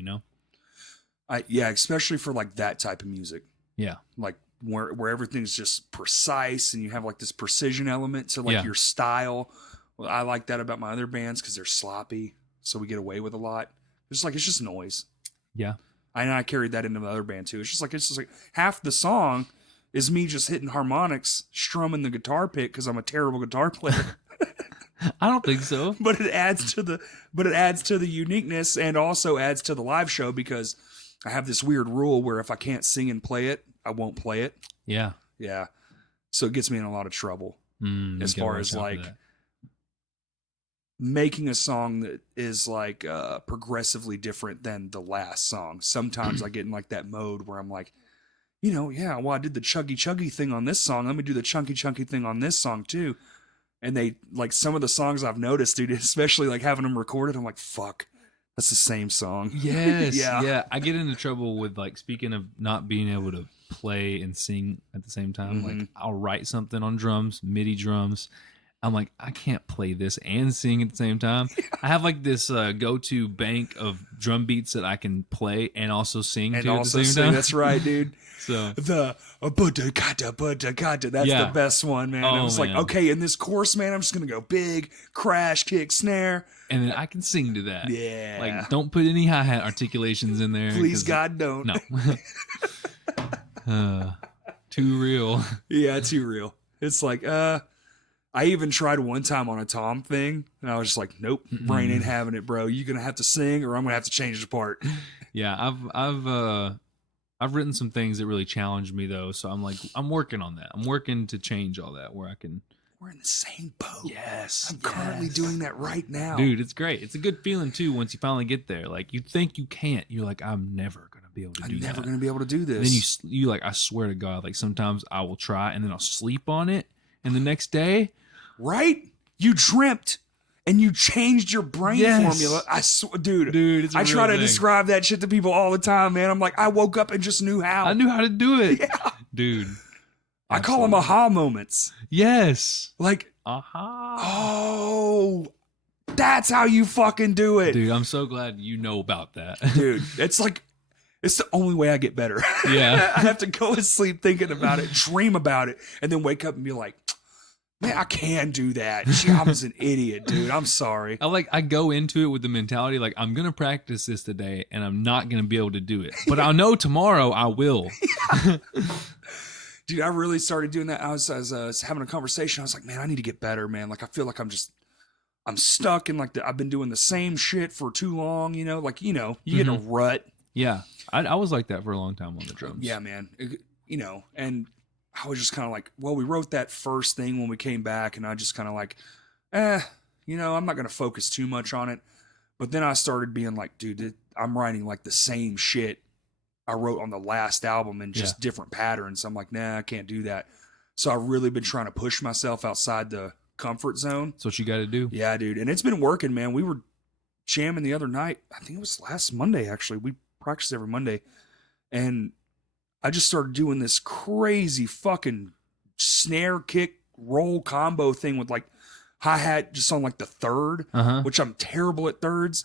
Especially for like that type of music. Yeah, like where everything's just precise and you have like this precision element to like your style. Well, I like that about my other bands because they're sloppy, so we get away with a lot. It's just noise. Yeah. I carried that into the other band too. It's just like half the song is me just hitting harmonics, strumming the guitar pick because I'm a terrible guitar player. I don't think so. But it adds to the uniqueness and also adds to the live show because I have this weird rule where if I can't sing and play it, I won't play it. Yeah. Yeah. So it gets me in a lot of trouble as far as like making a song that is like progressively different than the last song. Sometimes I get in like that mode where I'm like, well, I did the chuggy thing on this song. Let me do the chunky thing on this song too. And they like some of the songs I've noticed, dude, especially like having them recorded. I'm like, fuck, that's the same song. Yes. Yeah. I get into trouble with like, speaking of not being able to play and sing at the same time. Like I'll write something on drums, MIDI drums. I'm like, I can't play this and sing at the same time. Yeah. I have like this go-to bank of drum beats that I can play and also sing and to also at the same sing. time. That's right, dude. So the that's the best one, man. I was like, okay, in this chorus, man, I'm just gonna go big, crash, kick, snare, and then I can sing to that. Yeah, like don't put any hi-hat articulations in there. Please, God, don't. No. Too real. Yeah, too real. It's like, I even tried one time on a tom thing, and I was just like, nope, brain ain't having it, bro. You're gonna have to sing, or I'm gonna have to change the part. Yeah, I've written some things that really challenged me though, so I'm like, I'm working on that. I'm working to change all that where I can. We're in the same boat. Yes, I'm currently doing that right now, dude. It's great. It's a good feeling too once you finally get there. Like you think you can't, you're like, I'm never gonna be able to do that. I'm never gonna be able to do this. And then you like, I swear to God, like sometimes I will try and then I'll sleep on it, and the next day. Right? You dreamt and you changed your brain formula. Dude, I try to describe that shit to people all the time, man. I'm like, I woke up and just knew how. I knew how to do it. Yeah. Dude. I call them aha moments. Yes. Like, aha. Oh, that's how you fucking do it. Dude, I'm so glad you know about that. Dude, it's like, it's the only way I get better. Yeah. I have to go to sleep thinking about it, dream about it, and then wake up and be like, man, I can do that. I was an idiot, dude. I'm sorry. I go into it with the mentality like I'm gonna practice this today, and I'm not gonna be able to do it, but I'll know tomorrow I will. Yeah. Dude, I really started doing that. I was having a conversation. I was like, man, I need to get better, man. Like I feel like I'm stuck in like I've been doing the same shit for too long. You get in a rut. Yeah, I was like that for a long time on the drums. Yeah, man. And I was just kind of like, well, we wrote that first thing when we came back, and I just kind of like, I'm not going to focus too much on it. But then I started being like, dude, I'm writing like the same shit I wrote on the last album in just different patterns. I'm like, nah, I can't do that. So I've really been trying to push myself outside the comfort zone. That's what you got to do. Yeah, dude. And it's been working, man. We were jamming the other night. I think it was last Monday, actually. We practice every Monday. And I just started doing this crazy fucking snare kick roll combo thing with like hi-hat just on like the third, which I'm terrible at thirds.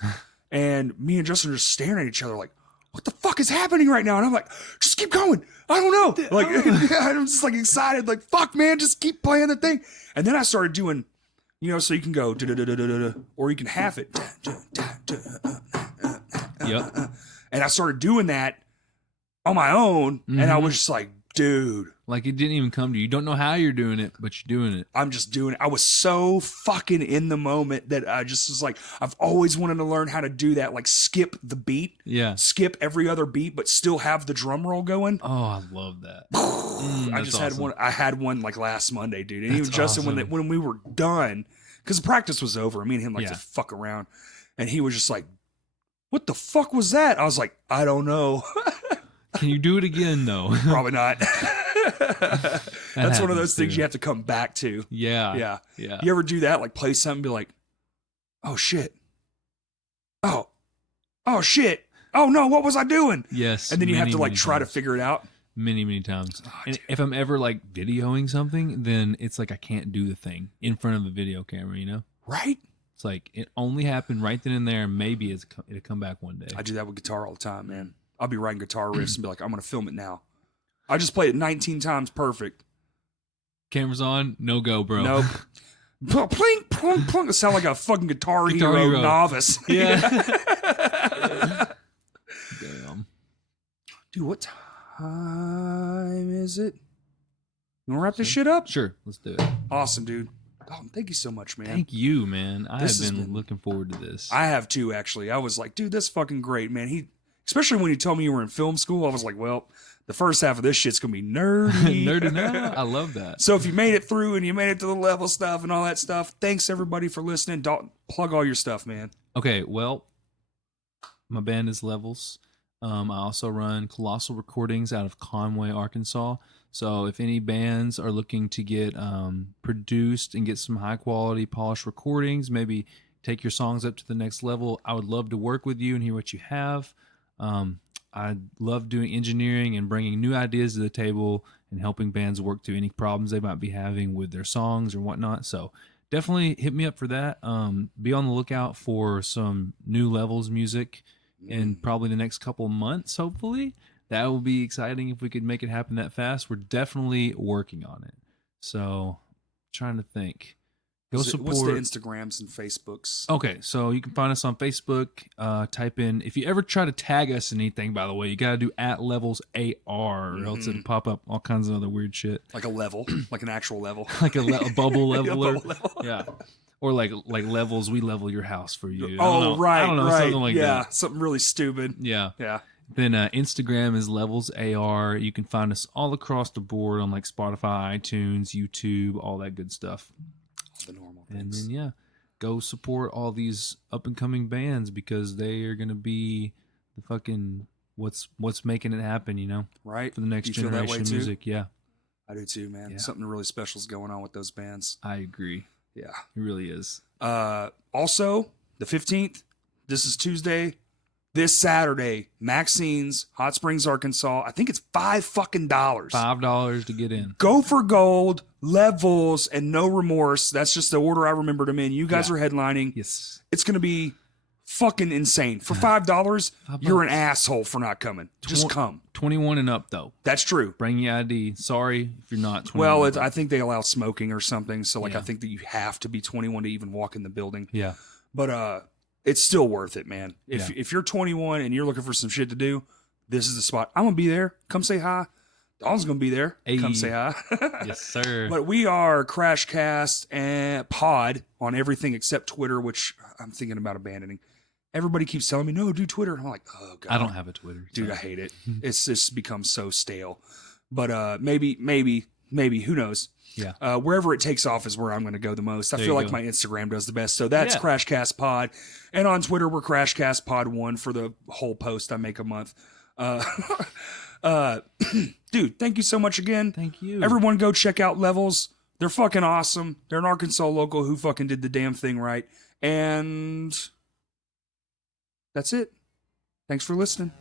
And me and Justin are just staring at each other like, what the fuck is happening right now? And I'm like, just keep going. I don't know. Like, I'm just like excited. Like, fuck, man, just keep playing the thing. And then I started doing, so you can go, or you can half it. Yep. And I started doing that on my own, and I was just like, dude. Like it didn't even come to you. You don't know how you're doing it, but you're doing it. I'm just doing it. I was so fucking in the moment that I just was like, I've always wanted to learn how to do that. Like skip the beat. Yeah. Skip every other beat, but still have the drum roll going. Oh, I love that. I just had one. I had one like last Monday, dude. And even Justin, when we were done, because the practice was over, me and him like to fuck around. And he was just like, what the fuck was that? I was like, I don't know. Can you do it again, though? Probably not. That's one of those things you have to come back to. Yeah. You ever do that? Like play something and be like, oh, shit. Oh, shit. Oh, no, what was I doing? Yes. And then you have to like try to figure it out. Many times. And if I'm ever like videoing something, then it's like I can't do the thing in front of the video camera, Right? It's like it only happened right then and there. Maybe it'll come back one day. I do that with guitar all the time, man. I'll be writing guitar riffs and be like, I'm going to film it now. I just played it 19 times perfect. Cameras on, no go, bro. Nope. Plink, plunk, plunk. It sound like a fucking guitar hero novice. Yeah. Damn. Dude, what time is it? You want to wrap this shit up? Sure, let's do it. Awesome, dude. Oh, thank you so much, man. Thank you, man. I have been looking forward to this. I have too, actually. I was like, dude, that's fucking great, man. Especially when you told me you were in film school, I was like, well, the first half of this shit's gonna be nerdy. Nerdy now? I love that. So if you made it through and you made it to the level stuff and all that stuff, thanks everybody for listening. Dalton, plug all your stuff, man. Okay, well, my band is Levels. I also run Colossal Recordings out of Conway, Arkansas. So if any bands are looking to get produced and get some high quality polished recordings, maybe take your songs up to the next level, I would love to work with you and hear what you have. I love doing engineering and bringing new ideas to the table and helping bands work through any problems they might be having with their songs or whatnot. So definitely hit me up for that. Be on the lookout for some new Levels music in probably the next couple months, hopefully. That will be exciting if we could make it happen that fast. We're definitely working on it. So trying to think. Go support. What's the Instagrams and Facebooks? Okay, so you can find us on Facebook. Type in, if you ever try to tag us in anything, by the way, you got to do @LevelsAR, or else it'll pop up all kinds of other weird shit. Like a level, like an actual level. Like a bubble leveler. A bubble level. Yeah. Or like Levels, we level your house for you. Oh, right, I don't know, right. something like yeah, that. something really stupid. Yeah. Yeah. Then Instagram is LevelsAR. You can find us all across the board on like Spotify, iTunes, YouTube, all that good stuff. The normal things. And then go support all these up and coming bands because they are gonna be the fucking what's making it happen, right? For the next generation of music. Yeah, I do too, man. Yeah. Something really special is going on with those bands. I agree. Yeah, it really is. Also, the 15th. This is Tuesday. This Saturday, Maxine's, Hot Springs, Arkansas. I think it's $5 $5 to get in. Go for Gold, Levels, and No Remorse. That's just the order I remembered them in. You guys are headlining. Yes. It's going to be fucking insane. For $5, you're an asshole for not coming. Just come. 21 and up, though. That's true. Bring your ID. Sorry if you're not 21. Well, I think they allow smoking or something. So, I think that you have to be 21 to even walk in the building. Yeah. But, it's still worth it, man. If you're 21 and you're looking for some shit to do, this is the spot. I'm going to be there. Come say hi. Dawn's going to be there. Hey. Come say hi. Yes, sir. But we are Crashcast and Pod on everything except Twitter, which I'm thinking about abandoning. Everybody keeps telling me, no, do Twitter. I'm like, oh, God. I don't have a Twitter. Dude, I hate it. It's just become so stale. But maybe, who knows? Yeah. Wherever it takes off is where I'm going to go the most. I feel like my Instagram does the best. So that's Crashcast Pod. And on Twitter, we're Crashcast Pod 1 for the whole post I make a month. Dude, thank you so much again. Thank you. Everyone go check out Levels. They're fucking awesome. They're an Arkansas local who fucking did the damn thing right. And that's it. Thanks for listening.